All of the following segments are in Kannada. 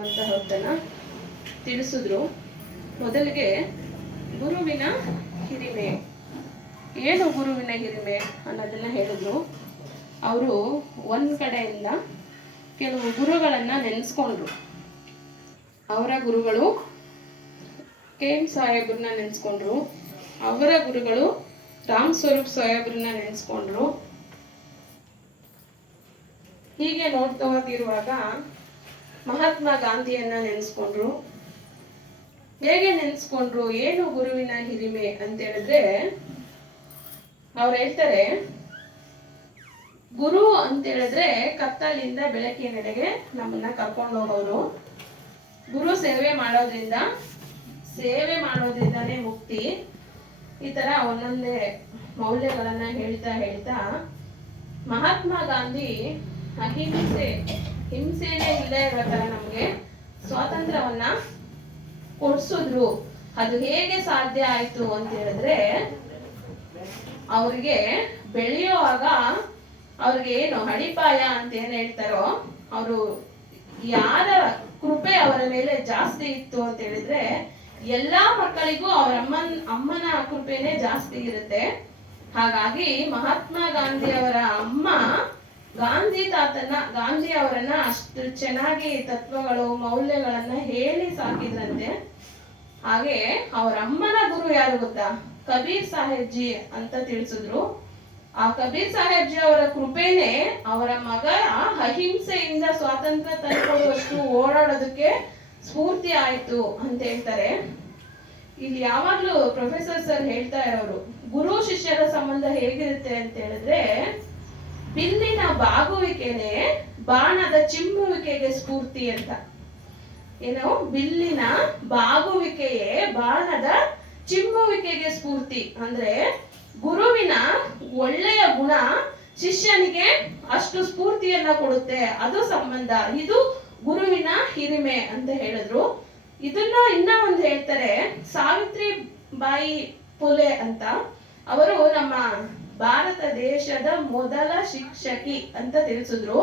ಅನ್ನುವಂತಹದ್ದನ್ನು ತಿಳಿಸಿದ್ರು. ಮೊದಲಿಗೆ ಗುರುವಿನ ಹಿರಿಮೆ ಏನು, ಗುರುವಿನ ಹಿರಿಮೆ ಅನ್ನೋದನ್ನ ಹೇಳಿದ್ರು. ಅವರು ಒಂದು ಕಡೆಯಿಂದ ಕೆಲವು ಗುರುಗಳನ್ನು ನೆನೆಸ್ಕೊಂಡ್ರು. ಅವರ ಗುರುಗಳು KM ಸಾಹೇಬ್ರನ್ನ ನೆನೆಸ್ಕೊಂಡ್ರು, ಅವರ ಗುರುಗಳು ರಾಮ್ ಸ್ವರೂಪ್ ಸಾಹೇಬ್ರನ್ನ ನೆನೆಸ್ಕೊಂಡ್ರು. ಹೀಗೆ ನೋಡ್ತಾ ಹೋಗಿರುವಾಗ ಮಹಾತ್ಮ ಗಾಂಧಿಯನ್ನ ನೆನೆಸ್ಕೊಂಡ್ರು. ಹೇಗೆ ನೆನೆಸ್ಕೊಂಡ್ರು, ಏನು ಗುರುವಿನ ಹಿರಿಮೆ ಅಂತ ಹೇಳಿದ್ರೆ, ಅವ್ರು ಹೇಳ್ತಾರೆ, ಗುರು ಅಂತ ಹೇಳಿದ್ರೆ ಕತ್ತಲಿಂದ ಬೆಳಕಿನೆಡೆಗೆ ನಮ್ಮನ್ನ ಕರ್ಕೊಂಡು ಹೋಗೋರು. ಗುರು ಸೇವೆ ಮಾಡೋದ್ರಿಂದಾನೇ ಮುಕ್ತಿ. ಈ ತರ ಒಂದೊಂದೇ ಮೌಲ್ಯಗಳನ್ನ ಹೇಳ್ತಾ ಮಹಾತ್ಮ ಗಾಂಧಿ ಹಿಂಸೆನೇ ಇಲ್ಲದೆ ಇರೋ ತರ ನಮ್ಗೆ ಸ್ವಾತಂತ್ರ್ಯವನ್ನ ಕೊಡ್ಸಿದ್ರು. ಅದು ಹೇಗೆ ಸಾಧ್ಯ ಆಯ್ತು ಅಂತ ಹೇಳಿದ್ರೆ, ಅವ್ರಿಗೆ ಬೆಳೆಯುವಾಗ ಅವ್ರಿಗೆ ಏನು ಅಡಿಪಾಯ ಅಂತ ಏನ್ ಹೇಳ್ತಾರೋ, ಅವರು ಯಾರ ಕೃಪೆ ಅವರ ಮೇಲೆ ಜಾಸ್ತಿ ಇತ್ತು ಅಂತ ಹೇಳಿದ್ರೆ, ಎಲ್ಲಾ ಮಕ್ಕಳಿಗೂ ಅವರ ಅಮ್ಮನ ಕೃಪೆನೇ ಜಾಸ್ತಿ ಇರುತ್ತೆ. ಹಾಗಾಗಿ ಮಹಾತ್ಮ ಗಾಂಧಿ ಅವರ ಅಮ್ಮ ಗಾಂಧಿ ಅವರನ್ನ ಅಷ್ಟು ಚೆನ್ನಾಗಿ ತತ್ವಗಳು ಮೌಲ್ಯಗಳನ್ನ ಹೇಳಿ ಸಾಕಿದ್ರಂತೆ. ಹಾಗೆ ಅವರ ಅಮ್ಮನ ಗುರು ಯಾರು ಗೊತ್ತಾ, ಕಬೀರ್ ಸಾಹೇಬ್ ಜಿ ಅಂತ ತಿಳಿಸಿದ್ರು. ಆ ಕಬೀರ್ ಸಾಹೇಬ್ ಜಿ ಅವರ ಕೃಪೆನೆ ಅವರ ಮಗ ಅಹಿಂಸೆಯಿಂದ ಸ್ವಾತಂತ್ರ್ಯ ತಂದುಕೊಳ್ಳುವಷ್ಟು ಓಡಾಡೋದಕ್ಕೆ ಸ್ಫೂರ್ತಿ ಆಯ್ತು ಅಂತ ಹೇಳ್ತಾರೆ. ಇಲ್ಲಿ ಯಾವಾಗ್ಲೂ ಪ್ರೊಫೆಸರ್ ಸರ್ ಹೇಳ್ತಾ ಇರೋರು, ಗುರು ಶಿಷ್ಯರ ಸಂಬಂಧ ಹೇಗಿರುತ್ತೆ ಅಂತ ಹೇಳಿದ್ರೆ, ಬಿಲ್ಲಿನ ಬಾಗುವಿಕೆನೆ ಬಾಣದ ಚಿಮ್ಮುವಿಕೆಗೆ ಸ್ಫೂರ್ತಿ ಅಂತ. ಏನು, ಬಿಲ್ಲಿನ ಬಾಗುವಿಕೆಯೇ ಬಾಣದ ಚಿಮ್ಮುವಿಕೆಗೆ ಸ್ಫೂರ್ತಿ. ಅಂದ್ರೆ ಗುರುವಿನ ಒಳ್ಳೆಯ ಗುಣ ಶಿಷ್ಯನಿಗೆ ಅಷ್ಟು ಸ್ಫೂರ್ತಿಯನ್ನ ಕೊಡುತ್ತೆ, ಅದು ಸಂಬಂಧ. ಇದು ಗುರುವಿನ ಹಿರಿಮೆ ಅಂತ ಹೇಳಿದ್ರು. ಇದನ್ನ ಇನ್ನ ಒಂದು ಹೇಳ್ತಾರೆ, ಸಾವಿತ್ರಿ ಬಾಯಿ ಪುಲೆ ಅಂತ. ಅವರು ನಮ್ಮ ಭಾರತ ದೇಶದ ಮೊದಲ ಶಿಕ್ಷಕಿ ಅಂತ ತಿಳಿಸಿದ್ರು.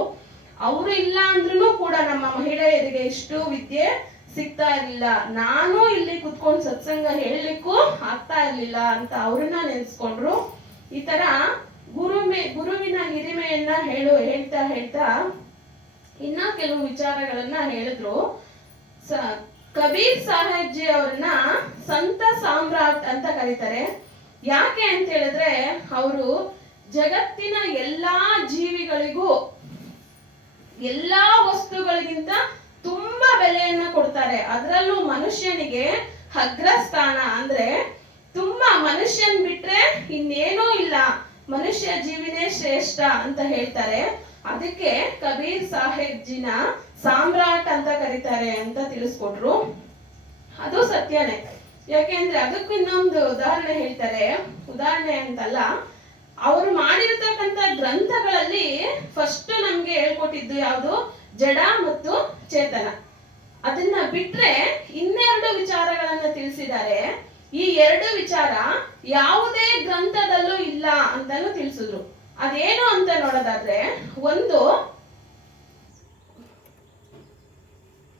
ಅವರು ಇಲ್ಲ ಅಂದ್ರೂ ಕೂಡ ನಮ್ಮ ಮಹಿಳೆಯರಿಗೆ ಇಷ್ಟು ವಿದ್ಯೆ ಸಿಗ್ತಾ ಇರ್ಲಿಲ್ಲ. ನಾನು ಇಲ್ಲಿ ಕುತ್ಕೊಂಡು ಸತ್ಸಂಗ ಹೇಳಲಿಕ್ಕೂ ಆಗ್ತಾ ಇರ್ಲಿಲ್ಲ ಅಂತ ಅವ್ರನ್ನ ನೆನೆಸ್ಕೊಂಡ್ರು. ಈ ತರ ಗುರುವಿನ ಹಿರಿಮೆಯನ್ನ ಹೇಳ್ತಾ ಇನ್ನ ಕೆಲವು ವಿಚಾರಗಳನ್ನ ಹೇಳಿದ್ರು. ಕಬೀರ್ ಸಾಹೇಬ್ ಜಿ ಅವ್ರನ್ನ ಸಂತ ಸಾಮ್ರಾಟ್ ಅಂತ ಕರೀತಾರೆ. ಯಾಕೆ ಅಂತ ಹೇಳಿದ್ರೆ, ಅವರು ಜಗತ್ತಿನ ಎಲ್ಲಾ ಜೀವಿಗಳಿಗೂ ಎಲ್ಲಾ ವಸ್ತುಗಳಿಗಿಂತ ತುಂಬಾ ಬೆಲೆಯನ್ನ ಕೊಡ್ತಾರೆ. ಅದರಲ್ಲೂ ಮನುಷ್ಯನಿಗೆ ಅಗ್ರಸ್ಥಾನ. ಅಂದ್ರೆ ತುಂಬಾ ಮನುಷ್ಯನ್ ಬಿಟ್ರೆ ಇನ್ನೇನೂ ಇಲ್ಲ, ಮನುಷ್ಯ ಜೀವಿನೇ ಶ್ರೇಷ್ಠ ಅಂತ ಹೇಳ್ತಾರೆ. ಅದಕ್ಕೆ ಕಬೀರ್ ಸಾಹೇಬ್ ಜಿನ ಸಾಮ್ರಾಟ್ ಅಂತ ಕರೀತಾರೆ ಅಂತ ತಿಳಿಸ್ಕೊಟ್ರು. ಅದು ಸತ್ಯನೇ. ಯಾಕೆಂದ್ರೆ ಅದಕ್ಕೂ ಇನ್ನೊಂದು ಉದಾಹರಣೆ ಹೇಳ್ತಾರೆ. ಉದಾಹರಣೆ ಅಂತಲ್ಲ, ಅವರು ಮಾಡಿರ್ತಕ್ಕಂಥ ಗ್ರಂಥಗಳಲ್ಲಿ ಫಸ್ಟ್ ನಮ್ಗೆ ಹೇಳ್ಕೊಟ್ಟಿದ್ದು ಯಾವುದು, ಜಡ ಮತ್ತು ಚೇತನ. ಅದನ್ನ ಬಿಟ್ರೆ ಇನ್ನೆರಡು ವಿಚಾರಗಳನ್ನ ತಿಳಿಸಿದ್ದಾರೆ. ಈ ಎರಡು ವಿಚಾರ ಯಾವುದೇ ಗ್ರಂಥದಲ್ಲೂ ಇಲ್ಲ ಅಂತಾನು ತಿಳಿಸಿದ್ರು. ಅದೇನು ಅಂತ ನೋಡೋದಾದ್ರೆ, ಒಂದು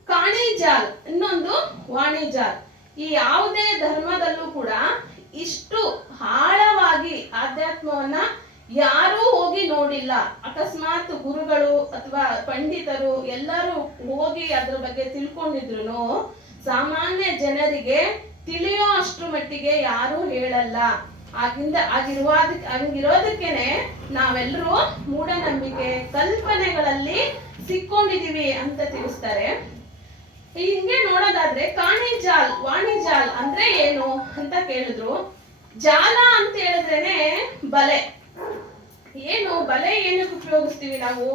ಕಾಣಿಜಾಲ್, ಇನ್ನೊಂದು ವಾಣಿಜಾಲ್. ಈ ಯಾವುದೇ ಧರ್ಮದಲ್ಲೂ ಕೂಡ ಇಷ್ಟು ಆಳವಾಗಿ ಆಧ್ಯಾತ್ಮವನ್ನ ಯಾರೂ ಹೋಗಿ ನೋಡಿಲ್ಲ. ಅಕಸ್ಮಾತ್ ಗುರುಗಳು ಅಥವಾ ಪಂಡಿತರು ಎಲ್ಲರೂ ಹೋಗಿ ಅದ್ರ ಬಗ್ಗೆ ತಿಳ್ಕೊಂಡಿದ್ರು ಸಾಮಾನ್ಯ ಜನರಿಗೆ ತಿಳಿಯೋ ಅಷ್ಟು ಮಟ್ಟಿಗೆ ಯಾರು ಹೇಳಲ್ಲ. ಹಂಗಿರೋದಕ್ಕೇನೆ ನಾವೆಲ್ಲರೂ ಮೂಢನಂಬಿಕೆ ಕಲ್ಪನೆಗಳಲ್ಲಿ ಸಿಕ್ಕೊಂಡಿದೀವಿ ಅಂತ ತಿಳಿಸ್ತಾರೆ. ಹಿಂಗೆ ನೋಡೋದಾದ್ರೆ ಕಾಣಿಜಾಲ್ ವಾಣಿಜಾಲ್ ಅಂದ್ರೆ ಏನು ಅಂತ ಕೇಳಿದ್ರು. ಜಾಲ ಅಂತ ಹೇಳಿದ್ರೇನೆ ಬಲೆ. ಏನು ಬಲೆ ಏನಕ್ಕೆ ಉಪಯೋಗಿಸ್ತೀವಿ ನಾವು?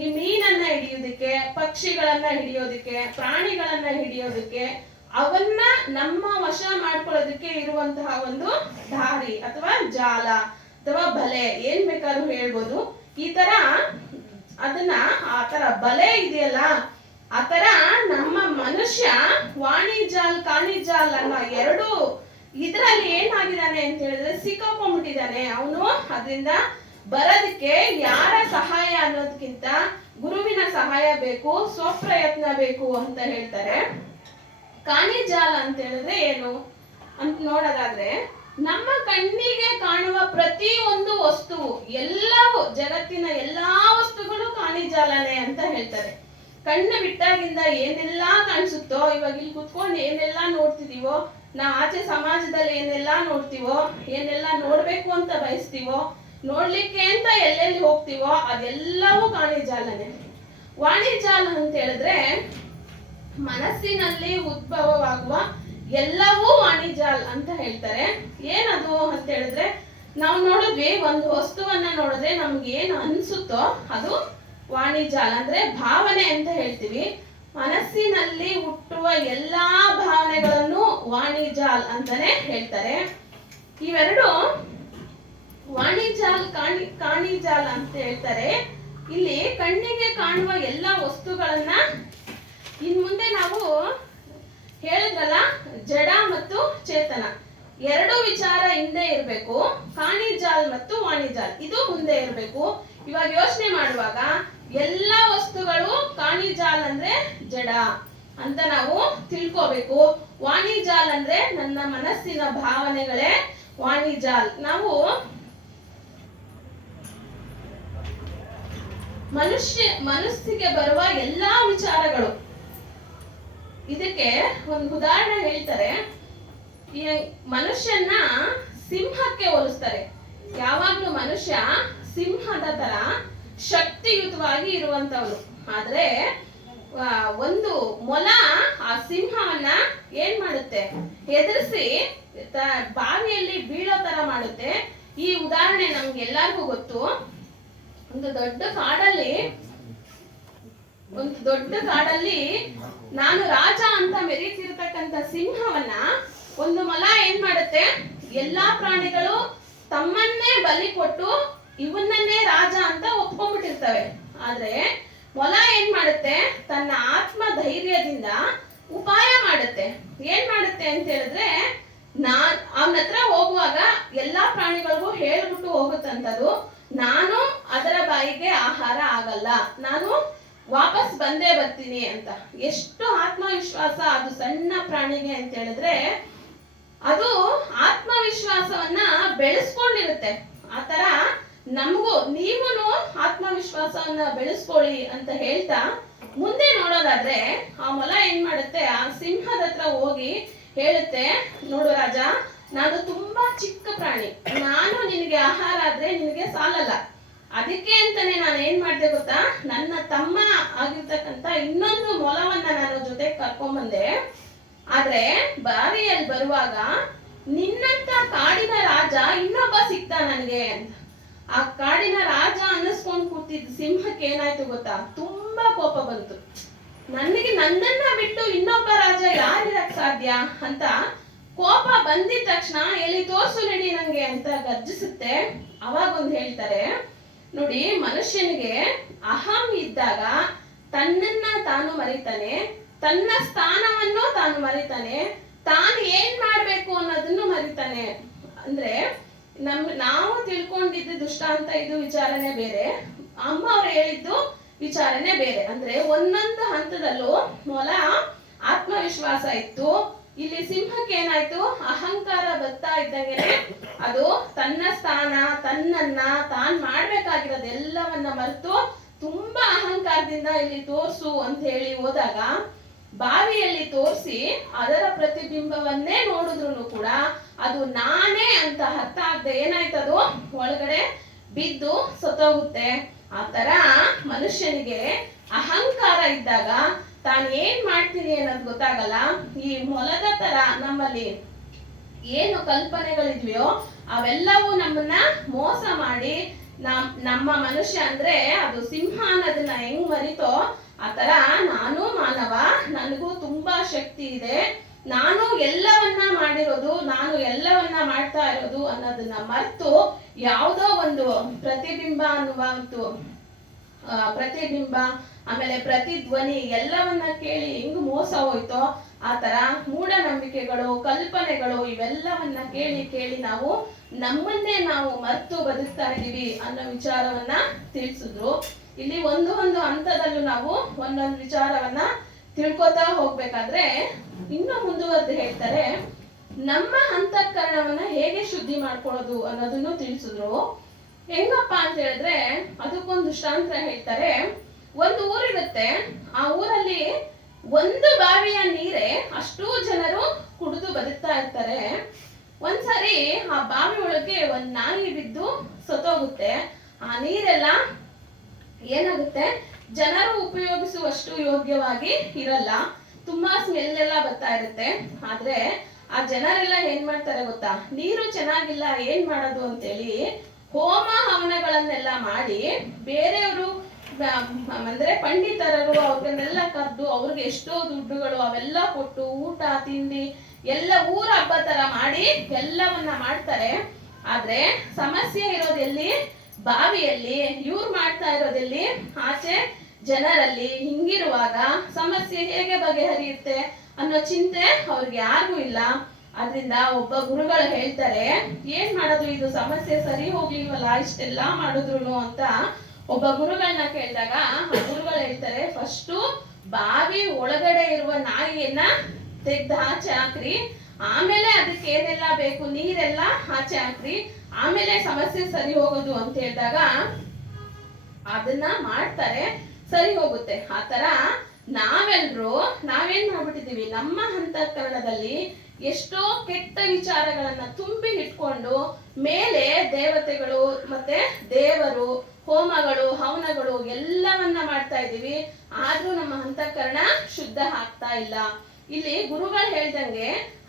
ಈ ಮೀನನ್ನ ಹಿಡಿಯೋದಿಕ್ಕೆ, ಪಕ್ಷಿಗಳನ್ನ ಹಿಡಿಯೋದಿಕ್ಕೆ, ಪ್ರಾಣಿಗಳನ್ನ ಹಿಡಿಯೋದಿಕ್ಕೆ, ಅವನ್ನ ನಮ್ಮ ವಶ ಮಾಡ್ಕೊಳ್ಳೋದಕ್ಕೆ ಇರುವಂತಹ ಒಂದು ದಾರಿ ಅಥವಾ ಜಾಲ ಅಥವಾ ಬಲೆ, ಏನ್ ಬೇಕಾದ್ರೂ ಹೇಳ್ಬೋದು. ಈ ತರ ಅದನ್ನ ಆ ತರ ಬಲೆ ಇದೆಯಲ್ಲ, ಆ ತರ ನಮ್ಮ ಮನುಷ್ಯ ವಾಣಿಜಾಲ್ ಕಾಣಿಜಾಲ್ ಅನ್ನೋ ಎರಡು ಇದ್ರಲ್ಲಿ ಏನಾಗಿದ್ದಾನೆ ಅಂತ ಹೇಳಿದ್ರೆ ಸಿಕ್ಕಾಕೊಂಡ್ಬಿಟ್ಟಿದ್ದಾನೆ. ಅವನು ಅದರಿಂದ ಬರೋದಕ್ಕೆ ಯಾರ ಸಹಾಯ ಅನ್ನೋದಕ್ಕಿಂತ ಗುರುವಿನ ಸಹಾಯ ಬೇಕು, ಸ್ವಪ್ರಯತ್ನ ಬೇಕು ಅಂತ ಹೇಳ್ತಾರೆ. ಕಾಣಿಜಾಲ ಅಂತ ಹೇಳಿದ್ರೆ ಏನು ಅಂತ ನೋಡೋದಾದ್ರೆ, ನಮ್ಮ ಕಣ್ಣಿಗೆ ಕಾಣುವ ಪ್ರತಿಯೊಂದು ವಸ್ತುವು, ಎಲ್ಲವೂ, ಜಗತ್ತಿನ ಎಲ್ಲಾ ವಸ್ತುಗಳು ಕಾಣಿಜಾಲನೆ ಅಂತ ಹೇಳ್ತಾರೆ. ಕಣ್ಣು ಬಿಟ್ಟಾಗಿಂದ ಏನೆಲ್ಲ ಕಾಣಿಸುತ್ತೋ, ಇವಾಗ ಇಲ್ಲಿ ಕುತ್ಕೊಂಡು ಏನೆಲ್ಲ ನೋಡ್ತಿದೀವೋ, ನಾವು ಆಚೆ ಸಮಾಜದಲ್ಲಿ ಏನೆಲ್ಲ ನೋಡ್ತೀವೋ, ಏನೆಲ್ಲ ನೋಡ್ಬೇಕು ಅಂತ ಬಯಸ್ತೀವೋ, ನೋಡ್ಲಿಕ್ಕೆ ಅಂತ ಎಲ್ಲೆಲ್ಲಿ ಹೋಗ್ತೀವೋ ಅದೆಲ್ಲವೂ ಕಾಣಿಜಾಲನೆ. ವಾಣಿಜಾಲ ಅಂತ ಹೇಳಿದ್ರೆ ಮನಸ್ಸಿನಲ್ಲಿ ಉದ್ಭವವಾಗುವ ಎಲ್ಲವೂ ವಾಣಿಜಾಲ್ ಅಂತ ಹೇಳ್ತಾರೆ. ಏನದು ಅಂತ ಹೇಳಿದ್ರೆ, ನಾವು ನೋಡಿದ್ವಿ, ಒಂದು ವಸ್ತುವನ್ನ ನೋಡಿದ್ರೆ ನಮ್ಗೆ ಏನು ಅನ್ಸುತ್ತೋ ಅದು ವಾಣಿಜಾಲ್ ಅಂದ್ರೆ ಭಾವನೆ ಅಂತ ಹೇಳ್ತೀವಿ. ಮನಸ್ಸಿನಲ್ಲಿ ಹುಟ್ಟುವ ಎಲ್ಲಾ ಭಾವನೆಗಳನ್ನು ವಾಣಿಜಾಲ್ ಅಂತಾನೆ ಹೇಳ್ತಾರೆ. ಇವೆರಡು ವಾಣಿಜಾಲ್, ಕಾಣಿಜಾಲ್ ಅಂತ ಹೇಳ್ತಾರೆ. ಇಲ್ಲಿ ಕಣ್ಣಿಗೆ ಕಾಣುವ ಎಲ್ಲಾ ವಸ್ತುಗಳನ್ನ ಇನ್ ಮುಂದೆ ನಾವು ಹೇಳಿದ್ರಲ್ಲ, ಜಡ ಮತ್ತು ಚೇತನ ಎರಡು ವಿಚಾರ ಹಿಂದೆ ಇರಬೇಕು. ಕಾಣಿಜಾಲ್ ಮತ್ತು ವಾಣಿಜಾಲ್ ಇದು ಮುಂದೆ ಇರಬೇಕು. ಇವಾಗ ಯೋಚನೆ ಮಾಡುವಾಗ ಎಲ್ಲಾ ವಸ್ತುಗಳು ಕಾಣಿಜಾಲ್ ಅಂದ್ರೆ ಜಡ ಅಂತ ನಾವು ತಿಳ್ಕೋಬೇಕು. ವಾಣಿಜಾಲ್ ಅಂದ್ರೆ ನನ್ನ ಮನಸ್ಸಿನ ಭಾವನೆಗಳೇ ವಾಣಿಜಾಲ್. ನಾವು ಮನಸ್ಸಿಗೆ ಬರುವ ಎಲ್ಲಾ ವಿಚಾರಗಳು, ಇದಕ್ಕೆ ಒಂದು ಉದಾಹರಣೆ ಹೇಳ್ತಾರೆ. ಈ ಮನುಷ್ಯನ ಸಿಂಹಕ್ಕೆ ಹೋಲಿಸ್ತಾರೆ. ಯಾವಾಗ್ಲೂ ಮನುಷ್ಯ ಸಿಂಹದ ತರ ಶಕ್ತಿಯುತವಾಗಿ ಇರುವಂತವನು. ಆದ್ರೆ ಒಂದು ಮೊಲ ಆ ಸಿಂಹವನ್ನ ಏನ್ ಮಾಡುತ್ತೆ, ಹೆದರ್ಸಿ ಬಾವಿಯಲ್ಲಿ ಬೀಳೋ ತರ ಮಾಡುತ್ತೆ. ಈ ಉದಾಹರಣೆ ನಮ್ಗೆ ಎಲ್ಲರಿಗೂ ಗೊತ್ತು. ಒಂದು ದೊಡ್ಡ ಕಾಡಲ್ಲಿ ನಾನು ರಾಜ ಅಂತ ಮೆರೀತಿರ್ತಕ್ಕಂಥ ಸಿಂಹವನ್ನ ಒಂದು ಮೊಲ ಏನ್ ಮಾಡುತ್ತೆ, ಎಲ್ಲಾ ಪ್ರಾಣಿಗಳು ತಮ್ಮನ್ನೇ ಬಲಿ ಕೊಟ್ಟು ಇವನನ್ನೇ ರಾಜ ಅಂತ ಒಪ್ಕೊಂಡ್ಬಿಟ್ಟಿರ್ತವೆ. ಆದ್ರೆ ಮೊಲ ಏನ್ ಮಾಡುತ್ತೆ, ತನ್ನ ಆತ್ಮ ಧೈರ್ಯದಿಂದ ಉಪಾಯ ಮಾಡುತ್ತೆ. ಏನ್ ಮಾಡುತ್ತೆ ಅಂತ ಹೇಳಿದ್ರೆ, ಅವನ ಹತ್ರ ಹೋಗುವಾಗ ಎಲ್ಲಾ ಪ್ರಾಣಿಗಳಿಗೂ ಹೇಳ್ಬಿಟ್ಟು ಹೋಗುತ್ತಂತದು, ನಾನು ಅದರ ಬಾಯಿಗೆ ಆಹಾರ ಆಗಲ್ಲ, ನಾನು ವಾಪಸ್ ಬಂದೇ ಬರ್ತೀನಿ ಅಂತ. ಎಷ್ಟು ಆತ್ಮವಿಶ್ವಾಸ ಅದು ಸಣ್ಣ ಪ್ರಾಣಿಗೆ ಅಂತ ಹೇಳಿದ್ರೆ, ಅದು ಆತ್ಮವಿಶ್ವಾಸವನ್ನ ಬೆಳೆಸ್ಕೊಂಡಿರುತ್ತೆ. ಆತರ ನಮಗೂ ನೀವು ಆತ್ಮವಿಶ್ವಾಸವನ್ನ ಬೆಳೆಸ್ಕೊಳ್ಳಿ ಅಂತ ಹೇಳ್ತಾ ಮುಂದೆ ನೋಡೋದಾದ್ರೆ, ಆ ಮೊಲ ಏನ್ ಮಾಡುತ್ತೆ, ಆ ಸಿಂಹದ ಹತ್ರ ಹೋಗಿ ಹೇಳುತ್ತೆ, ನೋಡು ರಾಜ, ನಾನು ತುಂಬಾ ಚಿಕ್ಕ ಪ್ರಾಣಿ, ನಾನು ನಿನಗೆ ಆಹಾರ ಆದ್ರೆ ನಿನಗೆ ಸಾಲಲ್ಲ. ಅದಕ್ಕೆ ಅಂತಾನೆ ನಾನು ಏನ್ ಮಾಡ್ದೆ ಗೊತ್ತಾ, ನನ್ನ ತಮ್ಮ ಆಗಿರ್ತಕ್ಕಂತ ಇನ್ನೊಂದು ಮೊಲವನ್ನ ನಾನು ಜೊತೆ ಕರ್ಕೊಂಡ್ಬಂದೆ. ಆದ್ರೆ ಬಾರಿಯಲ್ಲಿ ಬರುವಾಗ ನಿನ್ನಂತ ಕಾಡಿನ ರಾಜ ಇನ್ನೊಬ್ಬ ಸಿಕ್ತ ನನಗೆ ಅಂತ. ಆ ಕಾಡಿನ ರಾಜ ಅನ್ನಿಸ್ಕೊಂಡ್ ಕೂತಿದ್ದ ಸಿಂಹಕ್ಕೆ ಏನಾಯ್ತು ಗೊತ್ತಾ, ತುಂಬಾ ಕೋಪ ಬಂತು. ನನ್ನನ್ನ ಬಿಟ್ಟು ಇನ್ನೊಬ್ಬ ರಾಜ ಯಾರಿರಕ್ ಸಾಧ್ಯ ಅಂತ ಕೋಪ ಬಂದಿದ ತಕ್ಷಣ ಎಲ್ಲಿ ತೋರ್ಸು ನಡಿ ನಂಗೆ ಅಂತ ಗರ್ಜಿಸುತ್ತೆ. ಅವಾಗ ಒಂದ್ ಹೇಳ್ತಾರೆ ನೋಡಿ, ಮನುಷ್ಯನಿಗೆ ಅಹಂ ಇದ್ದಾಗ ತನ್ನನ್ನ ತಾನು ಮರಿತಾನೆ, ತನ್ನ ಸ್ಥಾನವನ್ನು ತಾನು ಮರಿತಾನೆ, ತಾನು ಏನ್ ಮಾಡ್ಬೇಕು ಅನ್ನೋದನ್ನು ಮರಿತಾನೆ. ಅಂದ್ರೆ ನಾವು ತಿಳ್ಕೊಂಡಿದ್ದು ದುಷ್ಟಾಂತ, ಇದು ವಿಚಾರನೆ ಬೇರೆ, ಅಮ್ಮ ಅವ್ರು ಹೇಳಿದ್ದು ವಿಚಾರನೆ ಬೇರೆ. ಅಂದ್ರೆ ಒಂದೊಂದು ಹಂತದಲ್ಲೂ ಮೊಲ ಆತ್ಮವಿಶ್ವಾಸ ಇತ್ತು, ಇಲ್ಲಿ ಸಿಂಹಕ್ಕೆ ಏನಾಯ್ತು, ಅಹಂಕಾರ ಬರ್ತಾ ಇದ್ದಂಗೆ ಅದು ತನ್ನ ಸ್ಥಾನ, ತನ್ನನ್ನ ತಾನ್ ಮಾಡ್ಬೇಕಾಗಿರೋದೆಲ್ಲವನ್ನ ಮರೆತು ತುಂಬಾ ಅಹಂಕಾರದಿಂದ ಇಲ್ಲಿ ತೋರ್ಸು ಅಂತ ಹೇಳಿ ಹೋದಾಗ, ಬಾವಿಯಲ್ಲಿ ತೋರಿಸಿ ಅದರ ಪ್ರತಿಬಿಂಬವನ್ನೇ ನೋಡಿದ್ರು ಕೂಡ ಅದು ನಾನೇ ಅಂತ ಅರ್ಥ ಆಗದೆ ಏನಾಯ್ತದು, ಒಳಗಡೆ ಬಿದ್ದು ಸತ್ತೋಗುತ್ತೆ. ಆ ತರ ಮನುಷ್ಯನಿಗೆ ಅಹಂಕಾರ ಇದ್ದಾಗ ತಾನು ಏನ್ ಮಾಡ್ತೀನಿ ಅನ್ನೋದು ಗೊತ್ತಾಗಲ್ಲ. ಈ ಮೊಲದ ತರ ನಮ್ಮಲ್ಲಿ ಏನು ಕಲ್ಪನೆಗಳಿದ್ವಿಯೋ ಅವೆಲ್ಲವೂ ನಮ್ಮನ್ನ ಮೋಸ ಮಾಡಿ ನಮ್ಮ ಮನುಷ್ಯ ಅಂದ್ರೆ ಅದು ಸಿಂಹ ಅನ್ನೋದನ್ನ ಹೆಂಗ್ ಮರಿತೋ ಆತರ ನಾನು ಮಾನವ, ನನಗೂ ತುಂಬಾ ಶಕ್ತಿ ಇದೆ, ನಾನು ಎಲ್ಲವನ್ನ ಮಾಡಿರೋದು, ನಾನು ಎಲ್ಲವನ್ನ ಮಾಡ್ತಾ ಇರೋದು ಅನ್ನೋದನ್ನ ಮರೆತು ಯಾವುದೋ ಒಂದು ಪ್ರತಿಬಿಂಬ ಪ್ರತಿಬಿಂಬ ಆಮೇಲೆ ಪ್ರತಿಧ್ವನಿ ಎಲ್ಲವನ್ನ ಕೇಳಿ ಹೆಂಗ್ ಮೋಸ ಹೋಯ್ತೋ ಆ ತರ ಮೂಢನಂಬಿಕೆಗಳು, ಕಲ್ಪನೆಗಳು ಇವೆಲ್ಲವನ್ನ ಕೇಳಿ ಕೇಳಿ ನಾವು ನಮ್ಮನ್ನೇ ನಾವು ಮರೆತು ಬದುಕ್ತಾ ಇದೀವಿ ಅನ್ನೋ ವಿಚಾರವನ್ನ ತಿಳಿಸಿದ್ರು. ಇಲ್ಲಿ ಒಂದು ಒಂದು ಹಂತದಲ್ಲೂ ನಾವು ಒಂದೊಂದು ವಿಚಾರವನ್ನ ತಿಳ್ಕೊತಾ ಹೋಗ್ಬೇಕಾದ್ರೆ ಇನ್ನು ಮುಂದುವರೆದು ಹೇಳ್ತಾರೆ, ನಮ್ಮ ಅಂತಃಕರಣವನ್ನ ಹೇಗೆ ಶುದ್ಧಿ ಮಾಡ್ಕೊಳ್ಳೋದು ಅನ್ನೋದನ್ನು ತಿಳಿಸಿದ್ರು. ಹೆಂಗಪ್ಪ ಅಂತ ಹೇಳಿದ್ರೆ ಅದಕ್ಕೊಂದು ದೃಷ್ಟಾಂತ ಹೇಳ್ತಾರೆ. ಒಂದು ಊರಿರುತ್ತೆ, ಆ ಊರಲ್ಲಿ ಒಂದು ಬಾವಿಯ ನೀರೇ ಅಷ್ಟೂ ಜನರು ಕುಡಿದು ಬದುಕ್ತಾ ಇರ್ತಾರೆ. ಒಂದ್ಸರಿ ಆ ಬಾವಿ ಒಳಗೆ ಒಂದ್ ನಾಯಿ ಬಿದ್ದು ಸತ್ತೋಗುತ್ತೆ. ಆ ನೀರೆಲ್ಲ ಏನಾಗುತ್ತೆ, ಜನರು ಉಪಯೋಗಿಸುವಷ್ಟು ಯೋಗ್ಯವಾಗಿ ಇರಲ್ಲ, ತುಂಬಾ ಸ್ಮೆಲ್ ಎಲ್ಲ ಬರ್ತಾ ಇರುತ್ತೆ. ಆದ್ರೆ ಆ ಜನರೆಲ್ಲ ಏನ್ ಮಾಡ್ತಾರೆ ಗೊತ್ತಾ, ನೀರು ಚೆನ್ನಾಗಿಲ್ಲ ಏನ್ ಮಾಡೋದು ಅಂತೇಳಿ ಹೋಮ ಹವನಗಳನ್ನೆಲ್ಲ ಮಾಡಿ ಬೇರೆಯವರು ಅಂದ್ರೆ ಪಂಡಿತರರು ಅವ್ರನ್ನೆಲ್ಲ ಕರೆದು ಅವ್ರಿಗೆ ಎಷ್ಟೋ ದುಡ್ಡುಗಳು ಅವೆಲ್ಲ ಕೊಟ್ಟು ಊಟ ತಿಂಡಿ ಎಲ್ಲ ಊರ ಹಬ್ಬ ತರ ಮಾಡಿ ಎಲ್ಲವನ್ನ ಮಾಡ್ತಾರೆ. ಆದ್ರೆ ಸಮಸ್ಯೆ ಇರೋದೆಲ್ಲಿ, ಬಾವಿಯಲ್ಲಿ. ಇವ್ರು ಮಾಡ್ತಾ ಇರೋದೆಲ್ಲಿ, ಆಚೆ ಜನರಲ್ಲಿ. ಹಿಂಗಿರುವಾಗ ಸಮಸ್ಯೆ ಹೇಗೆ ಬಗೆಹರಿಯುತ್ತೆ ಅನ್ನೋ ಚಿಂತೆ ಅವ್ರಿಗೆ ಯಾರಿಗೂ ಇಲ್ಲ. ಆದ್ರಿಂದ ಒಬ್ಬ ಗುರುಗಳು ಹೇಳ್ತಾರೆ, ಏನ್ ಮಾಡೋದು ಇದು ಸಮಸ್ಯೆ ಸರಿ ಹೋಗ್ಲಿಲ್ವಲ್ಲ ಇಷ್ಟೆಲ್ಲ ಮಾಡಿದ್ರು ಅಂತ ಒಬ್ಬ ಗುರುಗಳನ್ನ ಕೇಳಿದಾಗ ಆ ಗುರುಗಳು ಹೇಳ್ತಾರೆ, ಫಸ್ಟು ಬಾವಿ ಒಳಗಡೆ ಇರುವ ನಾಯಿಯನ್ನ ತೆಗ್ದು ಆಚೆ ಹಾಕ್ರಿ, ಆಮೇಲೆ ಅದಕ್ಕೆ ಏನೆಲ್ಲ ಬೇಕು ನೀರೆಲ್ಲ ಆಚೆ ಹಾಕ್ರಿ, ಆಮೇಲೆ ಸಮಸ್ಯೆ ಸರಿ ಹೋಗೋದು ಅಂತ ಹೇಳಿದಾಗ ಅದನ್ನ ಮಾಡ್ತಾರೆ, ಸರಿ ಹೋಗುತ್ತೆ. ಆತರ ನಾವೇನ್ ಮಾಡ್ಬಿಟ್ಟಿದೀವಿ, ನಮ್ಮ ಅಂತಃಕರಣದಲ್ಲಿ ಎಷ್ಟೋ ಕೆಟ್ಟ ವಿಚಾರಗಳನ್ನ ತುಂಬಿ ಇಟ್ಕೊಂಡು ಮೇಲೆ ದೇವತೆಗಳು ಮತ್ತೆ ದೇವರು ಹೋಮಗಳು ಹವನಗಳು ಎಲ್ಲವನ್ನ ಮಾಡ್ತಾ ಇದೀವಿ, ಆದ್ರೂ ನಮ್ಮ ಅಂತಃಕರಣ ಶುದ್ಧ ಆಗ್ತಾ ಇಲ್ಲ. ಇಲ್ಲಿ ಗುರುಗಳು ಹೇಳ್ದಂಗೆ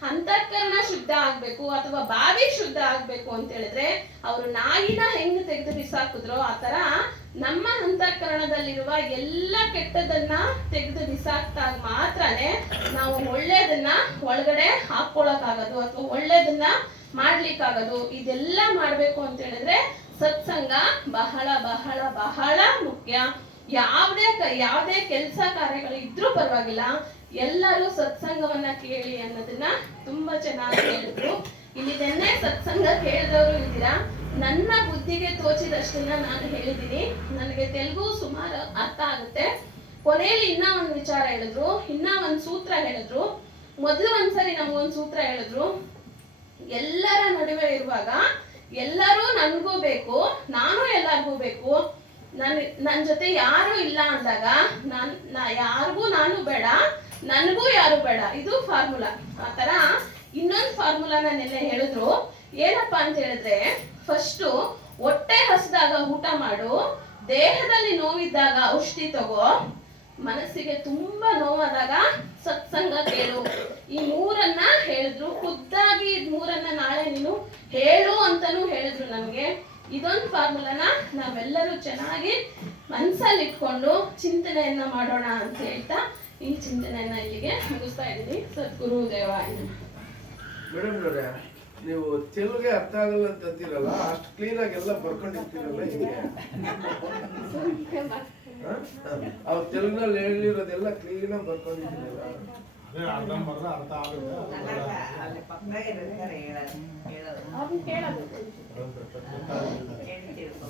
ಅಂತಃಕರಣ ಶುದ್ಧ ಆಗ್ಬೇಕು ಅಥವಾ ಬಾವಿ ಶುದ್ಧ ಆಗ್ಬೇಕು ಅಂತ ಹೇಳಿದ್ರೆ ಅವರು ನಾಯಿನ ಹೆಂಗ್ ತೆಗೆದು ಬಿಸಾಕಿದ್ರು ಆತರ ನಮ್ಮ ಅಂತಃಕರಣದಲ್ಲಿರುವ ಎಲ್ಲ ಕೆಟ್ಟದನ್ನ ತೆಗೆದು ಬಿಸಾಕ್ದಾಗ ಮಾತ್ರನೇ ನಾವು ಒಳ್ಳೇದನ್ನ ಒಳಗಡೆ ಹಾಕೊಳಕ್ಕಾಗದು ಅಥವಾ ಒಳ್ಳೇದನ್ನ ಮಾಡ್ಲಿಕ್ಕಾಗದು. ಇದೆಲ್ಲ ಮಾಡ್ಬೇಕು ಅಂತ ಹೇಳಿದ್ರೆ ಸತ್ಸಂಗ ಬಹಳ ಬಹಳ ಬಹಳ ಮುಖ್ಯ. ಯಾವುದೇ ಕೆಲಸ ಕಾರ್ಯಗಳು ಇದ್ರೂ ಪರವಾಗಿಲ್ಲ, ಎಲ್ಲರೂ ಸತ್ಸಂಗವನ್ನ ಕೇಳಿ ಅನ್ನೋದನ್ನ ತುಂಬಾ ಚೆನ್ನಾಗಿ ಹೇಳಿದ್ರು. ಇಲ್ಲಿ ನೆನ್ನೆ ಸತ್ಸಂಗ ಕೇಳಿದವರು ಇದ್ದೀರಾ. ನನ್ನ ಬುದ್ಧಿಗೆ ತೋಚಿದಷ್ಟನ್ನ ನಾನು ಹೇಳಿದ್ದೀನಿ. ನನಗೆ ತೆಲುಗು ಸುಮಾರು ಅರ್ಥ ಆಗುತ್ತೆ. ಕೊನೆಯಲ್ಲಿ ಇನ್ನ ಒಂದು ವಿಚಾರ ಹೇಳಿದ್ರು, ಇನ್ನ ಒಂದು ಸೂತ್ರ ಹೇಳಿದ್ರು. ಮೊದಲು ಒಂದ್ಸರಿ ನಮಗೊಂದು ಸೂತ್ರ ಹೇಳಿದ್ರು, ಎಲ್ಲರ ನಡುವೆ ಇರುವಾಗ ಎಲ್ಲರೂ ನನ್ಗೂ ಬೇಕು, ನಾನು ಎಲ್ಲರಿಗೂ ಬೇಕು, ನನ್ ಜೊತೆ ಯಾರು ಇಲ್ಲ ಅಂದಾಗ ಯಾರಿಗೂ ನಾನು ಬೇಡ, ನನಗೂ ಯಾರು ಬೇಡ. ಇದು ಫಾರ್ಮುಲಾ. ಆತರ ಇನ್ನೊಂದು ಫಾರ್ಮುಲಾನ ನೆನ್ನೆ ಹೇಳಿದ್ರು. ಏನಪ್ಪಾ ಅಂತ ಹೇಳಿದ್ರೆ, ಫಸ್ಟು ಹೊಟ್ಟೆ ಹಸಿದಾಗ ಊಟ ಮಾಡು, ದೇಹದಲ್ಲಿ ನೋವಿದ್ದಾಗ ಔಷಧಿ ತಗೋ, ಮನಸ್ಸಿಗೆ ತುಂಬಾ ನೋವಾದಾಗ ಸತ್ಸಂಗ ಕೇಳು. ಈ ಮೂರನ್ನ ಹೇಳಿದ್ರು. ಖುದ್ದಾಗಿ ಇದ್ ಮೂರನ್ನ ನಾಳೆ ನೀನು ಹೇಳು ಅಂತಾನು ಹೇಳಿದ್ರು ನಮ್ಗೆ. ಇದೊಂದು ಫಾರ್ಮುಲಾನ ನಾವೆಲ್ಲರೂ ಚೆನ್ನಾಗಿ ಮನ್ಸಲ್ಲಿ ಇಟ್ಕೊಂಡು ಚಿಂತನೆಯನ್ನ ಮಾಡೋಣ ಅಂತ ಹೇಳ್ತಾ ಈ ಚಿಂತನೆಯನ್ನ ಇಲ್ಲಿಗೆ ಮುಗಿಸ್ತಾ ಇದ್ದೀನಿ. ಸದ್ಗುರು ದೇವಾಯ. ಮೇಡಮ್ ನೋಡ್ರೆ, ನೀವು ತೆಲುಗೆ ಅರ್ಥ ಆಗಲ್ಲ ಅಂತ ಅಂತೀರಲ್ಲ, ಅಷ್ಟು ಕ್ಲೀನ್ ಆಗಿ ಎಲ್ಲ ಬರ್ಕೊಂಡಿರ್ತೀರಲ್ಲ ಹಿಂಗೆ. ಅವ್ರು ತೆಲುಗಿನಲ್ಲಿ ಹೇಳಿರೋದೆಲ್ಲ ಕ್ಲೀನ್ ಆಗಿ ಬರ್ಕೊಂಡಿದ್ದೀರಲ್ಲ.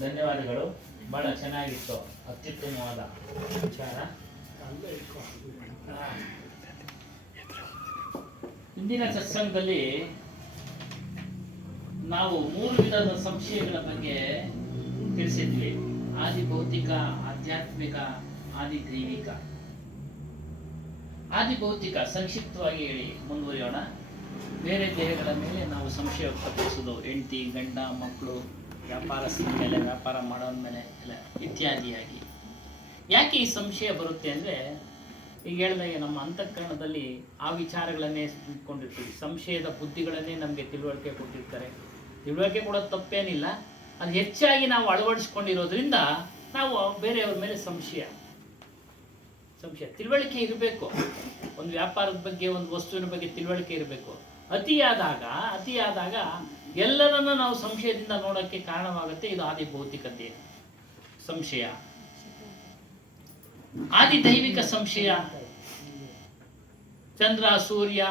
ಧನ್ಯವಾದಗಳು. ಬಹಳ ಚೆನ್ನಾಗಿತ್ತು, ಅತ್ಯುತ್ತಮವಾದ ವಿಚಾರ. ಇಂದಿನ ಸತ್ಸಂಗದಲ್ಲಿ ನಾವು 3 ವಿಧದ ಸಂಶಯಗಳ ಬಗ್ಗೆ ತಿಳಿಸಿದ್ವಿ. ಆದಿ ಭೌತಿಕ, ಆಧ್ಯಾತ್ಮಿಕ, ಆದಿ ದೈವಿಕ. ಆದಿ ಭೌತಿಕ ಸಂಕ್ಷಿಪ್ತವಾಗಿ ಹೇಳಿ ಮುಂದುವರಿಯೋಣ. ಬೇರೆ ದೇಹಗಳ ಮೇಲೆ ನಾವು ಸಂಶಯ ವ್ಯಕ್ತಪಡಿಸೋದು, ಹೆಂಡತಿ ಗಂಡ ಮಕ್ಕಳು, ವ್ಯಾಪಾರಸ್ಥರ ಮೇಲೆ, ವ್ಯಾಪಾರ ಮಾಡೋನ ಮೇಲೆ ಎಲ್ಲ ಇತ್ಯಾದಿಯಾಗಿ. ಯಾಕೆ ಈ ಸಂಶಯ ಬರುತ್ತೆ ಅಂದರೆ, ಈಗ ಹೇಳಿದಾಗೆ ನಮ್ಮ ಅಂತಃಕರಣದಲ್ಲಿ ಆ ವಿಚಾರಗಳನ್ನೇ ಇಟ್ಕೊಂಡಿರ್ತೀವಿ. ಸಂಶಯದ ಬುದ್ಧಿಗಳನ್ನೇ ನಮಗೆ ತಿಳುವಳಿಕೆ ಕೊಟ್ಟಿರ್ತಾರೆ. ತಿಳುವಳಿಕೆ ಕೊಡೋದು ತಪ್ಪೇನಿಲ್ಲ, ಅದು ಹೆಚ್ಚಾಗಿ ನಾವು ಅಳವಡಿಸ್ಕೊಂಡಿರೋದ್ರಿಂದ ನಾವು ಬೇರೆಯವ್ರ ಮೇಲೆ ಸಂಶಯ. ತಿಳುವಳಿಕೆ ಇರಬೇಕು. ಒಂದು ವ್ಯಾಪಾರದ ಬಗ್ಗೆ, ಒಂದು ವಸ್ತುವಿನ ಬಗ್ಗೆ ತಿಳುವಳಿಕೆ ಇರಬೇಕು. ಅತಿಯಾದಾಗ ಎಲ್ಲರನ್ನ ನಾವು ಸಂಶಯದಿಂದ ನೋಡೋಕ್ಕೆ ಕಾರಣವಾಗುತ್ತೆ. ಇದು ಆದಿ ಭೌತಿಕತೆ ಸಂಶಯ. ಆದಿ ದೈವಿಕ ಸಂಶಯ, ಚಂದ್ರ ಸೂರ್ಯ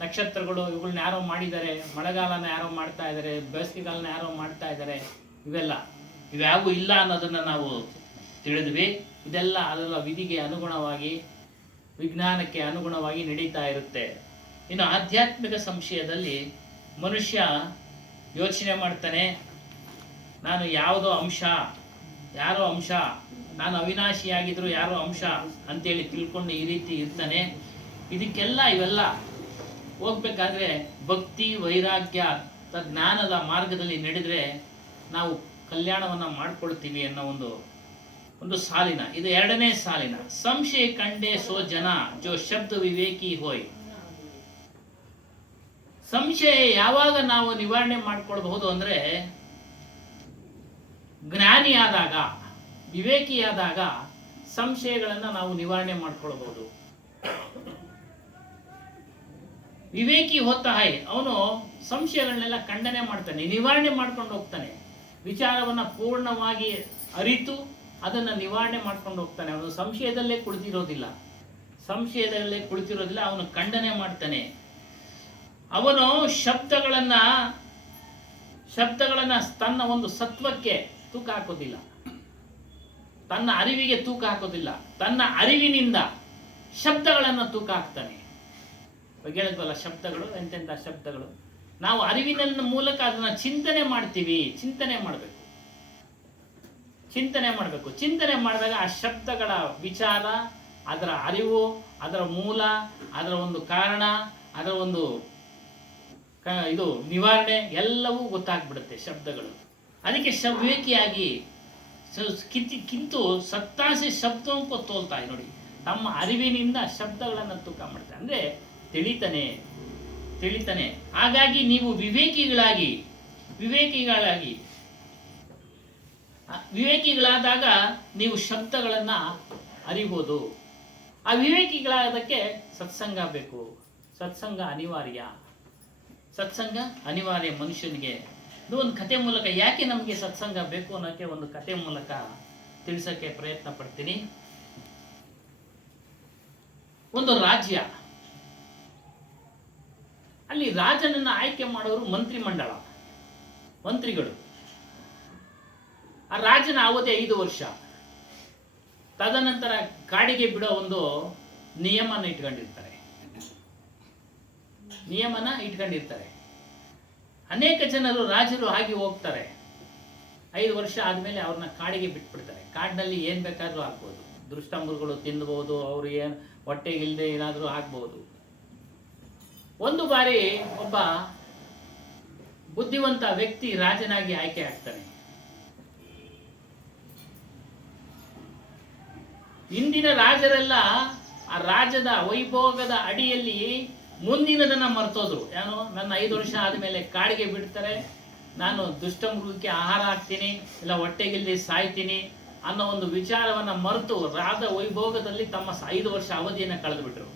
ನಕ್ಷತ್ರಗಳು ಇವುಗಳನ್ನ ಯಾರೋ ಮಾಡಿದ್ದಾರೆ, ಮಳೆಗಾಲನ ಯಾರೋ ಮಾಡ್ತಾ ಇದ್ದಾರೆ, ಬೇಸಿಗೆಗಾಲನ ಯಾರೋ ಮಾಡ್ತಾ ಇದ್ದಾರೆ, ಇವ್ಯಾವು ಇಲ್ಲ ಅನ್ನೋದನ್ನ ನಾವು ತಿಳಿದ್ವಿ. ಇದೆಲ್ಲ ಅದರ ವಿಧಿಗೆ ಅನುಗುಣವಾಗಿ, ವಿಜ್ಞಾನಕ್ಕೆ ಅನುಗುಣವಾಗಿ ನಡೀತಾ ಇರುತ್ತೆ. ಇನ್ನು ಆಧ್ಯಾತ್ಮಿಕ ಸಂಶಯದಲ್ಲಿ ಮನುಷ್ಯ ಯೋಚನೆ ಮಾಡ್ತಾನೆ, ನಾನು ಯಾವುದೋ ಅಂಶ, ಯಾರೋ ಅಂಶ, ನಾನು ಅವಿನಾಶಿಯಾಗಿದ್ರು ಯಾರೋ ಅಂಶ ಅಂತೇಳಿ ತಿಳ್ಕೊಂಡು ಈ ರೀತಿ ಇರ್ತಾನೆ. ಇವೆಲ್ಲ ಹೋಗ್ಬೇಕಾದ್ರೆ ಭಕ್ತಿ, ವೈರಾಗ್ಯ, ಜ್ಞಾನದ ಮಾರ್ಗದಲ್ಲಿ ನಡೆದ್ರೆ ನಾವು ಕಲ್ಯಾಣವನ್ನು ಮಾಡ್ಕೊಳ್ತೀವಿ ಅನ್ನೋ ಒಂದು ಸಾಲಿನ, ಇದು ಎರಡನೇ ಸಾಲಿನ. ಸಂಶಯ ಕಂಡೆ ಸೋ ಜನ ಜೋ ಶಬ್ದ ವಿವೇಕಿ ಹೋಯ್. ಸಂಶಯ ಯಾವಾಗ ನಾವು ನಿವಾರಣೆ ಮಾಡ್ಕೊಳ್ಬಹುದು ಅಂದ್ರೆ, ಜ್ಞಾನಿಯಾದಾಗ, ವಿವೇಕಿಯಾದಾಗ ಸಂಶಯಗಳನ್ನು ನಾವು ನಿವಾರಣೆ ಮಾಡ್ಕೊಳ್ಬಹುದು. ವಿವೇಕಿ ಹೋತ ಹೈ, ಅವನು ಸಂಶಯಗಳನ್ನೆಲ್ಲ ಖಂಡನೆ ಮಾಡ್ತಾನೆ, ನಿವಾರಣೆ ಮಾಡ್ಕೊಂಡು ಹೋಗ್ತಾನೆ. ವಿಚಾರವನ್ನ ಪೂರ್ಣವಾಗಿ ಅರಿತು ಅದನ್ನ ನಿವಾರಣೆ ಮಾಡ್ಕೊಂಡು ಹೋಗ್ತಾನೆ. ಅವನು ಸಂಶಯದಲ್ಲೇ ಕುಳಿತಿರೋದಿಲ್ಲ, ಅವನು ಖಂಡನೆ ಮಾಡ್ತಾನೆ. ಅವನು ಶಬ್ದಗಳನ್ನ ತನ್ನ ಒಂದು ಸತ್ವಕ್ಕೆ ತೂಕ ಹಾಕೋದಿಲ್ಲ, ತನ್ನ ಅರಿವಿಗೆ ತೂಕ ಹಾಕೋದಿಲ್ಲ, ತನ್ನ ಅರಿವಿನಿಂದ ಶಬ್ದಗಳನ್ನು ತೂಕ ಹಾಕ್ತಾನೆ. ಹೇಳಿದ್ವಲ್ಲ, ಶಬ್ದಗಳು ಎಂತೆಂಥ ಶಬ್ದಗಳು, ನಾವು ಅರಿವಿನ ಮೂಲಕ ಅದನ್ನ ಚಿಂತನೆ ಮಾಡ್ತೀವಿ. ಚಿಂತನೆ ಮಾಡಬೇಕು. ಚಿಂತನೆ ಮಾಡಿದಾಗ ಆ ಶಬ್ದಗಳ ವಿಚಾರ, ಅದರ ಅರಿವು, ಅದರ ಮೂಲ, ಅದರ ಒಂದು ಕಾರಣ, ಅದರ ಒಂದು ಇದು ನಿವಾರಣೆ ಎಲ್ಲವೂ ಗೊತ್ತಾಗ್ಬಿಡುತ್ತೆ ಶಬ್ದಗಳು. ಅದಕ್ಕೆ ವಿವೇಕಿಯಾಗಿ ಕಿಂತು ಸತ್ತಾಸೆ ಶಬ್ದವೂ ತೋಲ್ತಾ ನೋಡಿ, ತಮ್ಮ ಅರಿವಿನಿಂದ ಶಬ್ದಗಳನ್ನು ತೂಕ ಮಾಡ್ತಾರೆ, ಅಂದ್ರೆ ತಿಳಿತಾನೆ. ಹಾಗಾಗಿ ನೀವು ವಿವೇಕಿಗಳಾದಾಗ ನೀವು ಶಬ್ದಗಳನ್ನ ಅರಿಬಹುದು. ಆ ವಿವೇಕಿಗಳಾದಕ್ಕೆ ಸತ್ಸಂಗ ಬೇಕು, ಸತ್ಸಂಗ ಅನಿವಾರ್ಯ ಮನುಷ್ಯನಿಗೆ. ಇದು ಒಂದು ಕತೆ ಮೂಲಕ, ಯಾಕೆ ನಮಗೆ ಸತ್ಸಂಗ ಬೇಕು ಅನ್ನೋಕ್ಕೆ ಒಂದು ಕತೆ ಮೂಲಕ ತಿಳಿಸಕ್ಕೆ ಪ್ರಯತ್ನ ಪಡ್ತೀನಿ. ಒಂದು ರಾಜ್ಯ, ಅಲ್ಲಿ ರಾಜನನ್ನ ಆಯ್ಕೆ ಮಾಡೋರು ಮಂತ್ರಿಗಳು. ಆ ರಾಜನ ಅವಧಿ 5 ವರ್ಷ. ತದನಂತರ ಕಾಡಿಗೆ ಬಿಡೋ ಒಂದು ನಿಯಮನ ಇಟ್ಕೊಂಡಿರ್ತಾರೆ. ಅನೇಕ ಜನರು ರಾಜರು ಆಗಿ ಹೋಗ್ತಾರೆ. 5 ವರ್ಷ ಆದ್ಮೇಲೆ ಅವ್ರನ್ನ ಕಾಡಿಗೆ ಬಿಟ್ಬಿಡ್ತಾರೆ. ಕಾಡಿನಲ್ಲಿ ಏನ್ ಬೇಕಾದ್ರೂ ಆಗ್ಬೋದು, ದುಷ್ಟಮೃಗಗಳು ತಿನ್ನಬಹುದು, ಅವ್ರು ಹೊಟ್ಟೆಗಿಲ್ದೆ ಏನಾದ್ರೂ ಆಗ್ಬಹುದು. ಒಂದು ಬಾರಿ ಒಬ್ಬ ಬುದ್ಧಿವಂತ ವ್ಯಕ್ತಿ ರಾಜನಾಗಿ ಆಯ್ಕೆ ಆಗ್ತಾನೆ. ಇಂದಿನ ರಾಜರೆಲ್ಲ ಆ ರಾಜ್ಯದ ವೈಭೋಗದ ಅಡಿಯಲ್ಲಿ ಮುಂದಿನದನ್ನ ಮರ್ತೋದ್ರು. ನನ್ನ 5 ವರ್ಷ ಆದ್ಮೇಲೆ ಕಾಡಿಗೆ ಬಿಡ್ತಾರೆ, ನಾನು ದುಷ್ಟಮೃಗಕ್ಕೆ ಆಹಾರ ಹಾಕ್ತೀನಿ, ಇಲ್ಲ ಹೊಟ್ಟೆಗಿಲ್ದೆ ಸಾಯ್ತೀನಿ ಅನ್ನೋ ಒಂದು ವಿಚಾರವನ್ನ ಮರೆತು ರಾಜ ವೈಭೋಗದಲ್ಲಿ ತಮ್ಮ 5 ವರ್ಷ ಅವಧಿಯನ್ನ ಕಳೆದು ಬಿಟ್ರು.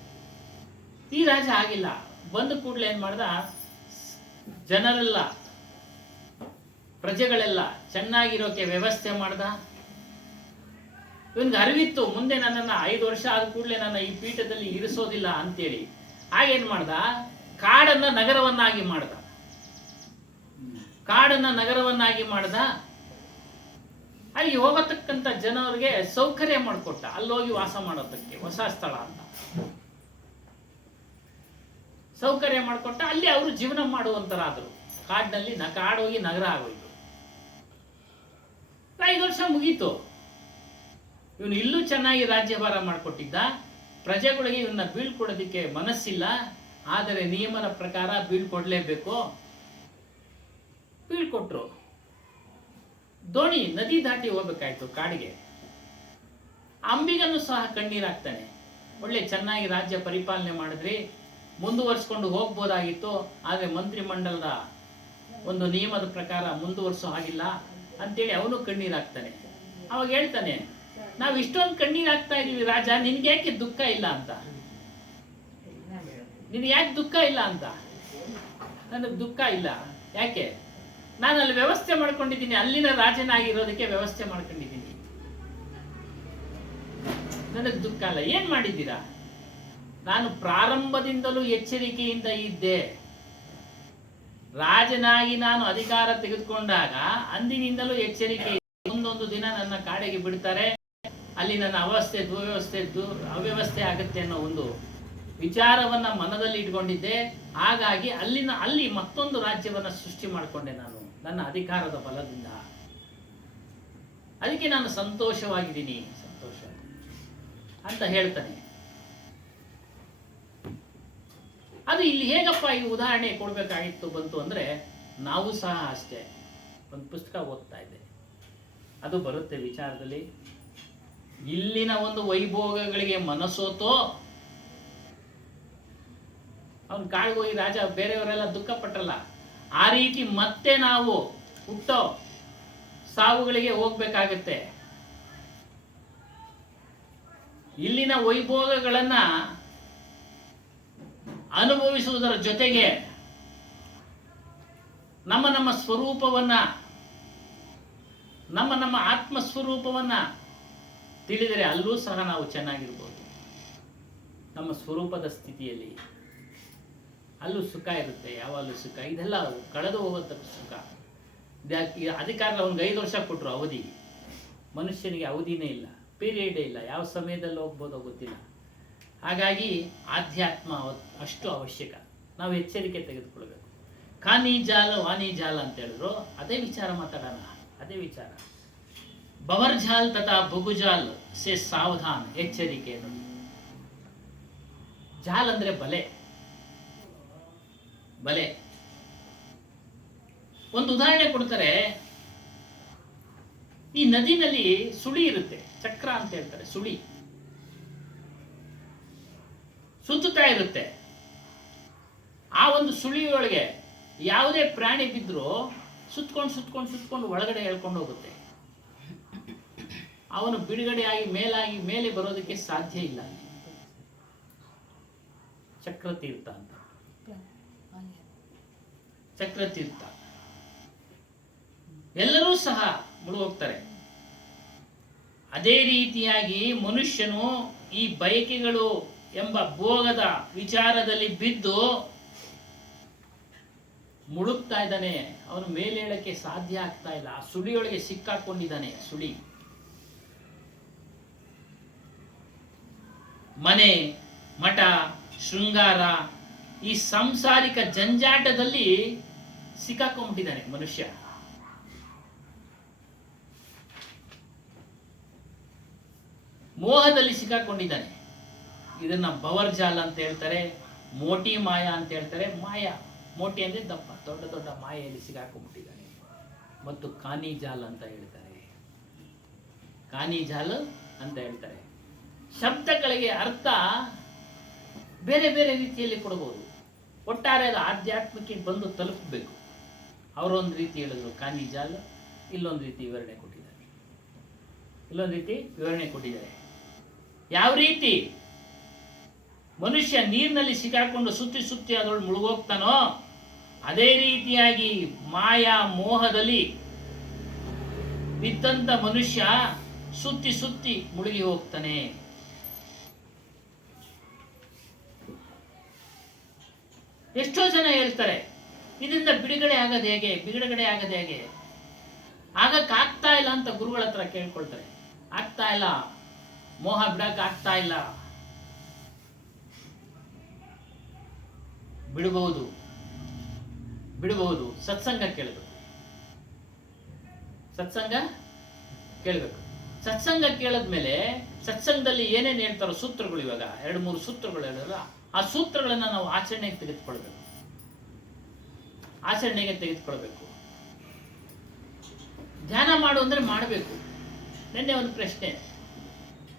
ಈ ರಾಜ ಆಗಿಲ್ಲ. ಬಂದ ಕೂಡಲೇ ಏನ್ ಮಾಡ್ದ, ಜನರೆಲ್ಲ, ಪ್ರಜೆಗಳೆಲ್ಲ ಚೆನ್ನಾಗಿರೋಕೆ ವ್ಯವಸ್ಥೆ ಮಾಡ್ದ. ಇವನ್ಗೆ ಅರಿವಿತ್ತು, ಮುಂದೆ ನನ್ನನ್ನು 5 ವರ್ಷ ಆದ ಕೂಡಲೇ ನನ್ನ ಈ ಪೀಠದಲ್ಲಿ ಇರಿಸೋದಿಲ್ಲ ಅಂತೇಳಿ. ಹಾಗೇನ್ ಮಾಡ್ದ, ಕಾಡನ್ನ ನಗರವನ್ನಾಗಿ ಮಾಡ್ದ. ಅಲ್ಲಿ ಹೋಗತಕ್ಕಂಥ ಜನರಿಗೆ ಸೌಕರ್ಯ ಮಾಡಿಕೊಟ್ಟ, ಅಲ್ಲೋಗಿ ವಾಸ ಮಾಡೋದಕ್ಕೆ ಹೊಸ ಸ್ಥಳ ಅಂತ ಸೌಕರ್ಯ ಮಾಡಿಕೊಟ್ಟ. ಅಲ್ಲಿ ಅವರು ಜೀವನ ಮಾಡುವಂತರಾದ್ರು. ಕಾಡಿನಲ್ಲಿ ಕಾಡೋಗಿ ನಗರ ಆಗೋಯ್ತು. 5 ವರ್ಷ ಮುಗೀತು. ಇವನು ಇಲ್ಲೂ ಚೆನ್ನಾಗಿ ರಾಜ್ಯಭಾರ ಮಾಡಿಕೊಟ್ಟಿದ್ದ. ಪ್ರಜೆಗಳಿಗೆ ಇವನ್ನ ಬೀಳ್ಕೊಡೋದಿಕ್ಕೆ ಮನಸ್ಸಿಲ್ಲ, ಆದರೆ ನಿಯಮದ ಪ್ರಕಾರ ಬೀಳ್ಕೊಡ್ಲೇಬೇಕು. ಬೀಳ್ಕೊಟ್ರು. ದೋಣಿ ನದಿ ದಾಟಿ ಹೋಗ್ಬೇಕಾಯ್ತು ಕಾಡಿಗೆ. ಅಂಬಿಗನ್ನು ಸಹ ಕಣ್ಣೀರಾಗ್ತಾನೆ. ಒಳ್ಳೆ ಚೆನ್ನಾಗಿ ರಾಜ್ಯ ಪರಿಪಾಲನೆ ಮಾಡಿದ್ರಿ, ಮುಂದುವರ್ಸ್ಕೊಂಡು ಹೋಗ್ಬೋದಾಗಿತ್ತು, ಆದರೆ ಮಂತ್ರಿಮಂಡಲದ ಒಂದು ನಿಯಮದ ಪ್ರಕಾರ ಮುಂದುವರ್ಸೋ ಹಾಗಿಲ್ಲ ಅಂತೇಳಿ ಅವನು ಕಣ್ಣೀರಾಗ್ತಾನೆ. ಅವಾಗ ಹೇಳ್ತಾನೆ, ನಾವು ಇಷ್ಟೊಂದು ಕಣ್ಣೀರಾಗ್ತಾ ಇದೀವಿ ರಾಜ, ನಿನ್ಗೆ ಯಾಕೆ ದುಃಖ ಇಲ್ಲ ಅಂತ? ಯಾಕೆ ದುಃಖ ಇಲ್ಲ ಅಂತ? ನನಗೆ ದುಃಖ ಇಲ್ಲ. ಯಾಕೆ? ನಾನು ಅಲ್ಲಿ ವ್ಯವಸ್ಥೆ ಮಾಡ್ಕೊಂಡಿದ್ದೀನಿ, ಅಲ್ಲಿನ ರಾಜನಾಗಿರೋದಕ್ಕೆ ವ್ಯವಸ್ಥೆ ಮಾಡ್ಕೊಂಡಿದ್ದೀನಿ, ನನಗೆ ದುಃಖ ಇಲ್ಲ. ಏನ್ ಮಾಡಿದ್ದೀರಾ? ನಾನು ಪ್ರಾರಂಭದಿಂದಲೂ ಎಚ್ಚರಿಕೆಯಿಂದ ಇದ್ದೆ. ರಾಜನಾಗಿ ನಾನು ಅಧಿಕಾರ ತೆಗೆದುಕೊಂಡಾಗ ಅಂದಿನಿಂದಲೂ ಎಚ್ಚರಿಕೆ. ಮುಂದೊಂದು ದಿನ ನನ್ನ ಕಾಡಿಗೆ ಬಿಡ್ತಾರೆ, ಅಲ್ಲಿ ನನ್ನ ಅವಸ್ಥೆ ಅವ್ಯವಸ್ಥೆ ಆಗುತ್ತೆ ಅನ್ನೋ ಒಂದು ವಿಚಾರವನ್ನ ಮನದಲ್ಲಿ ಇಟ್ಕೊಂಡಿದ್ದೆ. ಹಾಗಾಗಿ ಅಲ್ಲಿ ಮತ್ತೊಂದು ರಾಜ್ಯವನ್ನ ಸೃಷ್ಟಿ ಮಾಡಿಕೊಂಡೆ ನಾನು ನನ್ನ ಅಧಿಕಾರದ ಬಲದಿಂದ. ಅದಕ್ಕೆ ನಾನು ಸಂತೋಷವಾಗಿದ್ದೀನಿ ಅಂತ ಹೇಳ್ತಾನೆ. ಅದು ಇಲ್ಲಿ ಹೇಗಪ್ಪ ಈ ಉದಾಹರಣೆ ಕೊಡ್ಬೇಕಾಗಿತ್ತು ಬಂತು ಅಂದ್ರೆ, ನಾವು ಸಹ ಅಷ್ಟೇ ಒಂದು ಪುಸ್ತಕ ಓದ್ತಾ ಇದ್ದೆ, ಅದು ಬರುತ್ತೆ ವಿಚಾರದಲ್ಲಿ. ಇಲ್ಲಿನ ಒಂದು ವೈಭೋಗಗಳಿಗೆ ಮನಸೋತೋ ಅವನು ಕಾಡಿಗೆ ಹೋಗಿ ರಾಜ ಬೇರೆಯವರೆಲ್ಲ ದುಃಖ ಪಟ್ಟರಲ್ಲ, ಆ ರೀತಿ ಮತ್ತೆ ನಾವು ಹುಟ್ಟೋ ಸಾವುಗಳಿಗೆ ಹೋಗ್ಬೇಕಾಗತ್ತೆ. ಇಲ್ಲಿನ ವೈಭೋಗಗಳನ್ನ ಅನುಭವಿಸುವುದರ ಜೊತೆಗೆ ನಮ್ಮ ಸ್ವರೂಪವನ್ನ, ನಮ್ಮ ಆತ್ಮಸ್ವರೂಪವನ್ನ ತಿಳಿದರೆ ಅಲ್ಲೂ ಸಹ ನಾವು ಚೆನ್ನಾಗಿರ್ಬೋದು. ನಮ್ಮ ಸ್ವರೂಪದ ಸ್ಥಿತಿಯಲ್ಲಿ ಅಲ್ಲೂ ಸುಖ ಇರುತ್ತೆ, ಯಾವಾಗಲೂ ಸುಖ. ಇದೆಲ್ಲ ಕಳೆದು ಹೋಗುವಂಥ ಸುಖ. ಅಧಿಕಾರ ಅವ್ನಿಗೆ 5 ವರ್ಷ ಕೊಟ್ಟರು ಅವಧಿ. ಮನುಷ್ಯನಿಗೆ ಅವಧಿನೇ ಇಲ್ಲ, ಪೀರಿಯಡೇ ಇಲ್ಲ, ಯಾವ ಸಮಯದಲ್ಲಿ ಹೋಗ್ಬೋದೋ ಗೊತ್ತಿಲ್ಲ. ಹಾಗಾಗಿ ಆಧ್ಯಾತ್ಮ ಅಷ್ಟು ಅವಶ್ಯಕ. ನಾವು ಎಚ್ಚರಿಕೆ ತೆಗೆದುಕೊಳ್ಬೇಕು. ಖಾನಿ ಜಾಲ ವಾನಿ ಜಾಲ ಅಂತ ಹೇಳಿದ್ರು, ಅದೇ ವಿಚಾರ ಮಾತಾಡೋಣ. ಅದೇ ವಿಚಾರ. ಬವರ್ಜಾಲ್ ತಥಾ ಬುಗುಜಾಲ್ ಸೆ ಸಾವಧಾನ್, ಎಚ್ಚರಿಕೆ ಅನ್ನೋದು. ಜಾಲ್ ಅಂದ್ರೆ ಬಲೆ. ಒಂದು ಉದಾಹರಣೆ ಕೊಡ್ತಾರೆ. ಈ ನದಿನಲ್ಲಿ ಸುಳಿ ಇರುತ್ತೆ, ಚಕ್ರ ಅಂತ ಹೇಳ್ತಾರೆ. ಸುಳಿ ಸುತ್ತುತ್ತಾ ಇರುತ್ತೆ. ಆ ಒಂದು ಸುಳಿಯೊಳಗೆ ಯಾವುದೇ ಪ್ರಾಣಿ ಬಿದ್ದರೂ ಸುತ್ಕೊಂಡು ಒಳಗಡೆ ಎಳ್ಕೊಂಡು ಹೋಗುತ್ತೆ. ಅವನು ಬಿಡುಗಡೆಯಾಗಿ ಮೇಲೆ ಬರೋದಕ್ಕೆ ಸಾಧ್ಯ ಇಲ್ಲ. ಚಕ್ರತೀರ್ಥ ಅಂತ, ಚಕ್ರತೀರ್ಥ. ಎಲ್ಲರೂ ಸಹ ಮುಳುಗೋಗ್ತಾರೆ. ಅದೇ ರೀತಿಯಾಗಿ ಮನುಷ್ಯನು ಈ ಬಯಕೆಗಳು ಎಂಬ ಭೋಗದ ವಿಚಾರದಲ್ಲಿ ಬಿದ್ದು ಮುಳುಗ್ತಾ ಇದ್ದಾನೆ. ಅವನು ಮೇಲೇಳಕ್ಕೆ ಸಾಧ್ಯ ಆಗ್ತಾ ಇಲ್ಲ. ಆ ಸುಳಿಯೊಳಗೆ ಸಿಕ್ಕಾಕೊಂಡಿದ್ದಾನೆ. ಸುಳಿ ಮನೆ, ಮಠ, ಶೃಂಗಾರ, ಈ ಸಾಂಸಾರಿಕ ಜಂಜಾಟದಲ್ಲಿ ಸಿಕ್ಕಾಕೊಂಡ್ಬಿಟ್ಟಿದ್ದಾನೆ ಮನುಷ್ಯ. ಮೋಹದಲ್ಲಿ ಸಿಕ್ಕಾಕೊಂಡಿದ್ದಾನೆ. ಇದನ್ನ ಬವರ್ಜಾಲ ಅಂತ ಹೇಳ್ತಾರೆ, ಮೋಟಿ ಮಾಯ ಅಂತ ಹೇಳ್ತಾರೆ. ಮೋಟಿ ಅಂದ್ರೆ ದಪ್ಪ, ದೊಡ್ಡ ಮಾಯೆಯಲ್ಲಿ ಸಿಕ್ಕಾಕೊಂಡ್ಬಿಟ್ಟಿದ್ದಾನೆ. ಮತ್ತು ಕಾನಿ ಜಾಲ ಅಂತ ಹೇಳ್ತಾರೆ. ಕಾನಿ ಜಾಲ ಅಂತ ಹೇಳ್ತಾರೆ. ಶಬ್ದಗಳಿಗೆ ಅರ್ಥ ಬೇರೆ ಬೇರೆ ರೀತಿಯಲ್ಲಿ ಕೊಡಬಹುದು. ಒಟ್ಟಾರೆ ಅದು ಆಧ್ಯಾತ್ಮಕ್ಕೆ ಬಂದು ತಲುಪಬೇಕು. ಅವರೊಂದು ರೀತಿ ಹೇಳಿದ್ರು ಕಾನಿ ಜಾಲ, ಇಲ್ಲೊಂದು ರೀತಿ ವಿವರಣೆ ಕೊಟ್ಟಿದ್ದಾರೆ. ಯಾವ ರೀತಿ ಮನುಷ್ಯ ನೀರಿನಲ್ಲಿ ಸಿಕ್ಕಾಕೊಂಡು ಸುತ್ತಿ ಅದರೊಳಗೆ ಮುಳುಗೋಗ್ತಾನೋ, ಅದೇ ರೀತಿಯಾಗಿ ಮಾಯಾ ಮೋಹದಲ್ಲಿ ಬಿದ್ದಂತ ಮನುಷ್ಯ ಸುತ್ತಿ ಮುಳುಗಿ ಹೋಗ್ತಾನೆ. ಎಷ್ಟೋ ಜನ ಹೇಳ್ತಾರೆ, ಇದರಿಂದ ಬಿಡುಗಡೆ ಆಗದೆ ಹೇಗೆ ಆಗಕ್ಕಾಗ್ತಾ ಇಲ್ಲ ಅಂತ ಗುರುಗಳ ಹತ್ರ ಕೇಳ್ಕೊಳ್ತಾರೆ. ಆಗ್ತಾ ಇಲ್ಲ, ಮೋಹ ಬಿಡಕ್ ಆಗ್ತಾ ಇಲ್ಲ. ಬಿಡಬಹುದು. ಸತ್ಸಂಗ ಕೇಳಬೇಕು. ಸತ್ಸಂಗ ಕೇಳದ್ಮೇಲೆ ಸತ್ಸಂಗದಲ್ಲಿ ಏನೇನು ಹೇಳ್ತಾರೋ ಸೂತ್ರಗಳು, ಇವಾಗ 2-3 ಸೂತ್ರಗಳು ಹೇಳಲ್ಲ, ಆ ಸೂತ್ರಗಳನ್ನ ನಾವು ಆಚರಣೆಗೆ ತೆಗೆದುಕೊಳ್ಬೇಕು. ಧ್ಯಾನ ಮಾಡು ಅಂದ್ರೆ ಮಾಡಬೇಕು. ನಿನ್ನೆ ಒಂದು ಪ್ರಶ್ನೆ,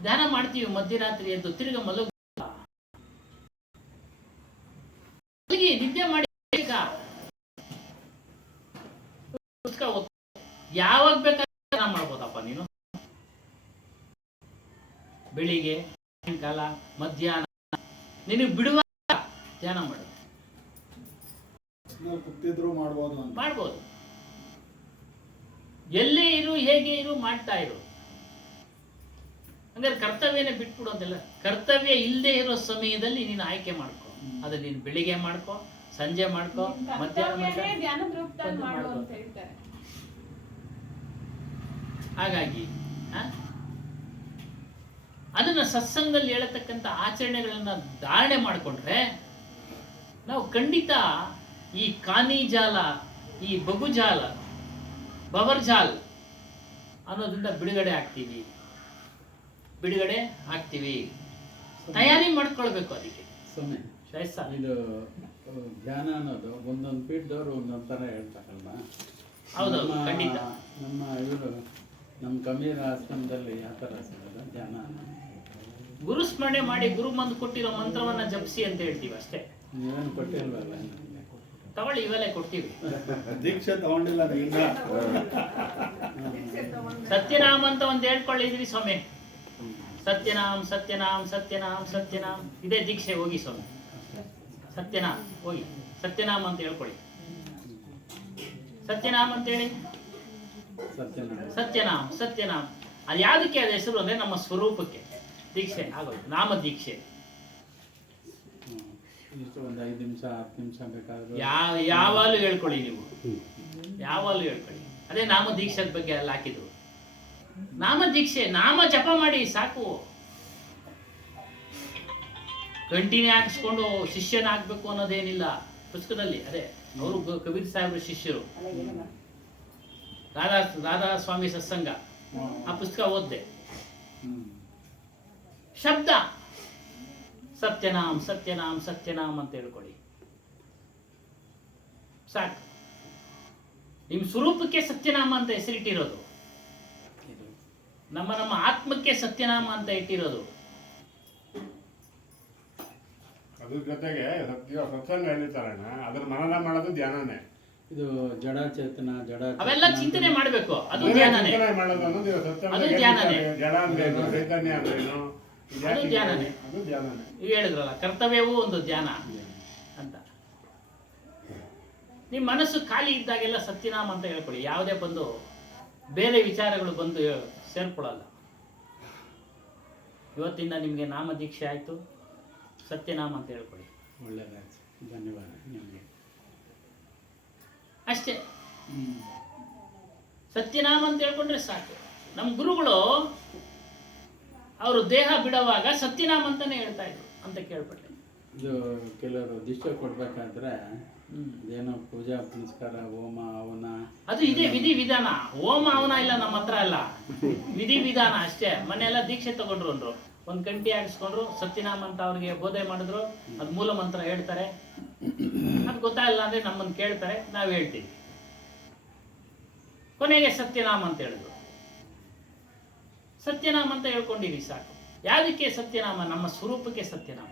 ಧ್ಯಾನ ಮಾಡ್ತೀವಿ ಮಧ್ಯರಾತ್ರಿ ಎದ್ದು ತಿರುಗ ಮಲಗಿ ನಿದ್ದೆ ಮಾಡಿ ಯಾವಾಗ ಬೇಕಾದ್ರೆ ಧ್ಯಾನ ಮಾಡ್ಬೋದಪ್ಪ ನೀನು. ಬೆಳಿಗ್ಗೆ, ಸಾಯಂಕಾಲ, ಮಧ್ಯಾಹ್ನ, ನಿನಗೆ ಬಿಡುವ ಧ್ಯಾನ ಮಾಡು. ಮಾಡ್ಬೋದು. ಎಲ್ಲೇ ಇರು, ಹೇಗೆ ಇರು, ಮಾಡ್ತಾ ಇರು. ಹಂಗಾರೆ ಕರ್ತವ್ಯನೇ ಬಿಟ್ಬಿಡು ಅಂತೆಲ್ಲ. ಕರ್ತವ್ಯ ಇಲ್ಲದೆ ಇರೋ ಸಮಯದಲ್ಲಿ ನೀನು ಆಯ್ಕೆ ಮಾಡ್ಕೊ. ಅದು ನೀನು ಬೆಳಿಗ್ಗೆ ಮಾಡ್ಕೊ, ಸಂಜೆ ಮಾಡ್ಕೊ, ಮಧ್ಯಾಹ್ನ ಹಾಗಾಗಿ ಅದನ್ನ ಸತ್ಸಂಗದಲ್ಲಿ ಹೇಳತಕ್ಕಂಥ ಆಚರಣೆಗಳನ್ನ ಧಾರಣೆ ಮಾಡಿಕೊಂಡ್ರೆ ನಾವು ಖಂಡಿತ ಈ ಕಾನಿಜಾಲ, ಈ ಬಗುಜಾಲ, ಬವರ್ಜಾಲ್ ಅನ್ನೋದ್ರಿಂದ ಬಿಡುಗಡೆ ಆಗ್ತೀವಿ. ತಯಾರಿ ಮಾಡ್ಕೊಳ್ಬೇಕು ಅದಕ್ಕೆ. ಸ್ವಾಮಿ, ಇದು ಧ್ಯಾನ ಅನ್ನೋದು ಒಂದೊಂದು ಪೀಠದವರು ಒಂದೊಂದು ಥರ ಹೇಳ್ತಾರಲ್ವಾ? ಹೌದೌದು, ಖಂಡಿತ. ನಮ್ಮ ಕಬೀರ್ ಆಶ್ರಮದಲ್ಲಿ ಯಾವ ಥರ ಸಿಗೋದು ಧ್ಯಾನ? ಗುರು ಸ್ಮರಣೆ ಮಾಡಿ ಗುರು ಮಂದು ಕೊಟ್ಟಿರೋ ಮಂತ್ರವನ್ನ ಜಪಿಸಿ ಅಂತ ಹೇಳ್ತೀವಿ ಅಷ್ಟೇ. ನೀವೇನು ಕೊಟ್ಟಿಲ್ವಲ್ಲ? ತಗೊಳ್ಳಿ, ಇವೆಲ್ಲ ಕೊಡ್ತೀವಿ. ದೀಕ್ಷೆ ತಗೊಂಡಿಲ್ಲ ಈಗ. ಸತ್ಯನಾಮ್ ಅಂತ ಒಂದು ಹೇಳ್ಕೊಳ್ಳಿದ್ರಿ ಸ್ವಾಮಿ. ಸತ್ಯನಾಮ್ ಸತ್ಯನಾಮ್ ಸತ್ಯನಾಮ್ ಸತ್ಯನಾಮ್, ಇದೇ ದೀಕ್ಷೆ. ಹೋಗಿ ಸ್ವಾಮಿ, ಸತ್ಯನಾಮ್ ಹೋಗಿ ಸತ್ಯನಾಮ್ ಅಂತ ಹೇಳ್ಕೊಳ್ಳಿ. ಸತ್ಯನಾಮ್ ಅಂತ ಹೇಳಿ, ಸತ್ಯನಾಮ್ ಸತ್ಯನಾಮ್. ಅದು ಯಾವುದಕ್ಕೆ ಅದ ಹೆಸರು ಅಂದ್ರೆ ನಮ್ಮ ಸ್ವರೂಪಕ್ಕೆ ದೀಕ್ಷೆ ಆಗೋದು, ನಾಮ ದೀಕ್ಷೆ. ಒಂದು 5 ನಿಮಿಷ 10 ನಿಮಿಷ ಬೇಕಾದ್ರೆ ಯಾವಾಗಲೂ ಹೇಳ್ಕೊಳ್ಳಿ, ನೀವು ಯಾವಾಗಲೂ ಹೇಳ್ಕೊಳ್ಳಿ. ಅದೇ ನಾಮ ದೀಕ್ಷದ ಬಗ್ಗೆ ಅಲ್ಲಿ ಹಾಕಿದ್ರು. ನಾಮ ದೀಕ್ಷೆ, ನಾಮ ಜಪ ಮಾಡಿ ಸಾಕು. ಕಂಟಿನ್ಯೂ ಹಾಕಿಸ್ಕೊಂಡು ಶಿಷ್ಯನಾಗಬೇಕು ಅನ್ನೋದೇನಿಲ್ಲ ಪುಸ್ತಕದಲ್ಲಿ. ಅದೇ ಅವರು ಕಬೀರ್ ಸಾಹೇಬ್ರ ಶಿಷ್ಯರು, ರಾಧಾ ಸ್ವಾಮಿ ಸತ್ಸಂಗ, ಆ ಪುಸ್ತಕ ಓದ್ದೆ. ಶಬ್ದ ಸತ್ಯನಾಮ್ ಸತ್ಯನಾಮ್ ಸತ್ಯನಾಮ್ ಅಂತ ಹೇಳ್ಕೊಳ್ಳಿ ಸಾಕು. ನಿಮ್ಮ ಸ್ವರೂಪಕ್ಕೆ ಸತ್ಯನಾಮ ಅಂತ ಹೆಸರಿಟ್ಟಿರೋದು, ನಮ್ಮ ಆತ್ಮಕ್ಕೆ ಸತ್ಯನಾಮ ಅಂತ ಇಟ್ಟಿರೋದು. ಅದ್ರ ಜೊತೆಗೆ ಸತ್ಸಂಗ ಹೇಳಿತಾರಣ್ಣ, ಅದ್ರ ಮನನ ಮಾಡೋದು ಧ್ಯಾನನೇ. ಇದು ಜಡ ಚೇತನ, ಅವೆಲ್ಲ ಚಿಂತನೆ ಮಾಡಬೇಕು, ಅದು ಧ್ಯಾನನೇ. ಮಾಡೋದು ಅನ್ನೋದು ಅದು ಧ್ಯಾನನೇ. ಜಡ ಅಂದ್ರೇನು, ಚೈತನ್ಯ ಅಂದ್ರೇನು, ಅದು ಧ್ಯಾನನೇ. ಅದು ಧ್ಯಾನನೇ. ಈಗ ಹೇಳಿದ್ರಲ್ಲ, ಕರ್ತವ್ಯವೂ ಒಂದು ಧ್ಯಾನ ಅಂತ. ನಿಮ್ಮ ಮನಸ್ಸು ಖಾಲಿ ಇದ್ದಾಗೆಲ್ಲ ಸತ್ಯನಾಮ ಅಂತ ಹೇಳ್ಕೊಳ್ಳಿ. ಯಾವುದೇ ಬಂದು ಬೇರೆ ವಿಚಾರಗಳು ಬಂದು ಸೇರ್ಕೊಳ್ಳಲ್ಲ. ಇವತ್ತಿಂದ ನಿಮಗೆ ನಾಮ ದೀಕ್ಷೆ ಆಯಿತು, ಸತ್ಯನಾಮ ಅಂತ ಹೇಳ್ಕೊಳ್ಳಿ. ಒಳ್ಳೆಯದಾಯ್ತು, ಧನ್ಯವಾದ ನಿಮಗೆ. ಅಷ್ಟೇ, ಸತ್ಯನಾಮ ಅಂತ ಹೇಳ್ಕೊಂಡ್ರೆ ಸಾಕು. ನಮ್ಮ ಗುರುಗಳು ಅವರು ದೇಹ ಬಿಡುವಾಗ ಸತ್ಯನಾಮ ಅಂತಾನೆ ಹೇಳ್ತಾ ಇದ್ರು ಅಂತ ಕೇಳ್ಪಟ್ಟೆ. ಇದು ಕೆಲವರು ದೀಕ್ಷೆ ಕೊಡ್ಬೇಕಾದ್ರೆ ಏನೋ ಪೂಜಾ ಪುನಸ್ಕಾರ, ಹೋಮ ಹವನ, ಅದು ಇದೆ ವಿಧಿ ವಿಧಾನ. ಹೋಮ ಹವನ ಇಲ್ಲ ನಮ್ಮ ಹತ್ರ ಅಲ್ಲ, ವಿಧಿ ವಿಧಾನ ಅಷ್ಟೇ. ಮನೆಯೆಲ್ಲ ದೀಕ್ಷೆ ತಗೊಂಡ್ರು ಅಂದ್ರು, ಒಂದು ಗಂಟೆ ಹಾಕಿಸ್ಕೊಂಡ್ರು, ಸತ್ಯನಾಮ ಅಂತ ಅವ್ರಿಗೆ ಬೋಧನೆ ಮಾಡಿದ್ರು. ಅದು ಮೂಲ ಮಂತ್ರ ಹೇಳ್ತಾರೆ. ಅದು ಗೊತ್ತಾಗಲ್ಲ ಅಂದ್ರೆ ನಮ್ಮನ್ನು ಕೇಳ್ತಾರೆ, ನಾವು ಹೇಳ್ತೀವಿ. ಕೊನೆಗೆ ಸತ್ಯನಾಮ ಅಂತ ಹೇಳಿದ್ರು. ಸತ್ಯನಾಮ ಅಂತ ಹೇಳ್ಕೊಂಡಿರಿ ಸಾಕು. ಯಾವುದಕ್ಕೆ ಸತ್ಯನಾಮ? ನಮ್ಮ ಸ್ವರೂಪಕ್ಕೆ ಸತ್ಯನಾಮ,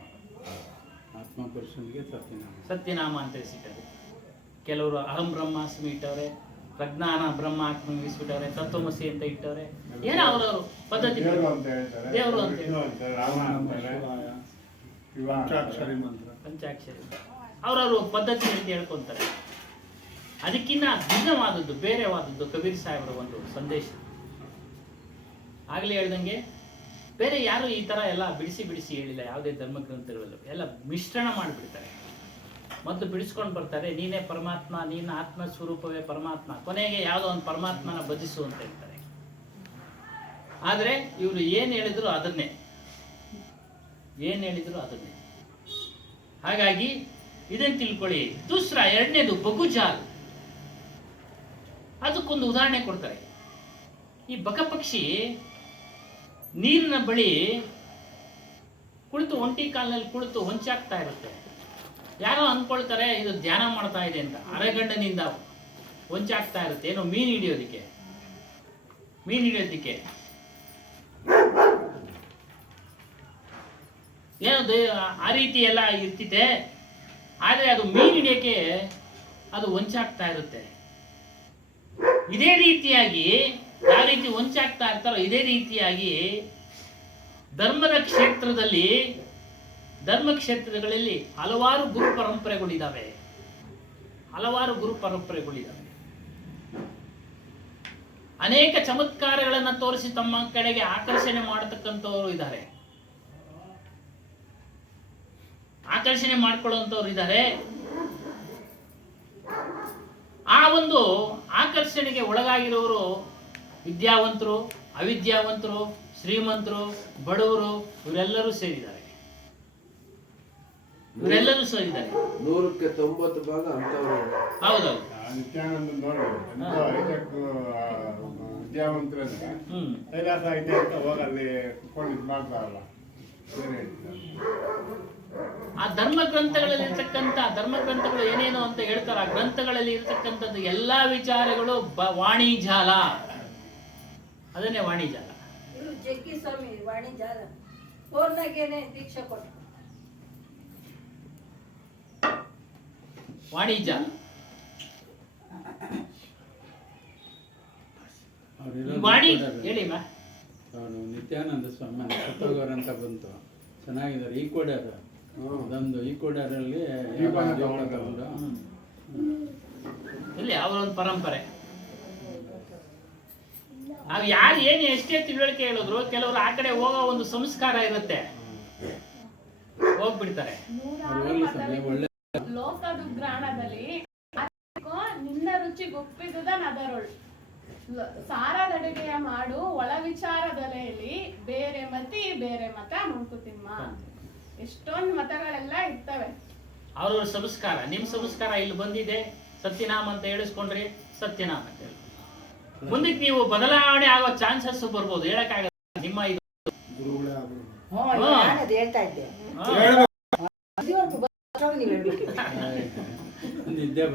ಆತ್ಮಪುರುಷನಿಗೆ ಸತ್ಯನಾಮ. ಸತ್ಯನಾಮ ಅಂತ ಹೆಸರಿಟ್ಟರು. ಕೆಲವರು ಅಹಂ ಬ್ರಹ್ಮಾಸ್ಮಿ ಇಟ್ಟವ್ರೆ, ಪ್ರಜ್ಞಾನ ಬ್ರಹ್ಮಾತ್ಮ ಇಸ್ಬಿಟ್ಟವ್ರೆ, ತತ್ವಮಸಿ ಅಂತ ಇಟ್ಟವ್ರೆ. ಏನೋ ಅವರವರು ಪದ್ಧತಿ. ದೇವರು ಅಂತ ಹೇಳ್ತಾರೆ, ದೇವರು ಅಂತ ವಿಷ್ಣು ಅಂತಾರೆ, ರಾಮ ಅಂತಾರೆ, ಪಂಚಾಕ್ಷರಿ ಮಂತ್ರ, ಪಂಚಾಕ್ಷರಿ ಅವರವರು ಪದ್ಧತಿ ಅಂತ ಹೇಳ್ಕೊಂತಾರೆ. ಅದಕ್ಕಿಂತ ಭಿನ್ನವಾದದ್ದು, ಬೇರೆವಾದದ್ದು ಕಬೀರ್ ಸಾಹೇಬರ ಒಂದು ಸಂದೇಶ. ಆಗಲೇ ಹೇಳ್ದಂಗೆ ಬೇರೆ ಯಾರು ಈ ಥರ ಎಲ್ಲ ಬಿಡಿಸಿ ಹೇಳಿಲ್ಲ. ಯಾವುದೇ ಧರ್ಮಗ್ರಂಥಗಳಲ್ಲೂ ಎಲ್ಲ ಮಿಶ್ರಣ ಮಾಡಿಬಿಡ್ತಾರೆ. ಮೊದಲು ಬಿಡಿಸ್ಕೊಂಡು ಬರ್ತಾರೆ, ನೀನೇ ಪರಮಾತ್ಮ, ನೀನು ಆತ್ಮ ಸ್ವರೂಪವೇ ಪರಮಾತ್ಮ. ಕೊನೆಗೆ ಯಾವುದೋ ಒಂದು ಪರಮಾತ್ಮನ ಭಜಿಸು ಅಂತ ಹೇಳ್ತಾರೆ. ಆದರೆ ಇವರು ಏನು ಹೇಳಿದ್ರು ಅದನ್ನೇ. ಹಾಗಾಗಿ ಇದನ್ನು ತಿಳ್ಕೊಳ್ಳಿ. ದೂಸ್ರಾ, ಎರಡನೇದು ಬಗುಜಾಲ್. ಅದಕ್ಕೊಂದು ಉದಾಹರಣೆ ಕೊಡ್ತಾರೆ. ಈ ಬಕಪಕ್ಷಿ ನೀರಿನ ಬಳಿ ಕುಳಿತು, ಒಂಟಿ ಕಾಲಿನಲ್ಲಿ ಕುಳಿತು ಹೊಂಚಾಗ್ತಾ ಇರುತ್ತೆ. ಯಾರೋ ಅಂದ್ಕೊಳ್ತಾರೆ ಇದು ಧ್ಯಾನ ಮಾಡ್ತಾ ಇದೆ ಅಂತ. ಅರೆಗಂಡನಿಂದ ಹೊಂಚಾಗ್ತಾ ಇರುತ್ತೆ, ಏನೋ ಮೀನು ಹಿಡಿಯೋದಿಕ್ಕೆ. ಏನೋ ಆ ರೀತಿ ಎಲ್ಲ ಇರ್ತಿದೆ. ಆದರೆ ಅದು ಮೀನು ಹಿಡಿಯೋಕ್ಕೆ ಅದು ಹೊಂಚಾಗ್ತಾ ಇರುತ್ತೆ. ಇದೇ ರೀತಿಯಾಗಿ ಯಾವ ರೀತಿ ಹೊಂಚಾಗ್ತಾ ಇರ್ತಾರೋ ಇದೇ ರೀತಿಯಾಗಿ ಧರ್ಮಕ್ಷೇತ್ರಗಳಲ್ಲಿ ಹಲವಾರು ಗುರು ಪರಂಪರೆಗಳಿದ್ದಾವೆ. ಅನೇಕ ಚಮತ್ಕಾರಗಳನ್ನು ತೋರಿಸಿ ತಮ್ಮ ಕಡೆಗೆ ಆಕರ್ಷಣೆ ಮಾಡತಕ್ಕಂಥವ್ರು ಇದ್ದಾರೆ, ಆಕರ್ಷಣೆ ಮಾಡ್ಕೊಳ್ಳುವಂಥವ್ರು ಇದ್ದಾರೆ. ಆ ಒಂದು ಆಕರ್ಷಣೆಗೆ ಒಳಗಾಗಿರೋರು ವಿದ್ಯಾವಂತರು, ಅವಿದ್ಯಾವಂತರು, ಶ್ರೀಮಂತರು, ಬಡವರು ಇವರೆಲ್ಲರೂ ಸೇರಿದ್ದಾರೆ. ಇವರೆಲ್ಲರೂ ಸೇರಿದ್ದಾರೆ. 100ಕ್ಕೆ 90 ಭಾಗ ಅಂತವ್ರು. ಹೌದೌದು. ನಿತ್ಯಾನಂದ ನೋಡಿ ಎಂತ ಹೈಟೆಕ್ ವಿದ್ಯಾವಂತರಂದ್ರೆ ಕೈಲಾಸ ಐತೆ ಅಂತ ಹೋಗಿ ಅಲ್ಲಿ ಕುತ್ಕೊಂಡು ಇದು ಮಾಡ್ತಾರಲ್ಲ. ಆ ಧರ್ಮ ಗ್ರಂಥಗಳಲ್ಲಿ ಇರ್ತಕ್ಕಂಥ ಧರ್ಮ ಗ್ರಂಥಗಳು ಏನೇನು ಅಂತ ಹೇಳ್ತಾರೆ. ಆ ಗ್ರಂಥಗಳಲ್ಲಿ ಇರ್ತಕ್ಕಂಥದ್ದು ಎಲ್ಲಾ ವಿಚಾರಗಳು ವಾಣಿಜಾಲ. ಅದನ್ನೇ ವಾಣಿಜಾಲ. ಇವರು ಜಗ್ಗಿ ಸ್ವಾಮಿ ವಾಣಿಜಾಲ ಫೋನ್ನಾಗೇನೆ ದೀಕ್ಷೆ ಕೊಟ್ಟು ವಾಣಿಜಾಲ. ವಾಣಿ ಹೇಳಿ ಮಾ. ಅವರು ನಿತ್ಯಾನಂದ ಸ್ವಾಮಿ ಸತ್ತೋಗೋರು ಅಂತ ಬಂತು, ಚೆನ್ನಾಗಿದ್ದಾರೆ. ಈ ಕೋಡ್ಯಾರು ಅದೊಂದು ಈ ಕೋಡ್ಯಾರಲ್ಲಿ ತಗೊಂಡು ಇಲ್ಲಿ ಅವರೊಂದು ಪರಂಪರೆ. ನಾವು ಯಾರು ಏನು ಎಷ್ಟೇ ತಿಳುವಳಿಕೆ ಹೇಳಿದ್ರು ಕೆಲವರು ಆ ಕಡೆ ಹೋಗೋ ಒಂದು ಸಂಸ್ಕಾರ ಇರುತ್ತೆ, ಹೋಗ್ಬಿಡ್ತಾರೆ. ಒಳ್ಳೆ ಲೋಕದ ಗ್ರಾಣದಲ್ಲಿ ನಿನ್ನ ರುಚಿ ಗೊಪ್ಪಿದುದ ನದರೊಳ್ ಸಾರದಡುಗೆಯ ಮಾಡು ಒಳ ವಿಚಾರದಲೆಯಲ್ಲಿ ಬೇರೆ ಮತಿ ಬೇರೆ ಮತ ಮಂಕುತಿಮ್ಮ. ಎಷ್ಟೊಂದು ಮತಗಳೆಲ್ಲ ಇರ್ತವೆ. ಅವ್ರವ್ರ ಸಂಸ್ಕಾರ. ನಿಮ್ ಸಂಸ್ಕಾರ ಇಲ್ಲಿ ಬಂದಿದೆ, ಸತ್ಯನಾಮ ಅಂತ ಹೇಳಿಸ್ಕೊಂಡ್ರಿ, ಸತ್ಯನಾಮ ಅಂತ ಹೇಳಿ ಮುಂದಕ್ಕೆ ನೀವು ಬದಲಾವಣೆ ಆಗೋ ಚಾನ್ಸಸ್ ಬರ್ಬೋದು, ಹೇಳಕ್ಕಾಗಲ್ಲ. ನಿಮ್ಮ ಇದು ಹೇಳ್ತಾ ಇದ್ದೆ ನಿದ್ದೆ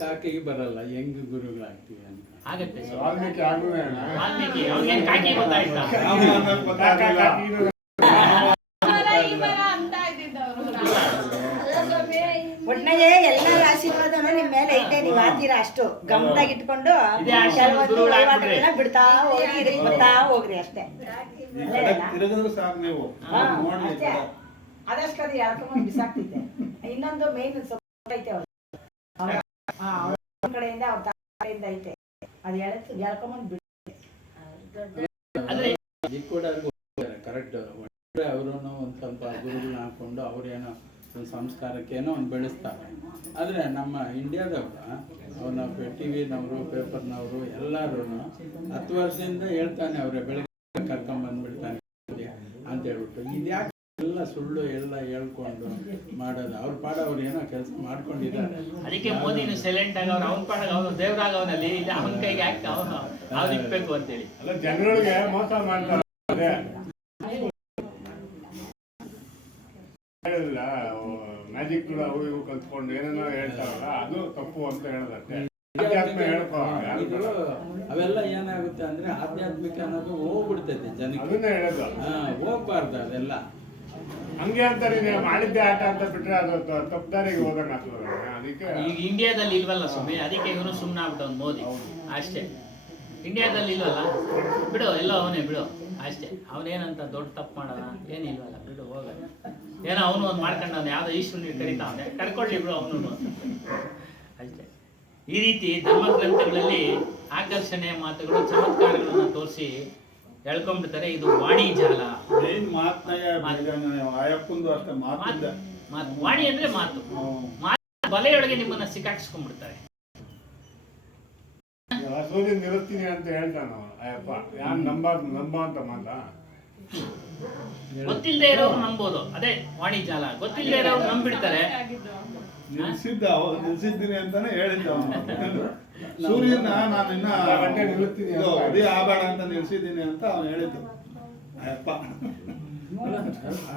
ಕಾಕಿಗೆ ಬರಲ್ಲ, ಹೆಂಗ್ ಗುರುಗಳಾಗ್ತೀವಿ ಅಂತ ಆಗತ್ತೆ. ವಾಲ್ಮೀಕಿ ಆಗುವೆ ವಾಲ್ಮೀಕಿ ಅವ್ನಿಗೇನ್ ಕಾಕಿ ಗೊತ್ತಾಯ್ತಾ? ಅಂತ ಇದ್ದಿದ್ದವರು. ಒಟ್ನಾಗೆ ಎಲ್ಲರ ಆಶೀರ್ವಾದನೂ ನಿಮ್ ಮೇಲೆ ಐತೆ. ನೀವ್ ಆತೀರಾ ಅಷ್ಟು ಗಮನದಾಗ ಇಟ್ಕೊಂಡು ಇದೇ ಆಶೀರ್ವಾದ ಕೆಲವೊಂದು ಗುರುಗಳಾಗ್ಬಿಡ್ರಿ. ವಹಿವಾಟುಗಳನ್ನ ಬಿಡ್ತಾ ಹೋಗಿ ಇದಕ್ಕೆ ಬರ್ತಾ ಹೋಗ್ರಿ ಅಷ್ಟೇ. ಸಾಕು ನೀವು ಅಷ್ಟೇ. ಅದಷ್ಟು ಅದು ಎಳ್ಕೊಂಡ್ ಬಿಸಾಕ್ತಿದ್ದೆ. ಇನ್ನೊಂದು ಮೇನ್ ಐತೆ ಅವ್ರ ಕಡೆಯಿಂದ ಅವ್ರ ಕಡೆಯಿಂದ ಐತೆ, ಅದು ಎಳ್ಕೊಂಬಂದ್ ಬಿಡ್ತೆ. ಈ ಕೂಡ ಕರೆಕ್ಟ್. ಅವರು ಒಂದು ಸ್ವಲ್ಪ ಗುರುಗಳನ್ನ ಹಾಕೊಂಡು ಅವ್ರೇನೋ ಒಂದು ಸಂಸ್ಕಾರಕ್ಕೇನೋ ಒಂದು ಬೆಳೆಸ್ತಾರೆ. ಆದರೆ ನಮ್ಮ ಇಂಡಿಯಾದವ್ರು ಅವ್ರನ್ನ ಟಿ ವಿನವರು ಪೇಪರ್ನವರು ಎಲ್ಲರೂ 10 ವರ್ಷದಿಂದ ಹೇಳ್ತಾನೆ ಅವರೇ ಬೆಳಗ್ಗೆ ಕರ್ಕೊಂಬಂದ್ಬಿಡ್ತಾನೆ ಅಂತ ಹೇಳ್ಬಿಟ್ಟು. ಇದ್ಯಾಕೆ ಎಲ್ಲ ಸುಳ್ಳು ಎಲ್ಲ ಹೇಳ್ಕೊಂಡು ಮಾಡೋದು? ಅವ್ರ ಪಾಡ ಅವ್ರು ಏನೋ ಕೆಲಸ ಮಾಡ್ಕೊಂಡಿದ್ದಾರೆ. ಅದಕ್ಕೆ ಮೋದಿನ ಸೈಲೆಂಟ್ ಆಗ ಅವ್ನ ಪಾಡ ಅವನು ದೇವರಾಗ ಅವನಲ್ಲಿ ಇಲ್ಲಿ ಅವನ ಕೈಗೆ ಹಾಕಿ ಅವ್ನು ಇಕ್ಬೇಕು ಅಂತೇಳಿ. ಅಲ್ಲ, ಜನಗಳಿಗೆ ಮೋಸ ಮಾಡ್ತಾರೆ. ಹೇಳಿಲ್ಲ ಮ್ಯಾಜಿಕ್ ಅವು ಇವು ಕಲ್ತ್ಕೊಂಡು ಏನೇನೋ ಹೇಳ್ತಾರಲ್ಲ, ಅದು ತಪ್ಪು ಅಂತ ಹೇಳದಷ್ಟೇ. ಅಧ್ಯಾತ್ಮ ಹೇಳ್ಕೊ ಇದು ಅವೆಲ್ಲ ಏನಾಗುತ್ತೆ ಅಂದ್ರೆ ಆಧ್ಯಾತ್ಮಿಕ ಅನ್ನೋದು ಹೋಗ್ಬಿಡ್ತೈತೆ ಜನಕ್ಕೆ. ಅದನ್ನೇ ಹೇಳೋದು. ಹೋಗ್ಬಾರ್ದು ಅದೆಲ್ಲ. ಹಂಗೆ ಅಂತಾರೆ, ನೀವು ಮಾಡಿದ್ದೆ ಆಟ ಅಂತ ಬಿಟ್ರೆ ಅದು ತಪ್ಪದಾರಿಗೆ ಹೋದಂಗ ಆಗ್ತದೆ. ಅದಕ್ಕೆ ಈಗ ಇಂಡಿಯಾದಲ್ಲಿ ಇಲ್ವಲ್ಲ ಸ್ವಾಮಿ, ಅದಕ್ಕೆ ಇವನು ಸುಮ್ಮನೆ ಆಗ್ಬಿಟ್ಟು ಮೋದಿ ಅಷ್ಟೇ. ಇಂಡಿಯಾದಲ್ಲಿ ಇಲ್ವಲ್ಲ, ಬಿಡು, ಎಲ್ಲೋ ಅವನೇ ಬಿಡು ಅಷ್ಟೇ. ಅವನೇನಂತ ದೊಡ್ಡ ತಪ್ಪು ಮಾಡೋಣ ಏನಿಲ್ವಲ್ಲ, ಬಿಡು ಹೋಗ. ಏನೋ ಅವನು ಒಂದು ಮಾಡ್ಕೊಂಡು ಅವ್ನು ಯಾವುದೋ ಈಶ್ವರನಿಗೆ ಕರಿತಾವನೆ, ಕರ್ಕೊಳ್ಳಿ ಬಿಡು ಅವನು ಅಷ್ಟೇ. ಈ ರೀತಿ ಧರ್ಮ ಗ್ರಂಥಗಳಲ್ಲಿ ಆಕರ್ಷಣೆಯ ಮಾತುಗಳು, ಚಮತ್ಕಾರಗಳನ್ನು ತೋರಿಸಿ ಹೇಳ್ಕೊಂಡ್ಬಿಡ್ತಾರೆ. ಇದು ವಾಣಿಜಾಲ. ಮಾತು ವಾಣಿ ಅಂದ್ರೆ ಮಾತು. ಬಲೆಯೊಳಗೆ ನಿಮ್ಮನ್ನ ಸಿಕ್ಕಾಕ್ಸ್ಕೊಂಡ್ಬಿಡ್ತಾರೆ. ಸೂರ್ಯ ನಿಲ್ಲಿಸ್ತೀನಿ ಅಂತ ಹೇಳ್ತಾನ ಅಯ್ಯಪ್ಪ. ಯಾರು ನಂಬ ಅಂತ ಮಾತಾ? ಗೊತ್ತಿಲ್ಲದೆ ಇರೋರು ನಂಬೋದು, ಅದೇ ವಾಣಿಜಾಲ. ಗೊತ್ತಿಲ್ಲದೆ ಇರೋರು ನಂಬಿಡ್ತಾರೆ. ನಿಲ್ಸಿದ್ದೀನಿ ಅಂತಾನೆ ಹೇಳಿದ್ದ ಅವನು. ಸೂರ್ಯನ ನಾನಿನ್ನ ನಿಲ್ಲಿಸ್ತೀನಿ ಅದೇ ಆಬೇಡ ಅಂತ ನಿಲ್ಸಿದ್ದೀನಿ ಅಂತ ಅವನು ಹೇಳಿದ್ದು. ಅಯ್ಯಪ್ಪ,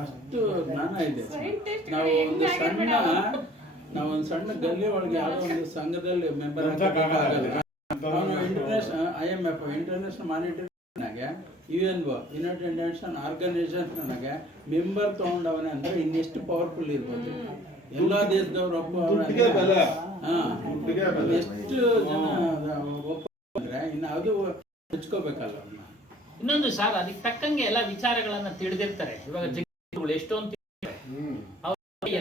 ಅಷ್ಟು ಜ್ಞಾನ ಇದೆ. ನಾವೊಂದು ಸಣ್ಣ ಗಲ್ಲಿ ಒಳಗೆ ಯಾವುದೋ ಒಂದು ಸಂಘದಲ್ಲಿ ಮೆಂಬರ್ ಆಗಲ್ಲ. ಅವನು IMF international monetary UNO united nation ಆರ್ಗನೈಸೇಷನ್ಗೆ ಮೆಂಬರ್ ತಗೊಂಡವನೇ ಅಂದ್ರೆ ಇನ್ನೆಷ್ಟು ಪವರ್ಫುಲ್ ಇರ್ಬೋದು. ಎಲ್ಲಾ ದೇಶದವ್ರು ಎಷ್ಟು ಜನ ಒಪ್ಪಂದ್ರೆ ಇನ್ನು ಅದು ಹಚ್ಕೋಬೇಕಲ್ಲ. ಇನ್ನೊಂದು ಸರ್, ಅದಕ್ಕೆ ತಕ್ಕಂಗೆ ಎಲ್ಲ ವಿಚಾರಗಳನ್ನ ತಿಳಿದಿರ್ತಾರೆ. ಇವಾಗ ಜಗಗಳು ಎಷ್ಟೊಂದು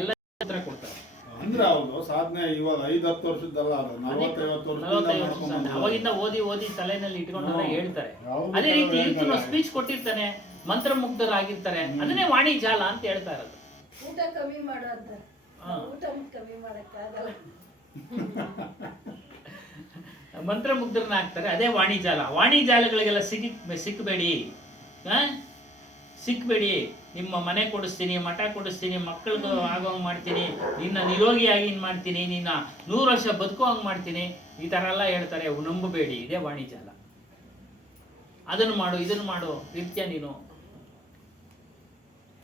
ಎಲ್ಲ ಉತ್ತರ ಕೊಡ್ತಾರೆ. ಅಂದ್ರೆ ಅವನು ಸಾಧನೆ ಇವಾಗ 5-10 ವರ್ಷದ್ದಲ್ಲ, 40-50 ವರ್ಷ ಅವಾಗಿಂದ ಓದಿ ತಲೆನಲ್ಲಿ ಇಟ್ಕೊಂಡ್ರೆ ಹೇಳ್ತಾರೆ. ಅದೇ ರೀತಿ ಇವತ್ತು ಸ್ಪೀಚ್ ಕೊಟ್ಟಿರ್ತಾನೆ, ಮಂತ್ರಮುಗ್ಧರಾಗಿರ್ತಾರೆ. ಅದನ್ನೇ ವಾಣಿಜಾಲ ಅಂತ ಹೇಳ್ತಾ ಇರೋದು. ಊಟ ಕಮ್ಮಿ ಮಾಡು ಅಂತ. ಊಟ ಕಮ್ಮಿ ಮಾಡಕ್ಕಾಗಲ್ಲ. ಮಂತ್ರಮುಗ್ಧರನ್ನ ಆಗ್ತಾರೆ. ಅದೇ ವಾಣಿಜಾಲ. ವಾಣಿಜಾಲಗಳಿಗೆಲ್ಲ ಸಿಕ್ಕಬೇಡಿ, ಸಿಕ್ಕಬೇಡಿ. ನಿಮ್ಮ ಮನೆ ಕೊಡಿಸ್ತೀನಿ, ಮಠ ಕೊಡಿಸ್ತೀನಿ, ಮಕ್ಕಳಿಗೆ ಆಗೋಂಗೆ ಮಾಡ್ತೀನಿ, ನಿನ್ನ ನಿರೋಗಿಯಾಗಿ ಮಾಡ್ತೀನಿ, ನಿನ್ನ 100 ವರ್ಷ ಬದುಕೋ ಹಂಗೆ ಮಾಡ್ತೀನಿ, ಈ ಥರ ಎಲ್ಲ ಹೇಳ್ತಾರೆ. ನಂಬಬೇಡಿ. ಇದೇ ವಾಣಿಜಾಲ. ಅದನ್ನು ಮಾಡು, ಇದನ್ನು ಮಾಡು, ಇರ್ತೀಯ ನೀನು,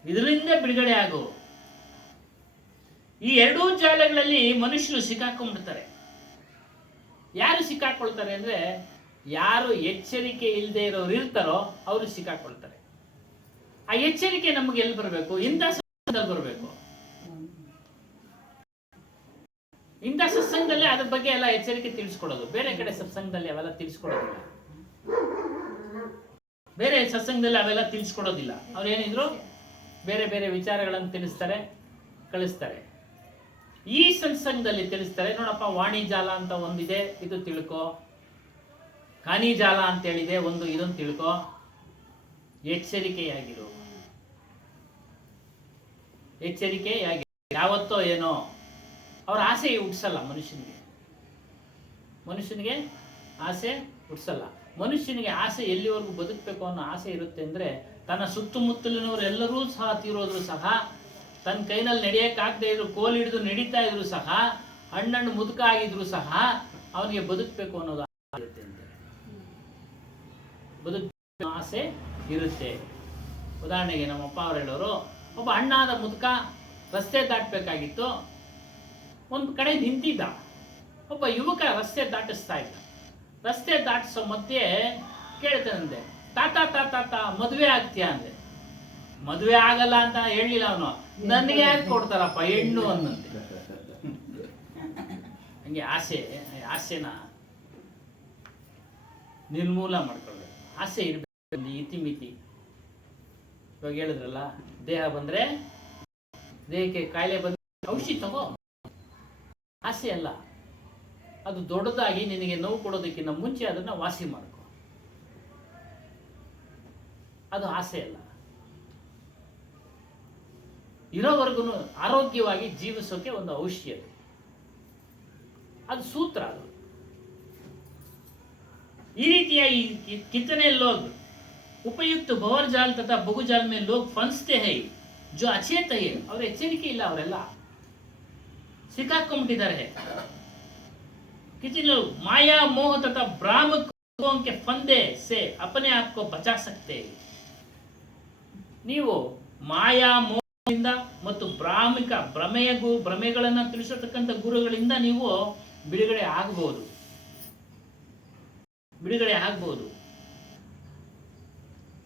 ಇದರಿಂದ ಬಿಡುಗಡೆ ಆಗು. ಈ ಎರಡೂ ಜಾಲಗಳಲ್ಲಿ ಮನುಷ್ಯರು ಸಿಕ್ಕಾಕೊಂಡ್ಬಿಡ್ತಾರೆ. ಯಾರು ಸಿಕ್ಕಾಕೊಳ್ತಾರೆ ಅಂದ್ರೆ, ಯಾರು ಎಚ್ಚರಿಕೆ ಇಲ್ಲದೆ ಇರೋರು ಇರ್ತಾರೋ ಅವರು ಸಿಕ್ಕಾಕೊಳ್ತಾರೆ. ಆ ಎಚ್ಚರಿಕೆ ನಮಗೆ ಎಲ್ಲಿ ಬರಬೇಕು? ಇಂಥ ಸತ್ಸಂಗದಲ್ಲಿ ಬರಬೇಕು. ಇಂಥ ಸತ್ಸಂಗದಲ್ಲಿ ಅದ್ರ ಬಗ್ಗೆ ಎಲ್ಲ ಎಚ್ಚರಿಕೆ ತಿಳಿಸ್ಕೊಡೋದು. ಬೇರೆ ಕಡೆ ಸತ್ಸಂಗದಲ್ಲಿ ಅವೆಲ್ಲ ತಿಳಿಸ್ಕೊಡೋದಿಲ್ಲ. ಬೇರೆ ಸತ್ಸಂಗದಲ್ಲಿ ಅವೆಲ್ಲ ತಿಳಿಸ್ಕೊಡೋದಿಲ್ಲ. ಅವ್ರೇನಿದ್ರು ಬೇರೆ ಬೇರೆ ವಿಚಾರಗಳನ್ನು ತಿಳಿಸ್ತಾರೆ, ಕಳಿಸ್ತಾರೆ. ಈ ಸತ್ಸಂಗದಲ್ಲಿ ತಿಳಿಸ್ತಾರೆ, ನೋಡಪ್ಪ ವಾಣಿಜಾಲ ಅಂತ ಒಂದಿದೆ, ಇದು ತಿಳ್ಕೊ. ಕಾನಿಜಾಲ ಅಂತ ಹೇಳಿದೆ ಒಂದು, ಇದನ್ನು ತಿಳ್ಕೊ. ಎಚ್ಚರಿಕೆಯಾಗಿರು, ಎಚ್ಚರಿಕೆಯಾಗಿ. ಯಾವತ್ತೋ ಏನೋ ಅವ್ರ ಆಸೆ ಹುಟ್ಟಿಸಲ್ಲ ಮನುಷ್ಯನಿಗೆ ಆಸೆ ಹುಟ್ಟಿಸಲ್ಲ. ಮನುಷ್ಯನಿಗೆ ಆಸೆ ಎಲ್ಲಿವರೆಗೂ ಬದುಕಬೇಕು ಅನ್ನೋ ಆಸೆ ಇರುತ್ತೆ ಅಂದ್ರೆ, ತನ್ನ ಸುತ್ತಮುತ್ತಲಿನವರೆಲ್ಲರೂ ಸಹ ತೀರೋದ್ರು ಸಹ, ತನ್ನ ಕೈನಲ್ಲಿ ನಡೆಯಕ್ಕಾಗದೆ ಇದ್ರು ಕೋಲ್ ಹಿಡಿದು ನಡೀತಾ ಇದ್ರು ಸಹ, ಹಣ್ಣು ಮುದುಕ ಆಗಿದ್ರು ಸಹ ಅವನಿಗೆ ಬದುಕಬೇಕು ಅನ್ನೋದು ಇರುತ್ತೆ ಅಂತೆ. ಬದುಕ ಆಸೆ ಇರುತ್ತೆ. ಉದಾಹರಣೆಗೆ ನಮ್ಮಪ್ಪ ಅವರು ಹೇಳೋರು, ಒಬ್ಬ ಹಣ್ಣಾದ ಮುದುಕ ರಸ್ತೆ ದಾಟಬೇಕಾಗಿತ್ತು. ಒಂದು ಕಡೆ ನಿಂತಿದ್ದ. ಒಬ್ಬ ಯುವಕ ರಸ್ತೆ ದಾಟಿಸ್ತಾ ಇದ್ದ. ರಸ್ತೆ ದಾಟಿಸೋ ಮಧ್ಯೆ ಕೇಳ್ತಾನಂದೆ, ತಾತ ತಾತ ತಾ ಮದುವೆ ಆಗ್ತೀಯಾ ಅಂದೆ. ಮದುವೆ ಆಗಲ್ಲ ಅಂತ ಹೇಳಲಿಲ್ಲ ಅವನು. ನನಗೆ ಯಾಕೆ ಕೊಡ್ತಾರಪ್ಪ ಹೆಣ್ಣು ಅನ್ನಂತೆ. ಹಂಗೆ ಆಸೆನ ನಿರ್ಮೂಲ ಮಾಡ್ಕೊಳ್ಬೇಕು. ಆಸೆ ಇರಬೇಕು, ಇತಿಮಿತಿ. ಇವಾಗ ಹೇಳಿದ್ರಲ್ಲ, ದೇಹ ಬಂದ್ರೆ, ದೇಹಕ್ಕೆ ಕಾಯಿಲೆ ಬಂದ್ರೆ ಔಷಧಿ ತಗೋ. ಆಸೆ ಅಲ್ಲ, ಅದು ದೊಡ್ಡದಾಗಿ ನಿನಗೆ ನೋವು ಕೊಡೋದಕ್ಕಿಂತ ಮುಂಚೆ ಅದನ್ನ ವಾಸಿ ಮಾಡ್ಕೊ. ಅದು ಆಸೆ ಅಲ್ಲ. ಇರೋವರೆಗೂ ಆರೋಗ್ಯವಾಗಿ ಜೀವಿಸೋಕೆ ಒಂದು ಔಷಧಿ ಅದು ಸೂತ್ರ. ಅದು ಈ ರೀತಿಯ कितने लोग उपयुक्त भंवर जाल तथा बहुजाल में लोग फंसते हैं जो अचेत है. ಅವ್ರ ಎಚ್ಚರಿಕೆ ಇಲ್ಲ, ಅವರೆಲ್ಲ ಸಿಕ್ಕಾಕೊಂಡ್ಬಿಟ್ಟಿದ್ದಾರೆ. कितने लोग माया मोह तथा भ्रामकों के फंदे से अपने आप को बचा सकते हैं. ನೀವು ಮಾಯಾ ಮೋಹದಿಂದ ಮತ್ತು ಭ್ರಮೆಗಳನ್ನು ತಿಳಿಸತಕ್ಕಂಥ ಗುರುಗಳಿಂದ ನೀವು ಬಿಡುಗಡೆ ಆಗಬಹುದು.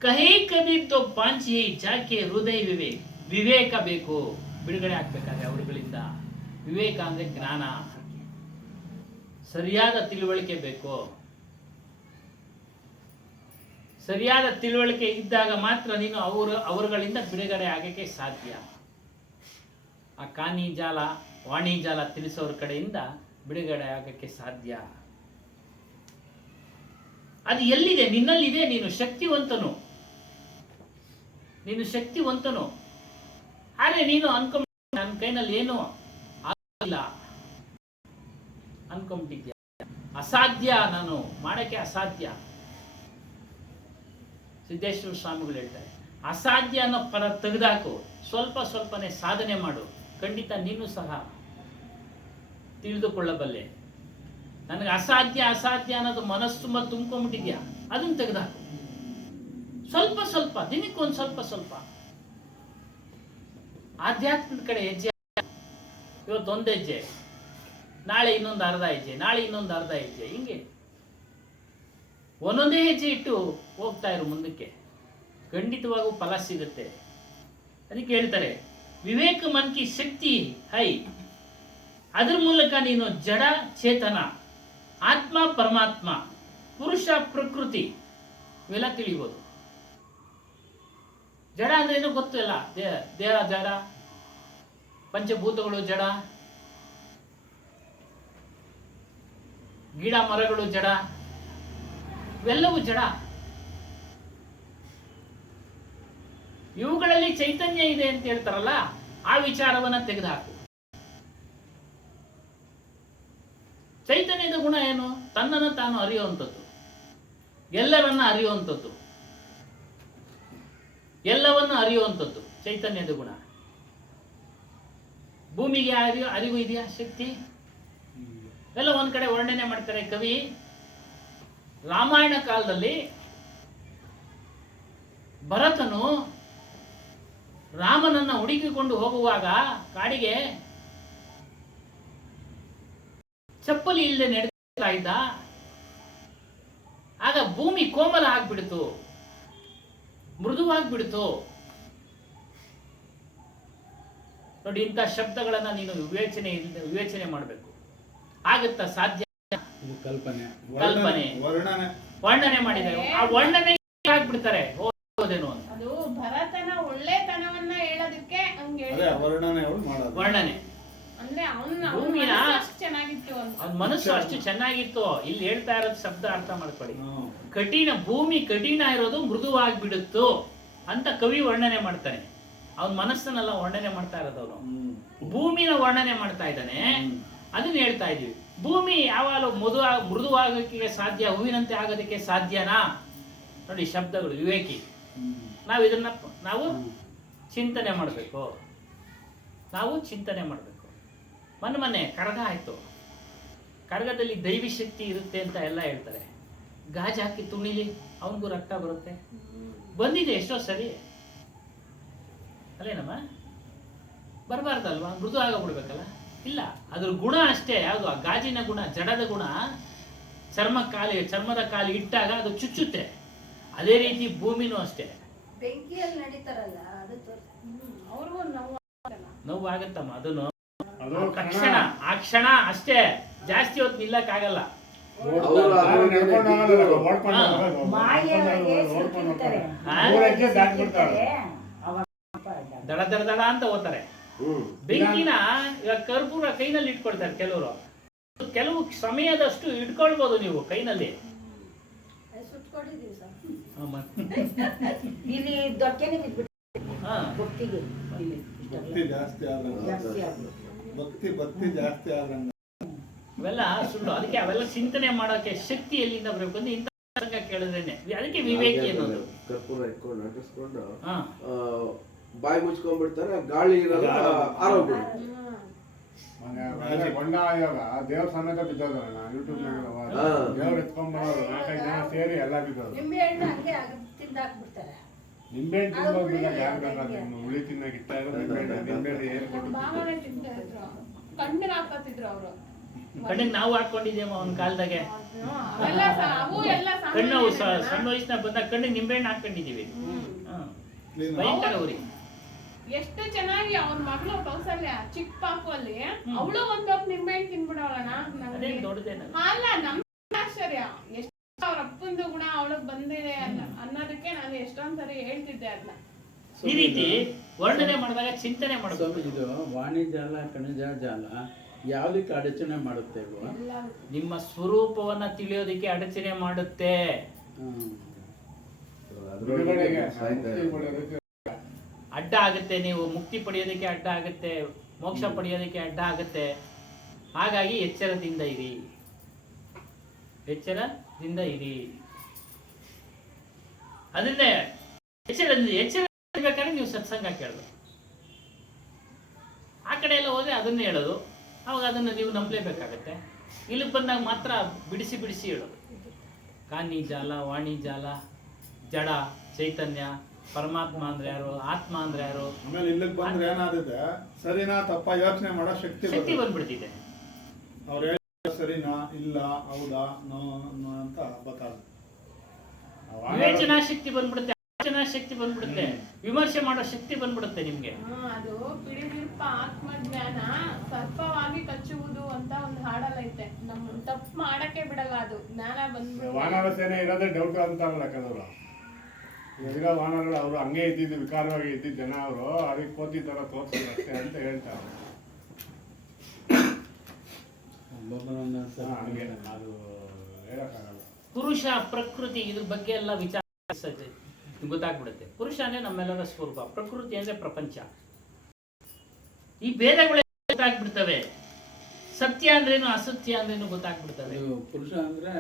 ಕಹೇ ಕಬೀರ್ ತೋ ಪಾಂಚಿ ಜಾಕೆ ಹೃದಯ ವಿವೇಕ ಬೇಕು. ಬಿಡುಗಡೆ ಆಗ್ಬೇಕಾದ್ರೆ ಅವರುಗಳಿಂದ. ವಿವೇಕ ಅಂದ್ರೆ ಜ್ಞಾನ, ಸರಿಯಾದ ತಿಳುವಳಿಕೆ ಬೇಕು. ಸರಿಯಾದ ತಿಳುವಳಿಕೆ ಇದ್ದಾಗ ಮಾತ್ರ ನೀನು ಅವರುಗಳಿಂದ ಬಿಡುಗಡೆ ಆಗಕ್ಕೆ ಸಾಧ್ಯ. ಆ ಕಾನಿ ಜಾಲ, ವಾಣಿ ಜಾಲ ತಿಳಿಸೋರ ಕಡೆಯಿಂದ ಬಿಡುಗಡೆ ಆಗಕ್ಕೆ ಸಾಧ್ಯ. ಅದು ಎಲ್ಲಿದೆ? ನಿನ್ನಲ್ಲಿದೆ. ನೀನು ಶಕ್ತಿವಂತನು. ಆದ್ರೆ ನೀನು ನನ್ನ ಕೈನಲ್ಲಿ ಏನು ಆಗಿಲ್ಲ ಅನ್ಕೊಂಬಿಟ್ಟಿದ್ಯಾ. ಅಸಾಧ್ಯ, ನಾನು ಮಾಡಕ್ಕೆ ಅಸಾಧ್ಯ. ಸಿದ್ದೇಶ್ವರ ಸ್ವಾಮಿಗಳು ಹೇಳ್ತಾರೆ, ಅಸಾಧ್ಯ ಅನ್ನೋ ಪದ ತೆಗೆದಾಕು, ಸ್ವಲ್ಪನೇ ಸಾಧನೆ ಮಾಡು. ಖಂಡಿತ ನೀನು ಸಹ ತಿಳಿದುಕೊಳ್ಳಬಲ್ಲೆ. ನನಗೆ ಅಸಾಧ್ಯ ಅನ್ನೋದು ಮನಸ್ಸು ತುಂಬ ತುಂಬ್ಕೊಂಡ್ಬಿಟ್ಟಿದ್ಯಾ, ಅದನ್ನು ತೆಗೆದಾಕು. ಸ್ವಲ್ಪ ದಿನಕ್ಕೊಂದು ಸ್ವಲ್ಪ ಆಧ್ಯಾತ್ಮದ ಕಡೆ ಹೆಜ್ಜೆ. ಇವತ್ತು ಒಂದು ಹೆಜ್ಜೆ, ನಾಳೆ ಇನ್ನೊಂದು ಅರ್ಧ ಹೆಜ್ಜೆ, ಹಿಂಗೆ ಒಂದೊಂದೇ ಹೆಜ್ಜೆ ಇಟ್ಟು ಹೋಗ್ತಾ ಇರು ಮುಂದಕ್ಕೆ. ಖಂಡಿತವಾಗೂ ಫಲ ಸಿಗುತ್ತೆ. ಅದಕ್ಕೆ ಹೇಳ್ತಾರೆ, ವಿವೇಕ ಮನ್ ಕಿ ಶಕ್ತಿ ಹೈ. ಅದ್ರ ಮೂಲಕ ನೀನು ಜಡ ಚೇತನ, ಆತ್ಮ ಪರಮಾತ್ಮ, ಪುರುಷ ಪ್ರಕೃತಿ ಇವೆಲ್ಲ ತಿಳಿಬೋದು. ಜಡ ಅಂದ್ರೆ ಏನು ಗೊತ್ತಿಲ್ಲ. ದೇಹ ಜಡ, ಪಂಚಭೂತಗಳು ಜಡ, ಗಿಡ ಮರಗಳು ಜಡ, ಇವೆಲ್ಲವೂ ಜಡ. ಇವುಗಳಲ್ಲಿ ಚೈತನ್ಯ ಇದೆ ಅಂತ ಹೇಳ್ತಾರಲ್ಲ, ಆ ವಿಚಾರವನ್ನ ತೆಗೆದುಹಾಕು. ಚೈತನ್ಯದ ಗುಣ ಏನು? ತನ್ನನ್ನು ತಾನು ಅರಿಯುವಂಥದ್ದು, ಎಲ್ಲವನ್ನ ಅರಿಯುವಂಥದ್ದು, ಎಲ್ಲವನ್ನು ಅರಿಯುವಂಥದ್ದು ಚೈತನ್ಯದ ಗುಣ. ಭೂಮಿಗೆ ಅರಿವು ಇದೆಯಾ? ಶಕ್ತಿ ಎಲ್ಲ ಒಂದ್ ಕಡೆ ವರ್ಣನೆ ಮಾಡ್ತಾರೆ ಕವಿ. ರಾಮಾಯಣ ಕಾಲದಲ್ಲಿ ಭರತನು ರಾಮನನ್ನ ಹುಡುಕಿಕೊಂಡು ಹೋಗುವಾಗ ಕಾಡಿಗೆ ಚಪ್ಪಲಿ ಇಲ್ಲದೆ ನಡೆತಾ ಇದ್ದ. ಆಗ ಭೂಮಿ ಕೋಮಲ ಆಗ್ಬಿಡ್ತು, ಮೃದುವಾಗ್ಬಿಡ್ತು. ನೋಡಿ, ಇಂಥ ಶಬ್ದಗಳನ್ನ ನೀನು ವಿವೇಚನೆ ಮಾಡಬೇಕು. ಆಗುತ್ತಾ? ಸಾಧ್ಯ? ಇದು ಕಲ್ಪನೆ. ಕಲ್ಪನೆ ವರ್ಣನೆ ಮಾಡಿದ್ದಾರೆ. ಆ ವರ್ಣನೆ ಆಗ್ಬಿಡ್ತಾರೆ ಓದೇನು ಅಂತ. ಅದು ಭರತನ ಒಳ್ಳೆತನವನ್ನ ಹೇಳೋದಕ್ಕೆ ಹಂಗೆ ಅದೇ ವರ್ಣನೆ ಅವ್ರು ಮಾಡೋದು. ವರ್ಣನೆ ಅಂದ್ರೆ ಭೂಮಿಯ ಚೆನ್ನಾಗಿತ್ತು ಅಂತ. ಅವ್ನ ಮನಸ್ಸು ಅಷ್ಟು ಚೆನ್ನಾಗಿತ್ತು. ಇಲ್ಲಿ ಹೇಳ್ತಾ ಇರೋದು ಶಬ್ದ ಅರ್ಥ ಮಾಡ್ಕೊಳ್ಳಿ. ಹ್ಮ್. ಕಠಿಣ, ಭೂಮಿ ಕಠಿಣ ಇರೋದು ಮೃದುವಾಗ್ಬಿಡುತ್ತು ಅಂತ ಕವಿ ವರ್ಣನೆ ಮಾಡ್ತಾನೆ. ಅವನ ಮನಸ್ಸನ್ನೆಲ್ಲ ವರ್ಣನೆ ಮಾಡ್ತಾ ಇರೋದು ಅವನು. ಭೂಮಿನ ವರ್ಣನೆ ಮಾಡ್ತಾ ಇದ್ದಾನೆ. ಅದನ್ನ ಹೇಳ್ತಾ ಇದೀವಿ. ಭೂಮಿ ಯಾವಾಗಲೂ ಮೃದುವಾಗಕ್ಕೆ ಸಾಧ್ಯ, ಹೂವಿನಂತೆ ಆಗೋದಕ್ಕೆ ಸಾಧ್ಯನಾ? ನೋಡಿ ಶಬ್ದಗಳು ವಿವೇಕಿ. ನಾವು ಚಿಂತನೆ ಮಾಡಬೇಕು. ಮೊನ್ನೆ ಕರಗ ಆಯ್ತು. ಕರಗದಲ್ಲಿ ದೈವಿ ಶಕ್ತಿ ಇರುತ್ತೆ ಅಂತ ಎಲ್ಲ ಹೇಳ್ತಾರೆ. ಗಾಜು ಹಾಕಿ ತುಣಿಲಿ, ಅವನಿಗೂ ರಕ್ತ ಬರುತ್ತೆ. ಬಂದಿದೆ ಎಷ್ಟೋ ಸರಿ, ಅಲ್ಲೇನಮ್ಮ? ಬರಬಾರ್ದಲ್ವಾ? ಮೃದು ಆಗಬಿಡ್ಬೇಕಲ್ಲ? ಇಲ್ಲ, ಅದ್ರ ಗುಣ ಅಷ್ಟೇ. ಯಾವುದು? ಆ ಗಾಜಿನ ಗುಣ, ಜಡದ ಗುಣ. ಚರ್ಮದ ಕಾಲಿ ಇಟ್ಟಾಗ ಅದು ಚುಚ್ಚುತ್ತೆ. ಅದೇ ರೀತಿ ಭೂಮಿನೂ ಅಷ್ಟೇ. ಬೆಂಕಿಯಲ್ಲಿ ನಡೀತಾರಲ್ಲ ಅದು ಅವ್ರಿಗೂ ನೋವು ಆಗತ್ತಮ್ಮ. ಅದನ್ನು ಅದು ಆ ಕ್ಷಣ ಅಷ್ಟೇ, ಜಾಸ್ತಿ ಹೊತ್ತು ನಿಲ್ಲಕ್ಕಾಗಲ್ಲ. ದಡ ದಡ ದಡ ಅಂತ ಹೋಗ್ತಾರೆ. ಬೆಂಕಿನ ಇವಾಗ ಕರ್ಪೂರ ಕೈನಲ್ಲಿ ಇಟ್ಕೊಳ್ತಾರೆ ಕೆಲವರು. ಕೆಲವು ಸಮಯದಷ್ಟು ಇಟ್ಕೊಳ್ಬಹುದು ನೀವು ಕೈನಲ್ಲಿ. ಸುಟ್ಕೊಂಡಿದೀವಿ ಸರ್. ಇಲ್ಲಿ ದೊಡ್ಡನೆ ಬಿದ್ಬಿಟ್ಟು ಭಕ್ತಿಗೆ ಇಲ್ಲಿ ಭಕ್ತಿ ಜಾಸ್ತಿ ಆದಂಗ ಅವೆಲ್ಲ ಸುಳ್ಳು. ಅದಕ್ಕೆ ಅವೆಲ್ಲ ಚಿಂತನೆ ಮಾಡೋಕೆ ಶಕ್ತಿ ಎಲ್ಲಿಂದ ಬರಬೇಕು ಅಂದ್ರೆ ಇಂಥ ಪ್ರಸಂಗ ಕೇಳಿದ್ರೇನೆ. ಅದಕ್ಕೆ ವಿವೇಕಿ ಅನ್ನೋದು. ಕರ್ಪೂರ ಇಟ್ಕೊಂಡು ನಟಿಸ್ಕೊಂಡು ಬಾಯಿ ಮುಚ್ಕೊಂಡ್ಬಿಡ್ತಾರೆ, ಗಾಳಿ ಇರಲ್ಲ, ಆರೋಗ್ಬಿಡುತ್ತೆ. ಕೊಂಡ ಆಯೋಗ ದೇವ್ರ ಸಮೇತ ಬಿದ್ದೋದ್ರಣ್ಣ. ಯೂಟ್ಯೂಬ್ ದೇವ್ರ ಎತ್ಕೊಂಡ್ಬರೋರು 4-5 ಜನ ಸೇರಿ ಎಲ್ಲ ಬಿದ್ದೋದು. ನಿಂಬೆ ಹಣ್ಣು ಹಂಗೆ ತಿಂದಾಕ್ಬಿಡ್ತಾರೆ. ನಿಂಬೆ ಹಣ್ಣು ತಿನ್ನೋದ್ರಿಂದ ಯಾರು ಬೇಕಾದ್ರೆ ಹುಳಿ ತಿನ್ನಕ್ಕೆ ಇಷ್ಟ ಇರೋ ನಿಂಬೆ ಹಣ್ಣು ಏನ್ ಕೊಟ್ಟು ಭಾವನೆ ತಿಂತಾ ಇದ್ರು, ಕಣ್ಣಿಗೆ ಹಾಕತ್ತಿದ್ರು ಅವರು. ಕಣ್ಣಿಗೆ ನಾವು ಹಾಕೊಂಡಿದ್ದೇವ ಅವನ ಕಾಲದಾಗೆ. ಅವು ಎಲ್ಲ ಕಣ್ಣು ಸಣ್ಣ ವಯಸ್ಸಿನ ಬಂದಾಗ ಕಣ್ಣಿಗೆ ನಿಂಬೆಹಣ್ಣು ಹಾಕೊಂಡಿದೀವಿ. ಭಯಂಕರ ಊರಿ. ಎಷ್ಟು ಚೆನ್ನಾಗಿ ಅವನ ಮಗಳು ಕೌಸಲ್ಯ ಚಿಕ್ಕ ಪಾಪು ಅಲ್ಲಿ ಅವಳು ಒಂದೊಬ್ಬ ನಿಂಬೆಹಣ್ಣು ತಿನ್ಬಿಡವಳಣ. ಅದೇನ್ ದೊಡ್ಡದೇನ? ಅಲ್ಲ, ನಮ್ ಆಶ್ಚರ್ಯ ಎಷ್ಟು ಅವ್ರ ಅಪ್ಪಂದು ಗುಣ ಅವಳಗ್ ಬಂದಿದೆ ಅನ್ನೋದಕ್ಕೆ ನಾನು ಎಷ್ಟೊಂದ್ ಸರಿ ಹೇಳ್ತಿದ್ದೆ ಅದನ್ನ. ಈ ರೀತಿ ವರ್ಣನೆ ಮಾಡಿದಾಗ ಚಿಂತನೆ ಮಾಡಬೇಕು. ಇದು ವಾಣಿಜ್ಯಾಲ ಖನಿಜ ಜಾಲ ಯಾವ್ದಕ್ಕೆ ಅಡಚಣೆ ಮಾಡುತ್ತೆ? ನಿಮ್ಮ ಸ್ವರೂಪವನ್ನ ತಿಳಿಯೋದಕ್ಕೆ ಅಡಚಣೆ ಮಾಡುತ್ತೆ. ಅಡ್ಡ ಆಗುತ್ತೆ. ನೀವು ಮುಕ್ತಿ ಪಡೆಯೋದಕ್ಕೆ ಅಡ್ಡ ಆಗುತ್ತೆ, ಮೋಕ್ಷ ಪಡೆಯೋದಕ್ಕೆ ಅಡ್ಡ ಆಗುತ್ತೆ. ಹಾಗಾಗಿ ಎಚ್ಚರದಿಂದ ಇರಿ. ಅದನ್ನೇ ಎಚ್ಚರ ಬೇಕಾದ್ರೆ ನೀವು ಸತ್ಸಂಗ ಕೇಳಬೇಕು. ಆ ಕಡೆ ಎಲ್ಲ ಹೋದ್ರೆ ಅದನ್ನೇ ಹೇಳೋದು. ಅವಾಗ ಅದನ್ನು ನೀವು ನಂಬಲೇಬೇಕಾಗತ್ತೆ. ಇಲ್ಲಿಗೆ ಬಂದಾಗ ಮಾತ್ರ ಬಿಡಿಸಿ ಹೇಳೋದು. ಕಾನಿ ಜಾಲ, ವಾಣಿ ಜಾಲ, ಜಡ, ಚೈತನ್ಯ, ಪರಮಾತ್ಮ ಅಂದ್ರೆ ಯಾರು, ಆತ್ಮ ಅಂದ್ರೆ ಯಾರು. ಆಮೇಲೆ ಇಲ್ಲಿಗೆ ಬಂದ್ರೆ ಏನಾಗುತ್ತೆ, ಸರಿನಾ ತಪ್ಪ ಯೋಚನೆ ಮಾಡೋ ಶಕ್ತಿ ಬಂದ್ಬಿಡ್ತಿದೆ. ಅವ್ರು ಸರಿನಾ ಇಲ್ಲ ಹೌದಾ ನೋ ಅಂತ ಗೊತ್ತಾಗುತ್ತೆ. ವಿವೇಚನಾ ಶಕ್ತಿ ಬಂದ್ಬಿಡುತ್ತೆ, ಆಲೋಚನಾ ಶಕ್ತಿ ಬಂದ್ಬಿಡುತ್ತೆ, ವಿಮರ್ಶೆ ಮಾಡೋ ಶಕ್ತಿ ಬಂದ್ಬಿಡುತ್ತೆ ನಿಮ್ಗೆ. ಅದು ಪಿಡಿದಿರ್ಪ ಆತ್ಮಜ್ಞಾನ ಸರ್ಪವಾಗಿ ಕಚ್ಚುವುದು ಅಂತ ಒಂದು ಹಾಡಲ್ಲೈತೆ. ನಮ್ಮ ತಪ್ಪು ಮಾಡಕ್ಕೆ ಬಿಡಲ್ಲ, ಅದು ಜ್ಞಾನ ಬಂದ್ಬಿಡು. ವಾನರ ಸೇನೆ ಇರೋದೇ ಡೌಟ್ ಅಂತಾರಲ್ಲ ಕೆಲವರು. ಈಗ ವಾನರಗಳು ಅವರು ಹಂಗೆ ಇದ್ದಿದ್ದು, ವಿಕಾರವಾಗಿ ಇದ್ದಿದ್ದ ಜನ ಅವರು ಅದಕ್ಕೆ ಕೋತಿ ತರ ತೋರಿಸಿದ್ರು ಅಷ್ಟೇ ಅಂತ ಹೇಳ್ತಾರೆ. ಹಂಗೆ ಅದು ಹೇಳಕ್ಕಾಗಲ್ಲ. ಪುರುಷ ಪ್ರಕೃತಿ ಇದ್ರ ಬಗ್ಗೆ ಎಲ್ಲ ವಿಚಾರ ಗೊತ್ತಾಗ್ಬಿಡುತ್ತೆ. ಪುರುಷ ಅಂದ್ರೆ ನಮ್ಮೆಲ್ಲರ ಸ್ವರೂಪ, ಪ್ರಕೃತಿ ಅಂದ್ರೆ ಪ್ರಪಂಚ. ಈ ಭೇದಗಳು ಗೊತ್ತಾಗ್ಬಿಡ್ತವೆ. ಸತ್ಯ ಅಂದ್ರೇನು ಅಸತ್ಯ ಅಂದ್ರೇನು ಗೊತ್ತಾಗ್ಬಿಡ್ತದೆ. ಇದು ಪುರುಷ ಅಂದ್ರೆ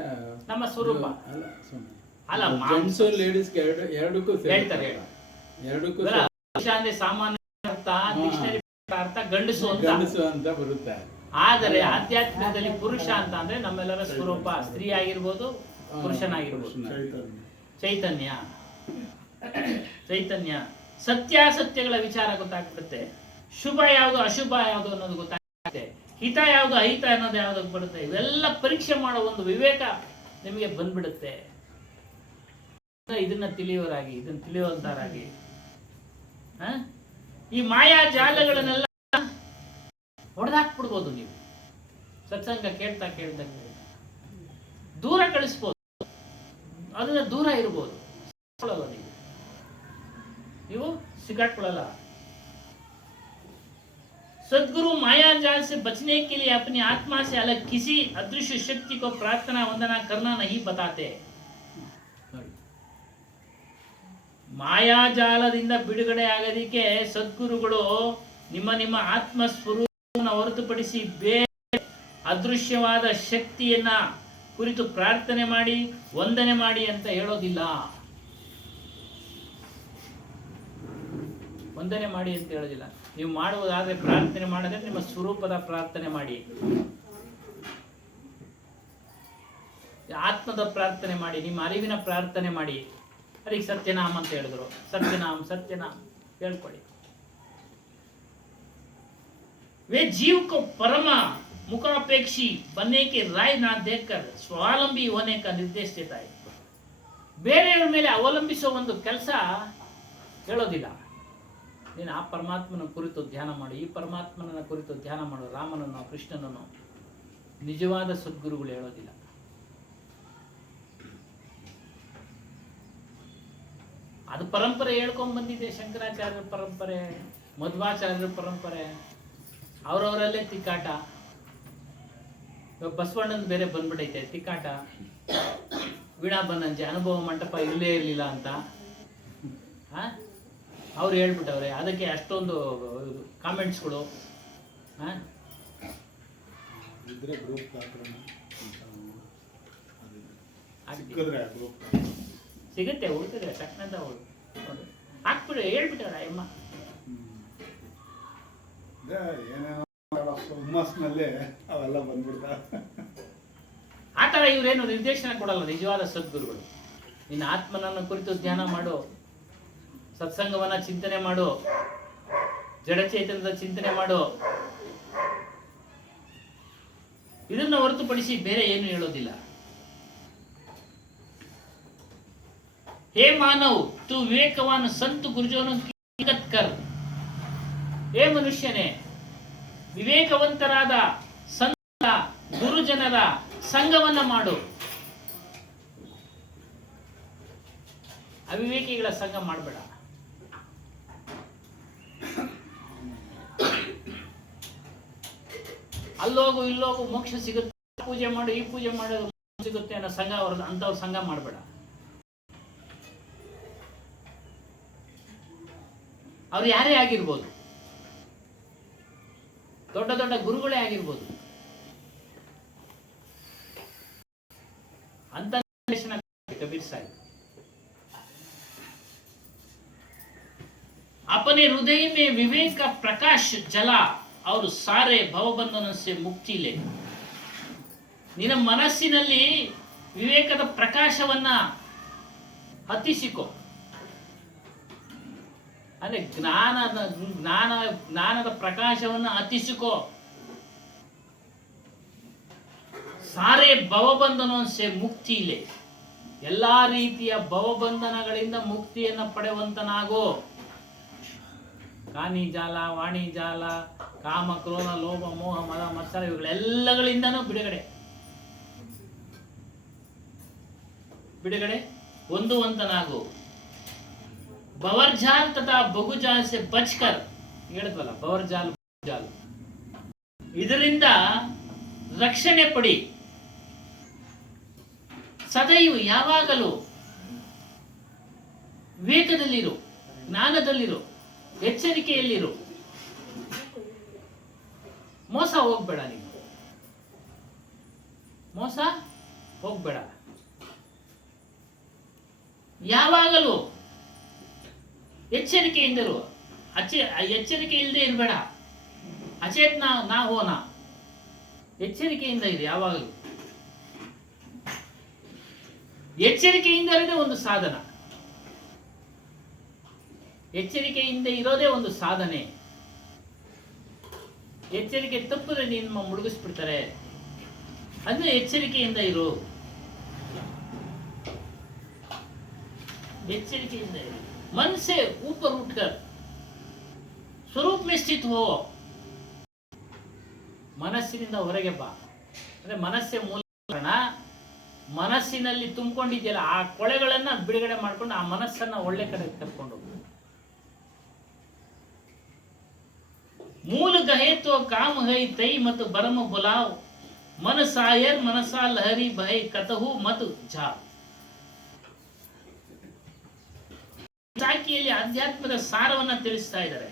ನಮ್ಮ ಸ್ವರೂಪ ಅಲ್ಲ ಸುಮ್ಮನೆ ಅಲ್ಲ, ಜೆಂಟ್ಸು ಲೇಡೀಸ್ಗೆ ಎರಡಕ್ಕೂ ಹೇಳ್ತಾರೆ. ಎರಡಕ್ಕೂ ಪುರುಷ ಅಂದ್ರೆ ಸಾಮಾನ್ಯ ಅರ್ಥ, ಡಿಕ್ಷನರಿ ಅರ್ಥ ಗಂಡಸು ಅಂತ. ಗಂಡಸು ಅಂತ ಬರುತ್ತೆ. ಆದರೆ ಆಧ್ಯಾತ್ಮಿಕದಲ್ಲಿ ಪುರುಷ ಅಂತ ಅಂದ್ರೆ ನಮ್ಮೆಲ್ಲರ ಸ್ವರೂಪ, ಸ್ತ್ರೀ ಆಗಿರ್ಬೋದು ಪುರುಷನಾಗಿರ್ಬೋದು, ಚೈತನ್ಯ. ಚೈತನ್ಯ ಸತ್ಯಾಸತ್ಯಗಳ ವಿಚಾರ ಗೊತ್ತಾಗ್ಬಿಡುತ್ತೆ. ಶುಭ ಯಾವುದು ಅಶುಭ ಯಾವುದು ಅನ್ನೋದು ಗೊತ್ತಾಗುತ್ತೆ. ಹಿತ ಯಾವುದು ಅಹಿತ ಅನ್ನೋದು ಯಾವ್ದು ಬರುತ್ತೆ. ಇವೆಲ್ಲ ಪರೀಕ್ಷೆ ಮಾಡೋ ಒಂದು ವಿವೇಕ ನಿಮಗೆ ಬಂದ್ಬಿಡುತ್ತೆ. ಇದನ್ನ ತಿಳಿಯೋರಾಗಿ, ಇದನ್ನ ತಿಳಿಯುವಂತರಾಗಿ ಈ ಮಾಯಾ ಜಾಲಗಳನ್ನೆಲ್ಲ ಹೊಡೆದಾಕ್ಬಿಡ್ಬೋದು. ನೀವು ಸತ್ಸಂಗ ಕೇಳ್ತಾ ಕೇಳ್ತಾ ದೂರ ಕಳಿಸ್ಬೋದು, ಅದನ್ನ ದೂರ ಇರ್ಬೋದು. ನೀವು ಸಿಗಾಟ್ಕೊಳ್ಳಲ್ಲ. सदगुरु माया जाल से बचने के लिए अपनी आत्मा से अलग किसी अदृश्य शक्ति को प्रार्थना वंदना करना नहीं बताते. ಮಾಯಾಜಾಲದಿಂದ ಬಿಡುಗಡೆ ಆಗೋದಿಕ್ಕೆ ಸದ್ಗುರುಗಳು ನಿಮ್ಮ ನಿಮ್ಮ ಆತ್ಮ ಸ್ವರೂಪವನ್ನು ಹೊರತುಪಡಿಸಿ ಬೇರೆ ಅದೃಶ್ಯವಾದ ಶಕ್ತಿಯನ್ನ ಕುರಿತು ಪ್ರಾರ್ಥನೆ ಮಾಡಿ ವಂದನೆ ಮಾಡಿ ಅಂತ ಹೇಳೋದಿಲ್ಲ. ವಂದನೆ ಮಾಡಿ ಅಂತ ಹೇಳೋದಿಲ್ಲ. ನೀವು ಮಾಡುವುದಾದ್ರೆ ಪ್ರಾರ್ಥನೆ ಮಾಡಿದ್ರೆ ನಿಮ್ಮ ಸ್ವರೂಪದ ಪ್ರಾರ್ಥನೆ ಮಾಡಿ, ಆತ್ಮದ ಪ್ರಾರ್ಥನೆ ಮಾಡಿ, ನಿಮ್ಮ ಅರಿವಿನ ಪ್ರಾರ್ಥನೆ ಮಾಡಿ. ಅದಕ್ಕೆ ಸತ್ಯನಾಮ ಅಂತ ಹೇಳಿದ್ರು. सत्यनाम सत्यनाम ಹೇಳ್ಕೊಳ್ಳಿ. वे जीव को परम मुखापेक्षी बनने के राय ना देखकर स्वावलंबी होने का निर्देश देता है. ಬೇರೆಯವರ ಮೇಲೆ ಅವಲಂಬಿಸೋ ಒಂದು ಕೆಲಸ ಹೇಳೋದಿಲ್ಲ. ನೀನು ಆ ಪರಮಾತ್ಮನ ಕುರಿತು ಧ್ಯಾನ ಮಾಡು, ಈ ಪರಮಾತ್ಮನ ಕುರಿತು ಧ್ಯಾನ ಮಾಡು, ರಾಮನನ್ನು ಕೃಷ್ಣನನ್ನು. ನಿಜವಾದ ಸದ್ಗುರುಗಳು ಹೇಳೋದಿಲ್ಲ. ಅದು ಪರಂಪರೆ ಹೇಳ್ಕೊಂಡ್ ಬಂದಿದೆ. ಶಂಕರಾಚಾರ್ಯರ ಪರಂಪರೆ, ಮಧ್ವಾಚಾರ್ಯರ ಪರಂಪರೆ, ಅವರವರಲ್ಲೇ ತಿಕ್ಕಾಟ. ಬಸವಣ್ಣನ ಬೇರೆ ಬಂದ್ಬಿಟ್ಟೈತೆ ತಿಕ್ಕಾಟ. ವೀಣಾ ಬನ್ನಂಜೆ ಅನುಭವ ಮಂಟಪ ಇಲ್ಲೇ ಇರಲಿಲ್ಲ ಅಂತ ಅವ್ರು ಹೇಳ್ಬಿಟ್ಟವ್ರೆ. ಅದಕ್ಕೆ ಅಷ್ಟೊಂದು ಕಾಮೆಂಟ್ಸ್ಗಳು. ಸಿಗುತ್ತೆ, ಉಳ್ತದೆ ತಕ್ಕಂತ ಹಾಕ್ಬಿಡು, ಹೇಳ್ಬಿಟ್ಟವ್ರ ಅಮ್ಮ. ಹುಮ್ಮಸ್ನಲ್ಲಿ ಅವೆಲ್ಲ ಬಂದ್ಬಿಡ್ತಾವ. ಆ ಥರ ಇವರೇನು ನಿರ್ದೇಶನ ಕೊಡಲ್ಲ ನಿಜವಾದ ಸದ್ಗುರುಗಳು. ನಿನ್ನ ಆತ್ಮನನ್ನು ಕುರಿತು ಧ್ಯಾನ ಮಾಡು, ಸತ್ಸಂಗವನ್ನ ಚಿಂತನೆ ಮಾಡು, ಜಡಚೇತನದ ಚಿಂತನೆ ಮಾಡು. ಇದನ್ನ ಹೊರತುಪಡಿಸಿ ಬೇರೆ ಏನು ಹೇಳೋದಿಲ್ಲ. हे मानव तू विवेकवान संत गुरुजनों की इज्जत कर. हे ಮನುಷ್ಯನೇ, ವಿವೇಕವಂತರಾದ ಸಂತ ಗುರುಜನರ ಸಂಘವನ್ನ ಮಾಡು. ಅವಿವೇಕಿಗಳ ಸಂಘ ಮಾಡಬೇಡ. ಅಲ್ಲೋಗು ಇಲ್ಲೋಗು ಮೋಕ್ಷ ಸಿಗುತ್ತೆ, ಪೂಜೆ ಮಾಡು, ಈ ಪೂಜೆ ಮಾಡೋದು ಸಿಗುತ್ತೆ ಅನ್ನೋ ಸಂಘ, ಅವ್ರದ್ದು ಅಂತವ್ರ ಸಂಘ ಮಾಡಬೇಡ. ಅವ್ರು ಯಾರೇ ಆಗಿರ್ಬೋದು, ದೊಡ್ಡ ದೊಡ್ಡ ಗುರುಗಳೇ ಆಗಿರ್ಬೋದು. ಅಂತ कबीर साहब अपने हृदय में विवेक का प्रकाश जला और सारे भवबंधनों से मुक्ति ले. ನಿನ್ನ ಮನಸ್ಸಿನಲ್ಲಿ ವಿವೇಕದ ಪ್ರಕಾಶವನ್ನ ಹತ್ತಿಸಿಕೋ. ಅಂದ್ರೆ ಜ್ಞಾನದ ಪ್ರಕಾಶವನ್ನ ಹತ್ತಿಸಿಕೋ. ಸಾರೆ ಭವಬಂಧನೋನ್ಸೆ ಮುಕ್ತಿ ಇಲೆ. ಎಲ್ಲಾ ರೀತಿಯ ಭವಬಂಧನಗಳಿಂದ ಮುಕ್ತಿಯನ್ನ ಪಡೆಯುವಂತನಾಗೋ. ಕಾನಿ ಜಾಲ, ವಾಣಿ ಜಾಲ, ಕಾಮ, ಕ್ರೋಧ, ಲೋಭ, ಮೋಹ, ಮದ, ಮತ್ಸರ ಇವುಗಳೆಲ್ಲಗಳಿಂದನೂ ಬಿಡುಗಡೆ ಹೊಂದುವಂತನಾಗೋ. ಬವರ್ಜಾಲ್ ತಥಾ ಬಗುಜಾಲ್ ಸೆ ಬಚ್ಕರ್. ಹೇಳಿದ್ವಲ್ಲ, ಬವರ್ಜಾಲ್ ಜಾಲ್, ಇದರಿಂದ ರಕ್ಷಣೆ ಪಡಿ. ಸದೈವ ಯಾವಾಗಲೂ ವಿವೇಕದಲ್ಲಿರು, ಜ್ಞಾನದಲ್ಲಿರು, ಎಚ್ಚರಿಕೆಯಲ್ಲಿರು. ಮೋಸ ಹೋಗ್ಬೇಡ. ನೀವು ಹೋಗ್ಬೇಡ. ಯಾವಾಗಲೂ ಎಚ್ಚರಿಕೆಯಿಂದಿರು. ಎಚ್ಚರಿಕೆ ಇಲ್ಲದೆ ಇರಬೇಡ. ಅಚೇತನ ನಾ ಹೋನ. ಎಚ್ಚರಿಕೆಯಿಂದ ಇದೆ ಯಾವಾಗಲೂ. ಎಚ್ಚರಿಕೆಯಿಂದ ಇರೋದೇ ಒಂದು ಸಾಧನ. ಎಚ್ಚರಿಕೆಯಿಂದ ಇರೋದೇ ಒಂದು ಸಾಧನೆ. ಎಚ್ಚರಿಕೆ ತಪ್ಪಿದ್ರೆ ನಿಮ್ಮ ಮುಳುಗಿಸ್ಬಿಡ್ತಾರೆ. ಅಂದ್ರೆ ಎಚ್ಚರಿಕೆಯಿಂದ ಇರು. ಎಚ್ಚರಿಕೆಯಿಂದ ಇರು. मन से ऊपर उठकर ಸ್ವರೂಪ में स्थित हो. ಮನಸ್ಸಿನಿಂದ ಹೊರಗೆ ಬಾ. ಅಂದ್ರೆ ಮನಸ್ಸೇ ಮೂಲ ಕಾರಣ. ಮನಸ್ಸಿನಲ್ಲಿ ತುಂಬಿಕೊಂಡಿದೆಯಲ್ಲ ಆ ಕೊಳೆಗಳನ್ನ ಬಿಡುಗಡೆ ಮಾಡ್ಕೊಂಡು ಆ ಮನಸ್ಸನ್ನ ಒಳ್ಳೆ ಕಡೆ ಕರ್ಕೊಂಡು ಹೋಗು. ಮೂಲ ಗಹೆ ತೋ ಕಾಮ ಹೈ ತೈ ಮತ್ತು ಬರಮ ಬುಲಾವ್ ಮನ ಸಾಯರ್ ಮನಸಾ ಲಹರಿ ಬಹೈ ಕತಹು ಮತ್ ಜಾ. ಸಾಕಿಯಲ್ಲಿ ಆಧ್ಯಾತ್ಮದ ಸಾರವನ್ನ ತಿಳಿಸ್ತಾ ಇದ್ದಾರೆ.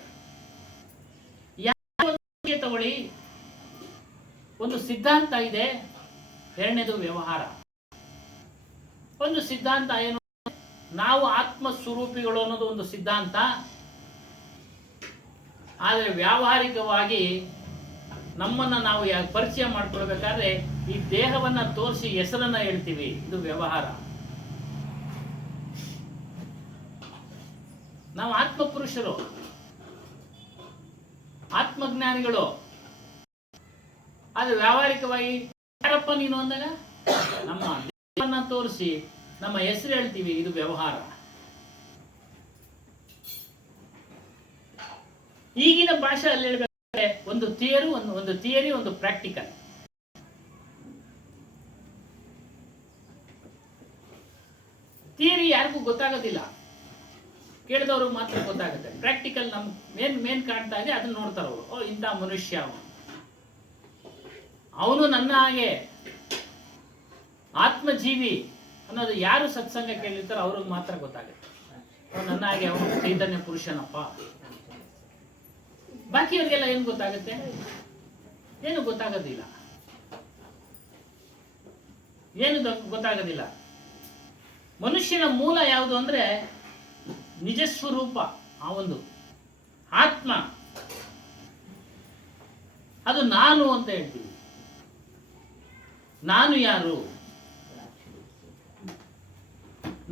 ಯಾವ ತಗೊಳ್ಳಿ, ಒಂದು ಸಿದ್ಧಾಂತ ಇದೆ, ಎರಡನೇದು ವ್ಯವಹಾರ. ಒಂದು ಸಿದ್ಧಾಂತ ಏನು, ನಾವು ಆತ್ಮ ಸ್ವರೂಪಿಗಳು ಅನ್ನೋದು ಒಂದು ಸಿದ್ಧಾಂತ. ಆದರೆ ವ್ಯಾವಹಾರಿಕವಾಗಿ ನಮ್ಮನ್ನ ನಾವು ಪರಿಚಯ ಮಾಡ್ಕೊಳ್ಬೇಕಾದ್ರೆ ಈ ದೇಹವನ್ನ ತೋರಿಸಿ ಹೆಸರನ್ನ ಹೇಳ್ತೀವಿ, ಇದು ವ್ಯವಹಾರ. ನಾವು ಆತ್ಮ ಪುರುಷರು, ಆತ್ಮಜ್ಞಾನಿಗಳು. ಆದರೆ ವ್ಯಾವಹಾರಿಕವಾಗಿ ಯಾರಪ್ಪ ನೀನು ಅಂದಾಗ ನಮ್ಮ ದೇಹವನ್ನ ತೋರಿಸಿ ನಮ್ಮ ಹೆಸರು ಹೇಳ್ತೀವಿ, ಇದು ವ್ಯವಹಾರ. ಈಗಿನ ಭಾಷೆಯಲ್ಲಿ ಹೇಳ್ಬೇಕಾದ್ರೆ ಒಂದು ಥಿಯರಿ ಒಂದು ಪ್ರಾಕ್ಟಿಕಲ್. ಥಿಯರಿ ಯಾರಿಗೂ ಗೊತ್ತಾಗೋದಿಲ್ಲ, ಕೇಳಿದವ್ರಿಗೆ ಮಾತ್ರ ಗೊತ್ತಾಗುತ್ತೆ. ಪ್ರಾಕ್ಟಿಕಲ್ ನಮ್ ಮೇನ್ ಕಾಣ್ತಾ ಇದೆ, ಅದನ್ನ ನೋಡ್ತಾರೆ ಅವರು. ಓ, ಇಂಥ ಮನುಷ್ಯ ಅವನು ನನ್ನ ಹಾಗೆ ಆತ್ಮಜೀವಿ ಅನ್ನೋದು ಯಾರು ಸತ್ಸಂಗ ಕೇಳಿರ್ತಾರೋ ಅವ್ರಿಗೆ ಮಾತ್ರ ಗೊತ್ತಾಗುತ್ತೆ. ನನ್ನ ಹಾಗೆ ಅವನು ಚೈತನ್ಯ ಪುರುಷನಪ್ಪ. ಬಾಕಿಯವ್ರಿಗೆಲ್ಲ ಏನು ಗೊತ್ತಾಗುತ್ತೆ? ಏನು ಗೊತ್ತಾಗೋದಿಲ್ಲ. ಏನು ಗೊತ್ತಾಗೋದಿಲ್ಲ. ಮನುಷ್ಯನ ಮೂಲ ಯಾವುದು ಅಂದ್ರೆ ನಿಜಸ್ವರೂಪ, ಆ ಒಂದು ಆತ್ಮ. ಅದು ನಾನು ಅಂತ ಹೇಳ್ತೀವಿ. ನಾನು ಯಾರು?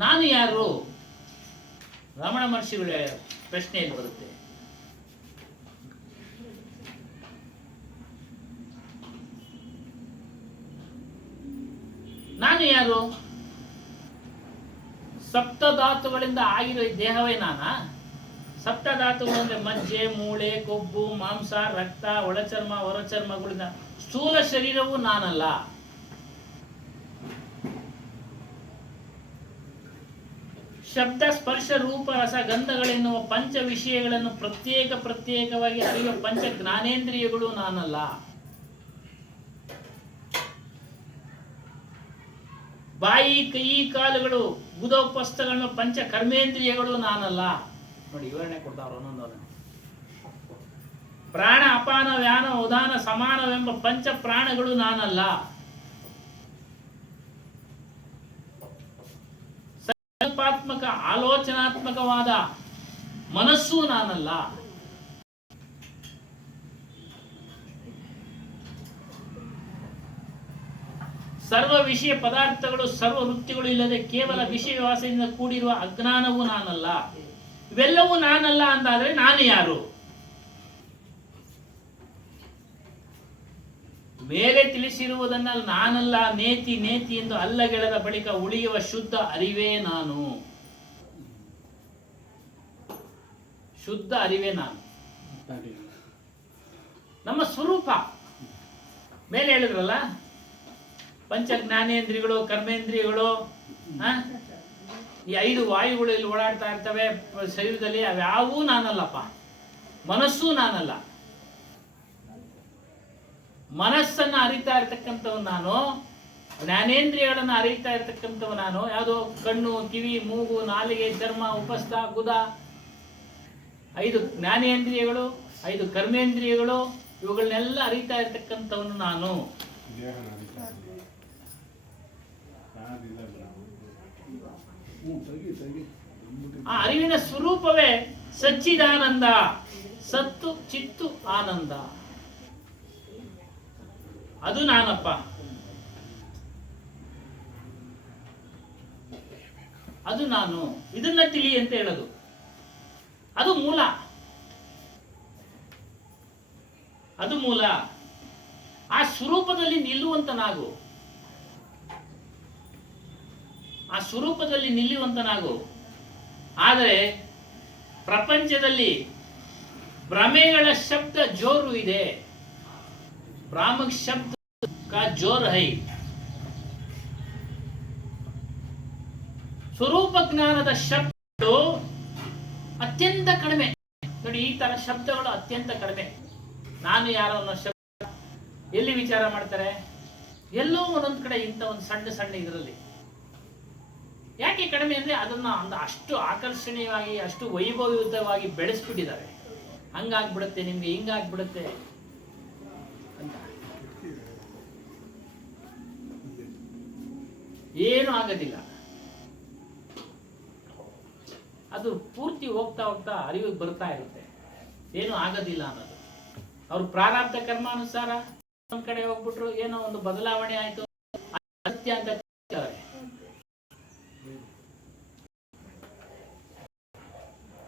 ನಾನು ಯಾರು? ರಮಣ ಮಹರ್ಷಿಗಳ ಪ್ರಶ್ನೆಯಲ್ಲಿ ಬರುತ್ತೆ. ನಾನು ಯಾರು? ಸಪ್ತಧಾತುಗಳಿಂದ ಆಗಿರೋ ಈ ದೇಹವೇ ನಾನ? ಸಪ್ತಧಾತುಗಳು ಅಂದ್ರೆ ಮಜ್ಜೆ, ಮೂಳೆ, ಕೊಬ್ಬು, ಮಾಂಸ, ರಕ್ತ, ಒಳಚರ್ಮ, ಹೊರಚರ್ಮಗಳಿಂದ ಸ್ಥೂಲ ಶರೀರವು ನಾನಲ್ಲ. ಶಬ್ದ, ಸ್ಪರ್ಶ, ರೂಪ, ರಸ, ಗಂಧಗಳೆನ್ನುವ ಪಂಚ ವಿಷಯಗಳನ್ನು ಪ್ರತ್ಯೇಕವಾಗಿ ಅರಿಯುವ ಪಂಚ ಜ್ಞಾನೇಂದ್ರಿಯಗಳು ನಾನಲ್ಲ. ಬಾಯಿ, ಕೈ, ಕಾಲುಗಳು, ಗುದೋಪಸ್ಥಗಳನ್ನು ಪಂಚ ಕರ್ಮೇಂದ್ರಿಯಗಳು ನಾನಲ್ಲ. ನೋಡಿ, ವಿವರಣೆ ಕೊಡ್ತಾವ್ರು ಒಂದೊಂದು. ಪ್ರಾಣ, ಅಪಾನ, ವ್ಯಾನ, ಉದಾನ, ಸಮಾನವೆಂಬ ಪಂಚ ಪ್ರಾಣಗಳು ನಾನಲ್ಲ. ಸಂಕಲ್ಪಾತ್ಮಕ ಆಲೋಚನಾತ್ಮಕವಾದ ಮನಸ್ಸು ನಾನಲ್ಲ. ಸರ್ವ ವಿಷಯ ಪದಾರ್ಥಗಳು, ಸರ್ವ ವೃತ್ತಿಗಳು ಇಲ್ಲದೆ ಕೇವಲ ವಿಷಯ ವಾಸನೆಯಿಂದ ಕೂಡಿರುವ ಅಜ್ಞಾನವೂ ನಾನಲ್ಲ. ಇವೆಲ್ಲವೂ ನಾನಲ್ಲ ಅಂತಾದ್ರೆ ನಾನು ಯಾರು? ಮೇಲೆ ತಿಳಿಸಿರುವುದನ್ನ ನಾನಲ್ಲ, ನೇತಿ ಎಂದು ಅಲ್ಲಗೆಳೆದ ಬಳಿಕ ಉಳಿಯುವ ಶುದ್ಧ ಅರಿವೇ ನಾನು. ಶುದ್ಧ ಅರಿವೇ ನಾನು, ನಮ್ಮ ಸ್ವರೂಪ. ಮೇಲೆ ಹೇಳಿದ್ರಲ್ಲ, ಪಂಚ ಜ್ಞಾನೇಂದ್ರಿಯಗಳು, ಕರ್ಮೇಂದ್ರಿಯಗಳು, ಈ 5 ವಾಯುಗಳು ಇಲ್ಲಿ ಓಡಾಡ್ತಾ ಇರ್ತವೆ ಶರೀರದಲ್ಲಿ, ಅವ್ಯಾವೂ ನಾನಲ್ಲಪ್ಪ. ಮನಸ್ಸು ನಾನಲ್ಲ. ಮನಸ್ಸನ್ನ ಅರಿತಾ ಇರ್ತಕ್ಕಂಥವ್ ನಾನು, ಜ್ಞಾನೇಂದ್ರಿಯಗಳನ್ನ ಅರಿತಾ ಇರ್ತಕ್ಕಂಥವ್ ನಾನು. ಯಾವುದು? ಕಣ್ಣು, ಕಿವಿ, ಮೂಗು, ನಾಲಿಗೆ, ಚರ್ಮ, ಉಪಸ್ಥ, ಗುದ, 5 ಜ್ಞಾನೇಂದ್ರಿಯಗಳು, 5 ಕರ್ಮೇಂದ್ರಿಯಗಳು, ಇವುಗಳನ್ನೆಲ್ಲ ಅರಿತಾ ಇರ್ತಕ್ಕಂಥವನು ನಾನು. ಆ ಅರಿವಿನ ಸ್ವರೂಪವೇ ಸಚ್ಚಿದಾನಂದ, ಸತ್ತು ಚಿತ್ತು ಆನಂದ. ಅದು ನಾನಪ್ಪ. ಅದು ನಾನು. ಇದನ್ನ ತಿಳಿ ಅಂತ ಹೇಳೋದು. ಅದು ಮೂಲ. ಅದು ಮೂಲ. ಆ ಸ್ವರೂಪದಲ್ಲಿ ನಿಲ್ಲುವಂತನಾಗು. ಆ ಸ್ವರೂಪದಲ್ಲಿ ನಿಲ್ಲುವಂತನಾಗು. ಆದರೆ ಪ್ರಪಂಚದಲ್ಲಿ ಭ್ರಮೆಗಳ ಶಬ್ದ ಜೋರು ಇದೆ. ಭ್ರಾಮಕ ಶಬ್ದ ಕಾ ಜೋರ್ ಹೈ. ಸ್ವರೂಪ ಜ್ಞಾನದ ಶಬ್ದಗಳು ಅತ್ಯಂತ ಕಡಿಮೆ. ನೋಡಿ, ಈ ತರ ಶಬ್ದಗಳು ಅತ್ಯಂತ ಕಡಿಮೆ. ನಾನು ಯಾರೋ ಅನ್ನೋ ಶಬ್ದ ಎಲ್ಲಿ ವಿಚಾರ ಮಾಡ್ತಾರೆ? ಎಲ್ಲೋ ಒಂದೊಂದು ಕಡೆ ಇಂಥ ಒಂದು ಸಣ್ಣ ಸಣ್ಣ ಇದರಲ್ಲಿ. ಯಾಕೆ ಕಡಿಮೆ ಅಂದ್ರೆ ಅದನ್ನ ಅಷ್ಟು ಆಕರ್ಷಣೀಯವಾಗಿ, ಅಷ್ಟು ವೈಭವಯುತವಾಗಿ ಬೆಳೆಸ್ಬಿಟ್ಟಿದ್ದಾರೆ. ಹಂಗಾಗ್ಬಿಡುತ್ತೆ ನಿಮ್ಗೆ, ಹಿಂಗಾಗ್ಬಿಡುತ್ತೆ ಅಂತ. ಏನು ಆಗೋದಿಲ್ಲ. ಅದು ಪೂರ್ತಿ ಹೋಗ್ತಾ ಹೋಗ್ತಾ ಅರಿವಿಗೆ ಬರ್ತಾ ಇರುತ್ತೆ, ಏನು ಆಗೋದಿಲ್ಲ ಅನ್ನೋದು. ಅವ್ರ ಪ್ರಾರಬ್ಧ ಕರ್ಮಾನುಸಾರ ಒಂದ್ ಕಡೆ ಹೋಗ್ಬಿಟ್ರು, ಏನೋ ಒಂದು ಬದಲಾವಣೆ ಆಯ್ತು, ಸತ್ಯ ಅಂತ ಹೇಳ್ತಾರೆ.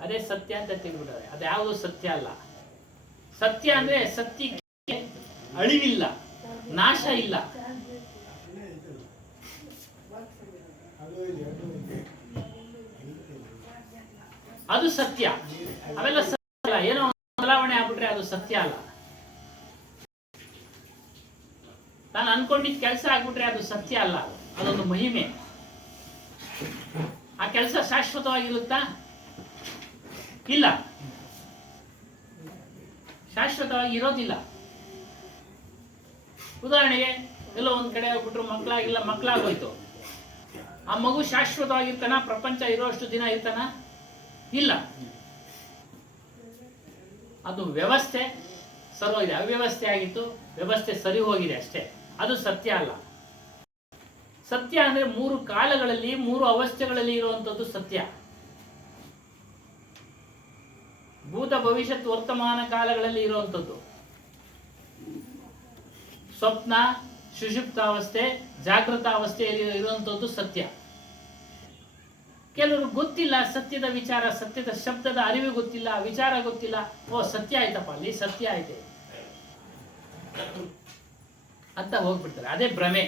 ಅದೇ ಸತ್ಯ ಅಂತ ತಿಳ್ಬಿಟ್ಟಾರೆ. ಅದ್ಯಾವುದು ಸತ್ಯ ಅಲ್ಲ. ಸತ್ಯ ಅಂದ್ರೆ ಸತ್ಯಕ್ಕೆ ಅಳಿವಿಲ್ಲ, ನಾಶ ಇಲ್ಲ. ಅದು ಸತ್ಯ. ಅವೆಲ್ಲ ಸತ್ಯ ಅಲ್ಲ. ಏನೋ ಬದಲಾವಣೆ ಆಗ್ಬಿಟ್ರೆ ಅದು ಸತ್ಯ ಅಲ್ಲ. ನಾನು ಅನ್ಕೊಂಡಿದ್ದ ಕೆಲಸ ಆಗ್ಬಿಟ್ರೆ ಅದು ಸತ್ಯ ಅಲ್ಲ. ಅದೊಂದು ಮಹಿಮೆ. ಆ ಕೆಲಸ ಶಾಶ್ವತವಾಗಿರುತ್ತಾ? ಇಲ್ಲ, ಶಾಶ್ವತವಾಗಿ ಇರೋದಿಲ್ಲ. ಉದಾಹರಣೆಗೆ ಎಲ್ಲೋ ಒಂದ್ ಕಡೆ ಹೋಗ್ಬಿಟ್ರು, ಮಕ್ಕಳಾಗಿಲ್ಲ, ಮಕ್ಕಳಾಗೋಯ್ತು. ಆ ಮಗು ಶಾಶ್ವತವಾಗಿರ್ತಾನ? ಪ್ರಪಂಚ ಇರೋಷ್ಟು ದಿನ ಇರ್ತಾನ? ಇಲ್ಲ. ಅದು ವ್ಯವಸ್ಥೆ ಸರೋಗಿದೆ, ಅವ್ಯವಸ್ಥೆ ಆಗಿತ್ತು, ವ್ಯವಸ್ಥೆ ಸರಿ ಹೋಗಿದೆ ಅಷ್ಟೇ. ಅದು ಸತ್ಯ ಅಲ್ಲ. ಸತ್ಯ ಅಂದ್ರೆ 3 ಕಾಲಗಳಲ್ಲಿ, 3 ಅವಸ್ಥೆಗಳಲ್ಲಿ ಇರುವಂತದ್ದು ಸತ್ಯ. ಭೂತ, ಭವಿಷ್ಯತ್, ವರ್ತಮಾನ ಕಾಲಗಳಲ್ಲಿ ಇರುವಂತದ್ದು. ಸ್ವಪ್ನ, ಸುಷುಪ್ತಾವಸ್ಥೆ, ಜಾಗೃತಾವಸ್ಥೆಯಲ್ಲಿ ಇರುವಂತದ್ದು ಸತ್ಯ. ಕೆಲವರು ಗೊತ್ತಿಲ್ಲ ಸತ್ಯದ ವಿಚಾರ, ಸತ್ಯದ ಶಬ್ದದ ಅರಿವು ಗೊತ್ತಿಲ್ಲ, ವಿಚಾರ ಗೊತ್ತಿಲ್ಲ. ಓ, ಸತ್ಯ ಆಯ್ತಪ್ಪ, ಅಲ್ಲಿ ಸತ್ಯ ಆಯ್ತೆ ಅಂತ ಹೋಗ್ಬಿಡ್ತಾರೆ. ಅದೇ ಭ್ರಮೆ.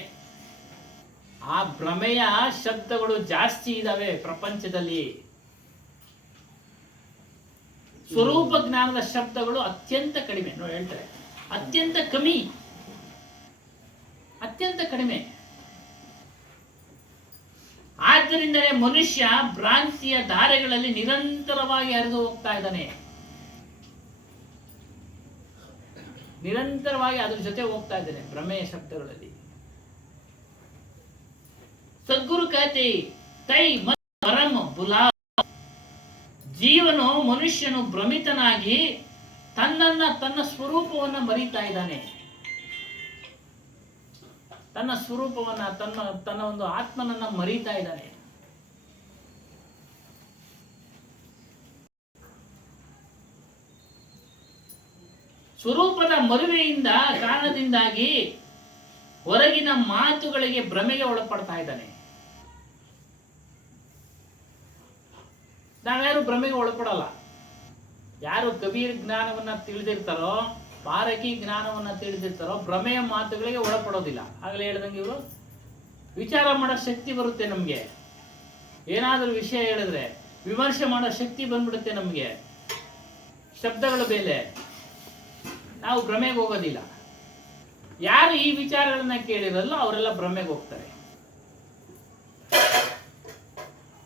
ಆ ಭ್ರಮೆಯ ಶಬ್ದಗಳು ಜಾಸ್ತಿ ಇದಾವೆ ಪ್ರಪಂಚದಲ್ಲಿ. ಸ್ವರೂಪ ಜ್ಞಾನದ ಶಬ್ದಗಳು ಅತ್ಯಂತ ಕಡಿಮೆ. ನೋಡಿ, ಹೇಳ್ತಾರೆ ಅತ್ಯಂತ ಕಮ್ಮಿ, ಅತ್ಯಂತ ಕಡಿಮೆ. ಆದ್ದರಿಂದಲೇ ಮನುಷ್ಯ ಭ್ರಾಂತಿಯ ಧಾರೆಗಳಲ್ಲಿ ನಿರಂತರವಾಗಿ ಹರಿದು ಹೋಗ್ತಾ ಇದ್ದಾನೆ. ನಿರಂತರವಾಗಿ ಅದ್ರ ಜೊತೆ ಹೋಗ್ತಾ ಇದ್ದಾನೆ ಭ್ರಮೆಯ ಶಬ್ದಗಳಲ್ಲಿ. ಸದ್ಗುರು ಕಹತೆ ತೈ ಪರಂ ಬುಲಾ. ಜೀವನು, ಮನುಷ್ಯನು ಭ್ರಮಿತನಾಗಿ ತನ್ನ ಸ್ವರೂಪವನ್ನ ಮರೀತಾ ಇದ್ದಾನೆ. ತನ್ನ ಸ್ವರೂಪವನ್ನ, ತನ್ನ ಒಂದು ಆತ್ಮನನ್ನ ಮರೀತಾ ಇದ್ದಾನೆ. ಸ್ವರೂಪದ ಮರುವೆಯಿಂದ ಕಾರಣದಿಂದಾಗಿ ಹೊರಗಿನ ಮಾತುಗಳಿಗೆ ಭ್ರಮೆಗೆ ಒಳಪಡ್ತಾ ಇದ್ದಾನೆ. ನಾವ್ಯಾರು ಭ್ರಮೆಗೆ ಒಳಪಡಲ್ಲ. ಯಾರು ಕಬೀರ್ ಜ್ಞಾನವನ್ನ ತಿಳಿದಿರ್ತಾರೋ, ಪಾರಕಿ ಜ್ಞಾನವನ್ನ ತಿಳಿದಿರ್ತಾರೋ, ಭ್ರಮೆಯ ಮಾತುಗಳಿಗೆ ಒಳಪಡೋದಿಲ್ಲ. ಆಗಲೇ ಹೇಳ್ದಂಗೆ ಇವರು ವಿಚಾರ ಮಾಡೋ ಶಕ್ತಿ ಬರುತ್ತೆ ನಮ್ಗೆ. ಏನಾದ್ರೂ ವಿಷಯ ಹೇಳಿದ್ರೆ ವಿಮರ್ಶೆ ಮಾಡೋ ಶಕ್ತಿ ಬಂದ್ಬಿಡುತ್ತೆ ನಮ್ಗೆ. ಶಬ್ದಗಳ ಮೇಲೆ ನಾವು ಭ್ರಮೆಗೆ ಹೋಗೋದಿಲ್ಲ. ಯಾರು ಈ ವಿಚಾರಗಳನ್ನ ಕೇಳಿರಲ್ಲ ಅವರೆಲ್ಲ ಭ್ರಮೆಗೆ ಹೋಗ್ತಾರೆ,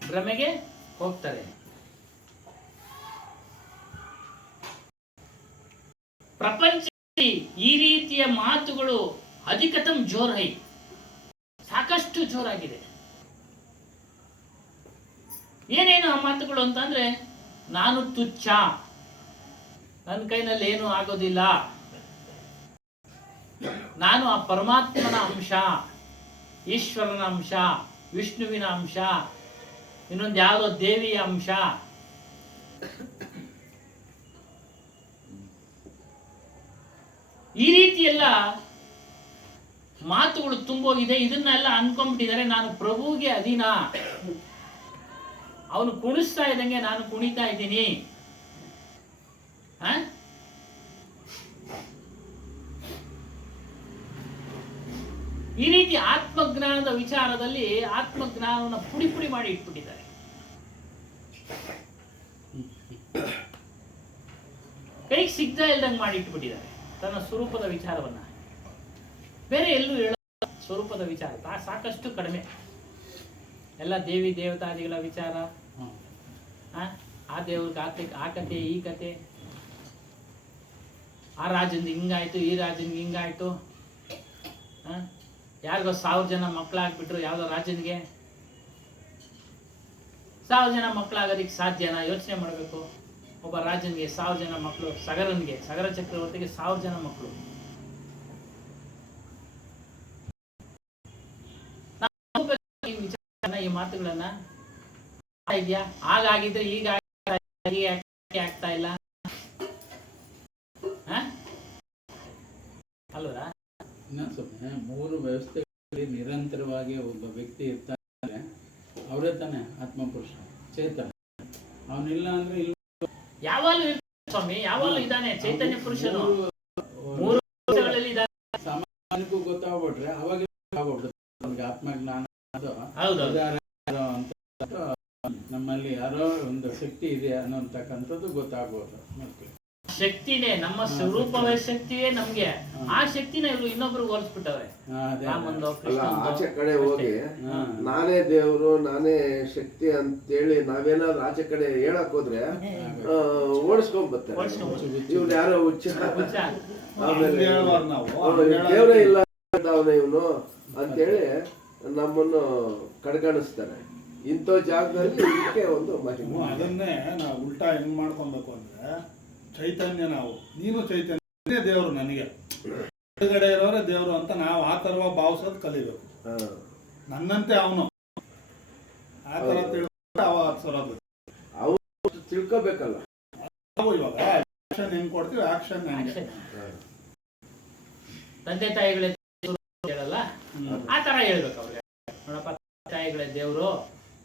ಭ್ರಮೆಗೆ ಹೋಗ್ತಾರೆ. ಪ್ರಪಂಚದಲ್ಲಿ ಈ ರೀತಿಯ ಮಾತುಗಳು ಅಧಿಕತಂ ಜೋರ್ ಹೈ, ಸಾಕಷ್ಟು ಜೋರಾಗಿದೆ. ಏನೇನು ಆ ಮಾತುಗಳು ಅಂತಂದ್ರೆ, ನಾನು ತುಚ್ಛ, ನನ್ನ ಕೈನಲ್ಲಿ ಏನು ಆಗೋದಿಲ್ಲ, ನಾನು ಆ ಪರಮಾತ್ಮನ ಅಂಶ, ಈಶ್ವರನ ಅಂಶ, ವಿಷ್ಣುವಿನ ಅಂಶ, ಇನ್ನೊಂದು ಯಾವುದೋ ದೇವಿಯ ಅಂಶ. ಈ ರೀತಿ ಎಲ್ಲ ಮಾತುಗಳು ತುಂಬೋಗಿದೆ. ಇದನ್ನೆಲ್ಲ ಅನ್ಕೊಂಡ್ಬಿಟ್ಟಿದ್ದಾರೆ ನಾನು ಪ್ರಭುಗೆ ಅಧೀನ, ಅವನು ಕುಣಿಸ್ತಾ ಇದ್ದಂಗೆ ನಾನು ಕುಣಿತಾ ಇದ್ದೀನಿ. ಈ ರೀತಿ ಆತ್ಮಜ್ಞಾನದ ವಿಚಾರದಲ್ಲಿ ಆತ್ಮಜ್ಞಾನವನ್ನು ಪುಡಿ ಪುಡಿ ಮಾಡಿ ಇಟ್ಬಿಟ್ಟಿದ್ದಾರೆ. ಕೈಗೆ ಸಿಗ್ತಾ ಇಲ್ದಂಗೆ ಮಾಡಿ ಇಟ್ಬಿಟ್ಟಿದ್ದಾರೆ ತನ್ನ ಸ್ವರೂಪದ ವಿಚಾರವನ್ನ. ಬೇರೆ ಎಲ್ಲೂ ಹೇಳ ಸ್ವರೂಪದ ವಿಚಾರ ಸಾಕಷ್ಟು ಕಡಿಮೆ. ಎಲ್ಲ ದೇವಿ ದೇವತಾದಿಗಳ ವಿಚಾರ, ಆ ದೇವ್ರಿಗೆ ಆ ಕತೆ ಈ ಕತೆ, ಆ ರಾಜಂದು ಹಿಂಗಾಯ್ತು ಈ ರಾಜನ್ಗೆ ಹಿಂಗಾಯ್ತು, ಯಾರಿಗೋ 1000 ಜನ ಮಕ್ಕಳಾಗ್ಬಿಟ್ರು ಯಾವುದೋ ರಾಜನಿಗೆ. 1000 ಜನ ಮಕ್ಕಳಾಗೋದಕ್ಕೆ ಸಾಧ್ಯನಾ? ಯೋಚನೆ ಮಾಡಬೇಕು. ಒಬ್ಬ ರಾಜನಿಗೆ 1000 ಜನ ಮಕ್ಕಳು, ಸಗರ ಚಕ್ರವರ್ತಿಗೆ 1000 ಜನ ಮಕ್ಕಳು. ಈ ಮಾತುಗಳನ್ನ ಇದೆಯಾ? ಆಗಾಗಿದ್ರೆ ಈಗ ಆಗ್ತಾ ಇಲ್ಲ ಅಲ್ವರಾ? ಇನ್ನೊಂದು 3 ವ್ಯವಸ್ಥೆಗಳಲ್ಲಿ ನಿರಂತರವಾಗಿ ಒಬ್ಬ ವ್ಯಕ್ತಿ ಇರ್ತಾನೆ, ಅವರೇ ತಾನೆ ಆತ್ಮಪುರುಷ ಚೇತನ. ಅವನಿಲ್ಲ ಅಂದ್ರೆ ಇಲ್ಲ. ಯಾವಾಗಲೂ ಸ್ವಾಮಿ, ಯಾವಾಗಲೂ ಇದ್ದಾನೆ ಚೈತನ್ಯ ಪುರುಷನು. 3 ವರ್ಷಗಳಲ್ಲಿ ಇದ್ದಾನೆ. ಸಾಮಾನ್ಯಕ್ಕೂ ಗೊತ್ತಾಗ್ಬಿಟ್ರೆ ಅವಾಗ ನಮ್ಗೆ ಆತ್ಮಜ್ಞಾನ ನಮ್ಮಲ್ಲಿ ಯಾರೋ ಒಂದು ಶಕ್ತಿ ಇದೆ ಅನ್ನೋಂತಕ್ಕಂಥದ್ದು ಗೊತ್ತಾಗ್ಬೋದು. ಮತ್ತೆ ಶಕ್ತಿನೇ ನಮ್ಮ ಸ್ವರೂಪವೇ ಶಕ್ತಿಯೇ ನಮ್ಗೆ. ಆ ಶಕ್ತಿನ ಇವರು ಇನ್ನೊಬ್ರಿಗೆ ಹೋಲಿಸ್ಬಿಟ್ಟವ್ರೆ. ಆಚೆ ಕಡೆ ಹೋಗಿ ನಾನೇ ದೇವ್ರು ನಾನೇ ಶಕ್ತಿ ಅಂತೇಳಿ ನಾವೇನಾದ್ರು ಆಚೆ ಕಡೆ ಹೇಳಕ್ ಹೋದ್ರೆ ಓಡಿಸ್ಕೊಂಡ್ ಬರ್ತಾರೆ. ಇವ್ರು ಯಾರೋ ಹುಚ್ಚ, ಆಮೇಲೆ ದೇವ್ರೇ ಇಲ್ಲ ಇವನು ಅಂತೇಳಿ ನಮ್ಮನ್ನು ಕಡೆಗಣಿಸ್ತಾರೆ. ಇಂಥ ಜಾಗದಲ್ಲಿ ಇದಕ್ಕೆ ಒಂದು ಮಹಿಮೆ. ಅದನ್ನೇ ನಾವು ಉಲ್ಟಾ ಹೆಂಗ್ ಮಾಡ್ಕೊಬೇಕು ಅಂದ್ರೆ, ಚೈತನ್ಯ ನಾವು, ನೀನು ಚೈತನ್ಯ ದೇವರು, ನನಗೆ ಹೊರಗಡೆ ಇರೋರೇ ದೇವರು ಅಂತ ನಾವು ಆ ತರ ಭಾವಿಸೋದು ಕಲಿಬೇಕು. ನನ್ನಂತೆ ಅವನು ಆ ತರ ತಿಳ್ಕೊಂಡು ಅವಾಗ ಸರೋದು ಅವ್ರು ತಿಳ್ಕೊಬೇಕಲ್ಲ. ನಾವು ಇವಾಗ ಆಕ್ಷನ್ ಹೆಂಗ್ ಕೊಡ್ತೀವಿ, ಆಕ್ಷನ್ ಹೆಂಗೆ ತಂದೆ ತಾಯಿಗಳೇ ಹೇಳಲ್ಲ, ಆ ತರ ಹೇಳ್ಬೇಕು ಅವ್ರಿಗೆ. ನೋಡಪ್ಪ, ತಾಯಿಗಳೇ ದೇವ್ರು,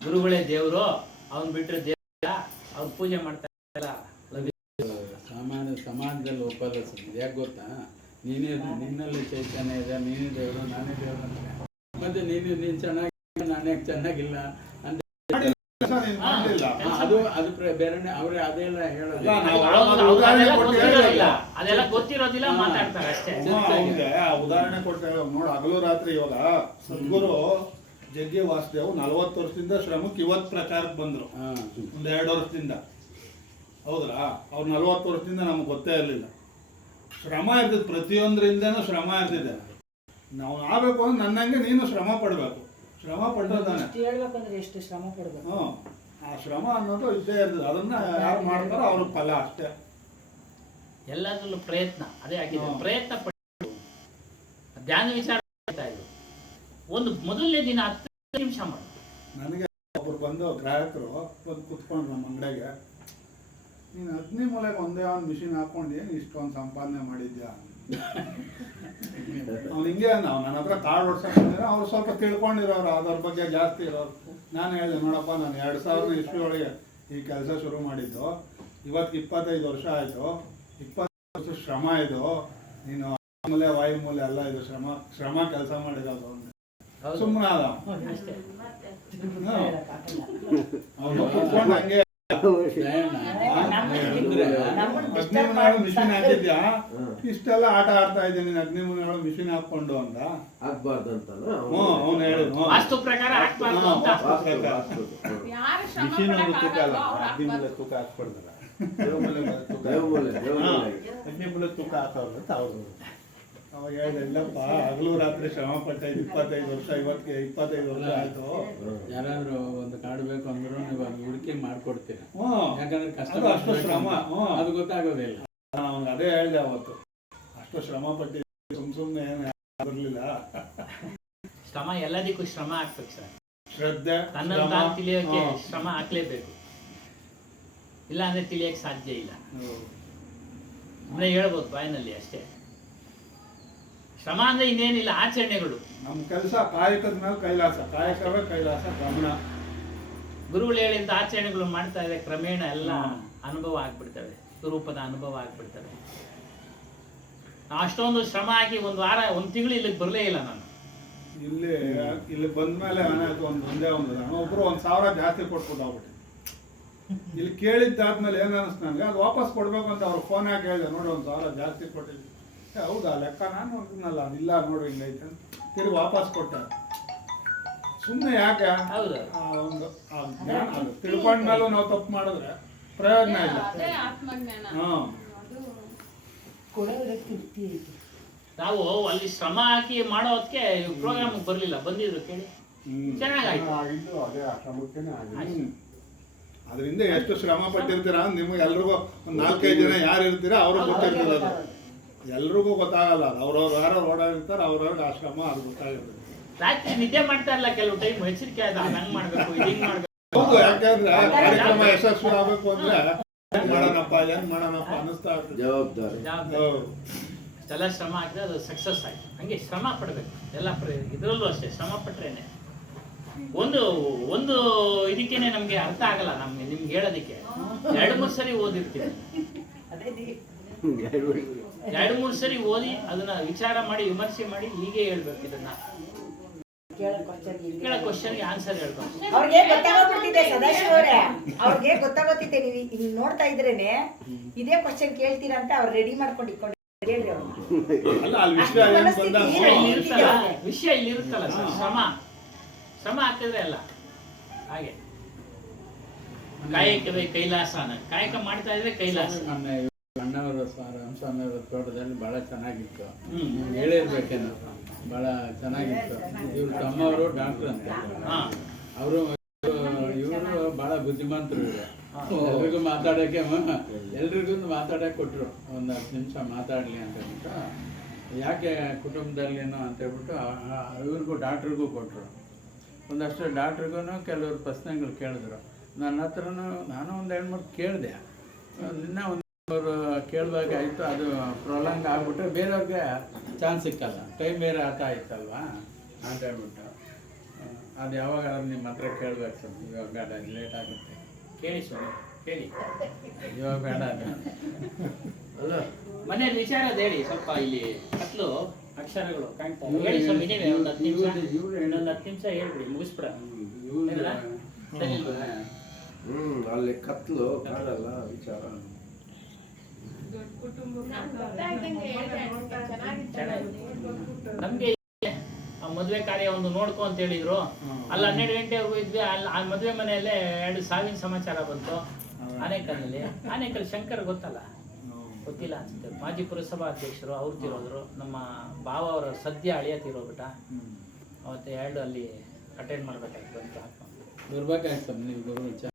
ಗುರುಗಳೇ ದೇವ್ರು, ಅವ್ನ್ ಬಿಟ್ರೆ ದೇವ್ರ, ಅವ್ರು ಪೂಜೆ ಮಾಡ್ತಾ ಇಲ್ಲ. ಸಾಮಾನ್ಯ ಸಮಾಜದಲ್ಲಿ ಒಪ್ಪದ ಯಾಕೆ ಗೊತ್ತಾ? ನಿನ್ನಲ್ಲಿ ಚೈತನ್ಯ ಇದೆ, ನೀನೇ ದೇವರು ನಾನೇ ದೇವರು ಅಂದ್ರೆ ಮತ್ತೆ ನೀನು ಚೆನ್ನಾಗಿ ನಾನೇ ಚೆನ್ನಾಗಿಲ್ಲ ಅಂತ ಅದು ಬೇರೆ ಅವ್ರೆ ಅದೆಲ್ಲ ಹೇಳೋದು. ಅದೆಲ್ಲ ಗೊತ್ತಿರೋದಿಲ್ಲ, ಮಾತಾಡ್ತಾರೆ ಅಷ್ಟೇ. ಉದಾಹರಣೆ ಕೊಡ್ತೇವೆ ನೋಡು. ಹಗಲು ರಾತ್ರಿ ಇವಾಗ ಸದ್ಗುರು ಜಗ್ಗಿ ವಾಸುದೇವ್ 40 ವರ್ಷದಿಂದ ಶ್ರಮಕ್ಕೆ ಇವತ್ತು ಪ್ರಚಾರಕ್ಕೆ ಬಂದ್ರು, ಒಂದ್ 2 ವರ್ಷದಿಂದ. ಹೌದ್ರಾ? ಅವ್ರು 40 ವರ್ಷದಿಂದ ನಮ್ಗೆ ಗೊತ್ತೇ ಇರಲಿಲ್ಲ. ಶ್ರಮ ಇರ್ತಿದ್, ಪ್ರತಿಯೊಂದರಿಂದನೂ ಶ್ರಮ ಇರ್ತಿದೆ. ನಾವು ಆಗ್ಬೇಕು ಅಂದ್ರೆ ನನ್ನಂಗೆ ನೀನು ಶ್ರಮ ಪಡ್ಬೇಕು. ಶ್ರಮ ಪಡ್ತಾನೆ ಹೇಳ್ಬೇಕಂದ್ರೆ ಎಷ್ಟು ಶ್ರಮ ಪಡ್ಬೇಕು. ಆ ಶ್ರಮ ಅನ್ನೋದು ಇದ್ದೇ ಇರ್ತದೆ. ಅದನ್ನ ಯಾರು ಮಾಡ್ತಾರೋ ಅವ್ರ ಫಲ ಅಷ್ಟೇ. ಎಲ್ಲದರಲ್ಲೂ ಪ್ರಯತ್ನ ಅದೇ ಆಗಿದೆ. ಪ್ರಯತ್ನ ಪಟ್ಟು ಧ್ಯಾನ ವಿಚಾರ ಮಾಡ್ತಾ ಇದ್ರು. ಒಂದು ಮೊದಲನೇ ದಿನ 10 ನಿಮಿಷ ಮಾಡಿ. ನನಗೆ ಒಬ್ರು ಬಂದು ಗ್ರಾಹಕರು ಬಂದು ಕುತ್ಕೊಂಡು ನಮ್ಮ ಅಂಗಡಿಗೆ, ನೀನು ಅಗ್ನಿ ಮೂಲೆಗೆ ಒಂದೇ ಒಂದು ಮಿಷಿನ್ ಹಾಕೊಂಡು ಏನು ಇಷ್ಟೊಂದು ಸಂಪಾದನೆ ಮಾಡಿದ್ಯಾ? ಅವ್ನು ಹಿಂಗೆ ನಾವು ನನ್ನ ಹತ್ರ ಕಾರ್ಡ್ ಹೊಡ್ಸಂದ್ರೆ ಅವ್ರು ಸ್ವಲ್ಪ ತಿಳ್ಕೊಂಡಿರೋರು, ಅದ್ರ ಬಗ್ಗೆ ಜಾಸ್ತಿ ಇರೋರು. ನಾನು ಹೇಳಿದೆ, ನೋಡಪ್ಪ, ನಾನು 2000 ಇಸ್ವಿ ಒಳಗೆ ಈ ಕೆಲಸ ಶುರು ಮಾಡಿದ್ದು, ಇವತ್ತು 25 ವರ್ಷ ಆಯಿತು. 20 ವರ್ಷ ಶ್ರಮ ಇದು. ನೀನು ಮೂಲೆ ವಾಯುಮೂಲೆ ಎಲ್ಲ ಇದು ಶ್ರಮ ಕೆಲಸ ಮಾಡಿರೋದು. ಸುಮ್ಮನೆ ಅದ ಹಂಗೆ ಮಿಷಿನ್ ಹಾಕಿದ್ಯಾ, ಇಷ್ಟೆಲ್ಲ ಆಟ ಆಡ್ತಾ ಇದ್ದೀನಿ ನೀನು ಅಗ್ನಿ ಮುನಿಗಳು ಮಿಷಿನ್ ಹಾಕೊಂಡು ಅಂತ ಆಗ್ಬಾರ್ದು ಅಂತ ಅವ್ನು ಹೇಳಿದ್ರು. ವಾಸ್ತು ಪ್ರಕಾರ ಮಿಷಿನ್ ತೂಕ ಅಲ್ಲ, ಅಗ್ನಿ ಮೂಲೆ ತೂಕ ಹಾಕ್ಕೊಡ್ತಾರ. ಅಗ್ನಿ ಮೂಲೆ ತೂಕ ಹಾಕೋರು ಅಂತ ಅವ್ರು. ಅವಾಗ ಹೇಳಿಲ್ಲಪ್ಪ, ಹಗಲು ರಾತ್ರಿ ಶ್ರಮ ಪಟ್ಟ 25 ವರ್ಷ, ಇವತ್ತಿಗೆ 25 ವರ್ಷ ಆಯ್ತು. ಯಾರಾದ್ರೂ ಒಂದು ಕಾರ್ಡ್ ಬೇಕು ಅಂದ್ರು ನೀವು ಅದು ಹುಡುಕಿ ಮಾಡ್ಕೊಡ್ತೀರ. ಯಾಕಂದ್ರೆ ಕಷ್ಟ, ಅಷ್ಟು ಶ್ರಮ ಅದು ಗೊತ್ತಾಗೋದಿಲ್ಲ. ಅವ್ನಿಗೆ ಅದೇ ಹೇಳಿದೆ ಅವತ್ತು, ಅಷ್ಟು ಶ್ರಮ ಪಟ್ಟಿದ್ದೆ, ಸುಮ್ಮನೆ ಏನು ಬರಲಿಲ್ಲ. ಶ್ರಮ ಎಲ್ಲದಕ್ಕೂ ಶ್ರಮ ಆಗ್ಬೇಕು ಸರ್. ಶ್ರದ್ಧೆ, ತನ್ನ ಶ್ರಮ, ತಾನು ತಿಳಿಯೋಕೆ ಹಾ. ಶ್ರಮ ಹಾಕ್ಲೇಬೇಕು, ಇಲ್ಲ ಅಂದ್ರೆ ತಿಳಿಯಕ್ಕೆ ಸಾಧ್ಯ ಇಲ್ಲ. ಸುಮ್ಮನೆ ಹೇಳ್ಬೋದು ಬಾಯಿನಲ್ಲಿ ಅಷ್ಟೇ. ಶ್ರಮ ಅಂದ್ರೆ ಇನ್ನೇನಿಲ್ಲ, ಆಚರಣೆಗಳು. ನಮ್ಮ ಕೆಲಸ ಕಾಯಕದ ಮೇಲೆ ಕೈಲಾಸ, ಕಾಯಕವೇ ಕೈಲಾಸ, ಗಮನ. ಗುರುಗಳು ಹೇಳಿದ ಆಚರಣೆಗಳು ಮಾಡ್ತಾ ಇದ್ರೆ ಕ್ರಮೇಣ ಎಲ್ಲ ಅನುಭವ ಆಗ್ಬಿಡ್ತವೆ, ಸ್ವರೂಪದ ಅನುಭವ ಆಗ್ಬಿಡ್ತವೆ. ಅಷ್ಟೊಂದು ಶ್ರಮ ಹಾಕಿ ಒಂದು ವಾರ, ಒಂದು ತಿಂಗಳು ಇಲ್ಲಿಗೆ ಬರಲೇ ಇಲ್ಲ ನಾನು. ಇಲ್ಲಿ ಬಂದ್ಮೇಲೆ ಏನಾಯ್ತು, ಒಂದೇ ನಾನು ಒಬ್ರು 1,000 ಜಾಸ್ತಿ ಕೊಟ್ಬಿಟ್ಟು ಹೋಗ್ಬಿಟ್ಟು ಇಲ್ಲಿ ಕೇಳಿದ್ದಾದ್ಮೇಲೆ ಏನ್ ಅನಿಸ್ತು ನನಗೆ, ಅದು ವಾಪಸ್ ಕೊಡ್ಬೇಕು ಅಂತ ಅವ್ರು ಫೋನ್ ಹಾಕಿ ಹೇಳಿದೆ, ನೋಡಿ 1,000 ಜಾಸ್ತಿ ಕೊಟ್ಟಿದ್ದೆ. ಹೌದಾ ಲೆಕ್ಕ, ನಾನು ಹೋಗಿದ್ನಲ್ಲ, ಇಲ್ಲ ನೋಡು ಹಿಂಗೈತೆ ಅಂತ ತಿರುಗಿ ವಾಪಸ್ ಕೊಟ್ಟೆ. ಸುಮ್ಮನೆ ಯಾಕೆ ಹೌದು. ಒಂದು ಜ್ಞಾನ ಅದು ತಿಳ್ಕೊಂಡ್ಮೇಲೂ ನಾವು ತಪ್ಪು ಮಾಡಿದ್ರೆ ಪ್ರಯೋಜನ ಇಲ್ಲ. ಹ್ಮ್ ಕೊಡೋದ್ರೆ ತೃಪ್ತಿ ಐತಿ. ನಾವು ಅಲ್ಲಿ ಶ್ರಮ ಹಾಕಿ ಮಾಡೋದಕ್ಕೆ ಪ್ರೋಗ್ರಾಮ್ ಬರ್ಲಿಲ್ಲ, ಬಂದಿದ್ರು ಕೇಳಿ, ಚೆನ್ನಾಗಾಯ್ತು. ಆಗಿದ್ದು ಅದೇ ಆ ಶ್ರಮಕ್ಕೇನೆ ಆಗಿದೆ. ಅದರಿಂದ ಎಷ್ಟು ಶ್ರಮ ಪಟ್ಟಿರ್ತೀರಾ ನಿಮ್ಗೆ ಎಲ್ರಿಗೂ ಒಂದು 4-5 ಜನ ಯಾರು ಇರ್ತೀರಾ ಅವ್ರಿಗೆ ಗೊತ್ತಿರ್ತದೆ. ಅದು ಎಲ್ರಿಗೂ ಗೊತ್ತಾಗಲ್ಲ, ಅದು ಅವ್ರವ್ರು ಯಾರೋ ಓಡಾಡಿರ್ತಾರೆ, ಅವ್ರವ್ರಿಗೆ ಆ ಶ್ರಮ ಅದು ಗೊತ್ತಾಗಿರ್ತದೆ. ರಾತ್ರಿ ನಿದ್ದೆ ಮಾಡ್ತಾ ಇರಲ್ಲ, ಕೆಲವು ಟೈಮ್ ಎಚ್ಚರಿಕೆ ಆದ, ಹಂಗ್ ಮಾಡ್ಬೇಕು, ಹಿಂಗ್ ಮಾಡ್ಬೇಕು. ಹೌದು, ಯಾಕಂದ್ರೆ ಕಾರ್ಯಕ್ರಮ ಯಶಸ್ವಿ ಆಗ್ಬೇಕು ಅಂದ್ರೆ ಏನ್ ಮಾಡೋಣಪ್ಪ ಅನಿಸ್ತಾ ಇರ್ತದೆ. ಜವಾಬ್ದಾರಿ. ಹೌದು. ಎಲ್ಲ ಶ್ರಮ ಹಾಕಿದ್ರೆ ಅದು ಸಕ್ಸಸ್ ಆಯ್ತು. ಹಂಗೆ ಶ್ರಮ ಪಡ್ಬೇಕು ಎಲ್ಲ ಇದ್ರಲ್ಲೂ ಅಷ್ಟೇ, ಶ್ರಮ ಪಟ್ರೇನೆ. ಒಂದು ಇದಕ್ಕೇನೆ ನಮ್ಗೆ ಅರ್ಥ ಆಗಲ್ಲ, ನಿಮ್ಗೆ ಹೇಳೋದಿಕ್ಕೆ 2-3 ಸರಿ ಓದಿರ್ತೀವಿ. ಅದೇ 2-3 ಸರಿ ಓದಿ ಅದನ್ನ ವಿಚಾರ ಮಾಡಿ ವಿಮರ್ಶೆ ಮಾಡಿ ಹೀಗೆ ಹೇಳ್ಬೇಕು. ಇದನ್ನ ಕೇಳೋ ಕ್ವಶನ್ಗೆ ಆನ್ಸರ್ ಹೇಳ್ಬೇಕು. ಅವ್ರಿಗೆ ಗೊತ್ತಾಗೋಗ್ಬಿಡ್ತಿದೆ ಸದಾಶಿವ ಅವರೇ, ಅವ್ರಿಗೆ ಗೊತ್ತಾಗೋತಿದ್ದೆ. ನೀವು ಇಲ್ಲಿ ನೋಡ್ತಾ ಇದ್ರೇನೆ ಇದೇ ಕ್ವಶನ್ ಕೇಳ್ತೀರಾ ಅಂತ ಅವ್ರು ರೆಡಿ ಮಾಡ್ಕೊಂಡು ಇಟ್ಕೊಂಡು ಹೇಳ್ರಿ ಅವ್ರು. ಅಲ್ಲ, ಅಲ್ಲಿ ವಿಷಯ ಏನ್ ಬಂದಾಗ ವಿಷಯ ಇಲ್ಲಿ ಇರುತ್ತಲ್ಲ ಸರ್, ಶ್ರಮ ಹಾಕಿದ್ರೆ ಅಲ್ಲ ಹಾಗೆ. ಕಾಯಕವೇ ಕೈಲಾಸ, ಕಾಯಕ ಮಾಡ್ತಾ ಇದ್ರೆ ಕೈಲಾಸ. ಅಣ್ಣವರ ಸ್ವಾಮಿಯವರ ತೋಟದಲ್ಲಿ ಬಹಳ ಚೆನ್ನಾಗಿತ್ತು, ಹೇಳಿರ್ಬೇಕೇನೋ, ಬಹಳ ಚೆನ್ನಾಗಿತ್ತು. ಇವ್ರ ತಮ್ಮವರು ಡಾಕ್ಟರ್ ಅಂತ, ಅವರು ಇವರು ಬಹಳ ಬುದ್ಧಿವಂತರು. ಎಲ್ರಿಗೂ ಮಾತಾಡೋಕ್ಕೆ ಎಲ್ರಿಗೂ ಮಾತಾಡೋಕೆ ಕೊಟ್ಟರು, ಒಂದು 10 ನಿಮಿಷ ಮಾತಾಡಲಿ ಅಂತ ಹೇಳ್ಬಿಟ್ಟು. ಯಾಕೆ ಕುಟುಂಬದಲ್ಲೇನೋ ಅಂತ ಹೇಳ್ಬಿಟ್ಟು ಇವ್ರಿಗೂ ಡಾಕ್ಟ್ರಿಗೂ ಕೊಟ್ಟರು. ಒಂದಷ್ಟು ಡಾಕ್ಟ್ರಿಗೂ ಕೆಲವರು ಪ್ರಶ್ನೆಗಳು ಕೇಳಿದ್ರು. ನನ್ನ ಹತ್ರನೂ ನಾನು ಒಂದು 2-3 ಕೇಳಿದೆ. ಇನ್ನೂ ಅವರು ಕೇಳುವಾಗ ಆಯಿತು, ಅದು ಪ್ರೊಲಾಂಗ್ ಆಗಿಬಿಟ್ರೆ ಬೇರೆಯವ್ರಿಗೆ ಚಾನ್ಸ್ ಸಿಕ್ಕಲ್ಲ, ಟೈಮ್ ಬೇರೆ ಆಟ ಆಯ್ತಲ್ವಾ ಅಂತ ಹೇಳ್ಬಿಟ್ಟು. ಅದು ಯಾವಾಗ ನಿಮ್ಮ ಹತ್ರ ಕೇಳ್ಬೇಕು ಸರ್, ಇವಾಗ ಬೇಡ, ಲೇಟ್ ಆಗುತ್ತೆ. ಕೇಳಿ ಸ್ವಾಮಿ, ಕೇಳಿ. ಇವಾಗ ಬೇಡ ಅದು. ಅಲ್ಲ, ಮನೇಲಿ ವಿಚಾರ ಹೇಳಿ ಸ್ವಲ್ಪ. ಇಲ್ಲಿ ಕತ್ಲು ಅಕ್ಷರಗಳು ಕಾಣ್ತಾ ಇದೆ. ಹೇಳಿ ಸ್ವಾಮಿ, ನೀವೇ ಒಂದು 10 ನಿಮಿಷ, ಇನ್ನೊಂದು 10 ನಿಮಿಷ ಹೇಳ್ಬಿಡಿ, ಮುಗಿಸ್ಬಿಡ. ಸರಿ ಇಲ್ವಾ? ಅಲ್ಲಿ ಕತ್ಲು ಕಾಣಲ್ಲ ವಿಚಾರ. ನಮ್ಗೆ ಮದುವೆ ಕಾರ್ಯ ಒಂದು ನೋಡ್ಕೊ ಅಂತ ಹೇಳಿದ್ರು. ಅಲ್ಲಿ 12 ಗಂಟೆವರೆಗೂ ಇದ್ವಿ. ಅಲ್ಲಿ ಆ ಮದುವೆ ಮನೆಯಲ್ಲೇ 2 ಸಾವಿನ ಸಮಾಚಾರ ಬಂತು. ಆನೇಕಲ್ನಲ್ಲಿ, ಆನೇಕಲ್ ಶಂಕರ್ ಗೊತ್ತಲ್ಲ, ಗೊತ್ತಿಲ್ಲ ಅನ್ಸುತ್ತೆ, ಮಾಜಿ ಪುರಸಭಾ ಅಧ್ಯಕ್ಷರು, ಅವ್ರು ತೀರೋದ್ರು. ನಮ್ಮ ಭಾವ ಅವರ ಸದ್ಯ ಅಳಿಯ ತೀರೋಗ್ಬಿಟ್ಟ. ಅವತ್ತು 2 ಅಲ್ಲಿ ಅಟೆಂಡ್ ಮಾಡ್ಬೇಕಾಯ್ತು ಅಂತ ಬರ್ಬೇಕಾಯ್ತು ನೀವು ಗುರು ವಿಚಾರ.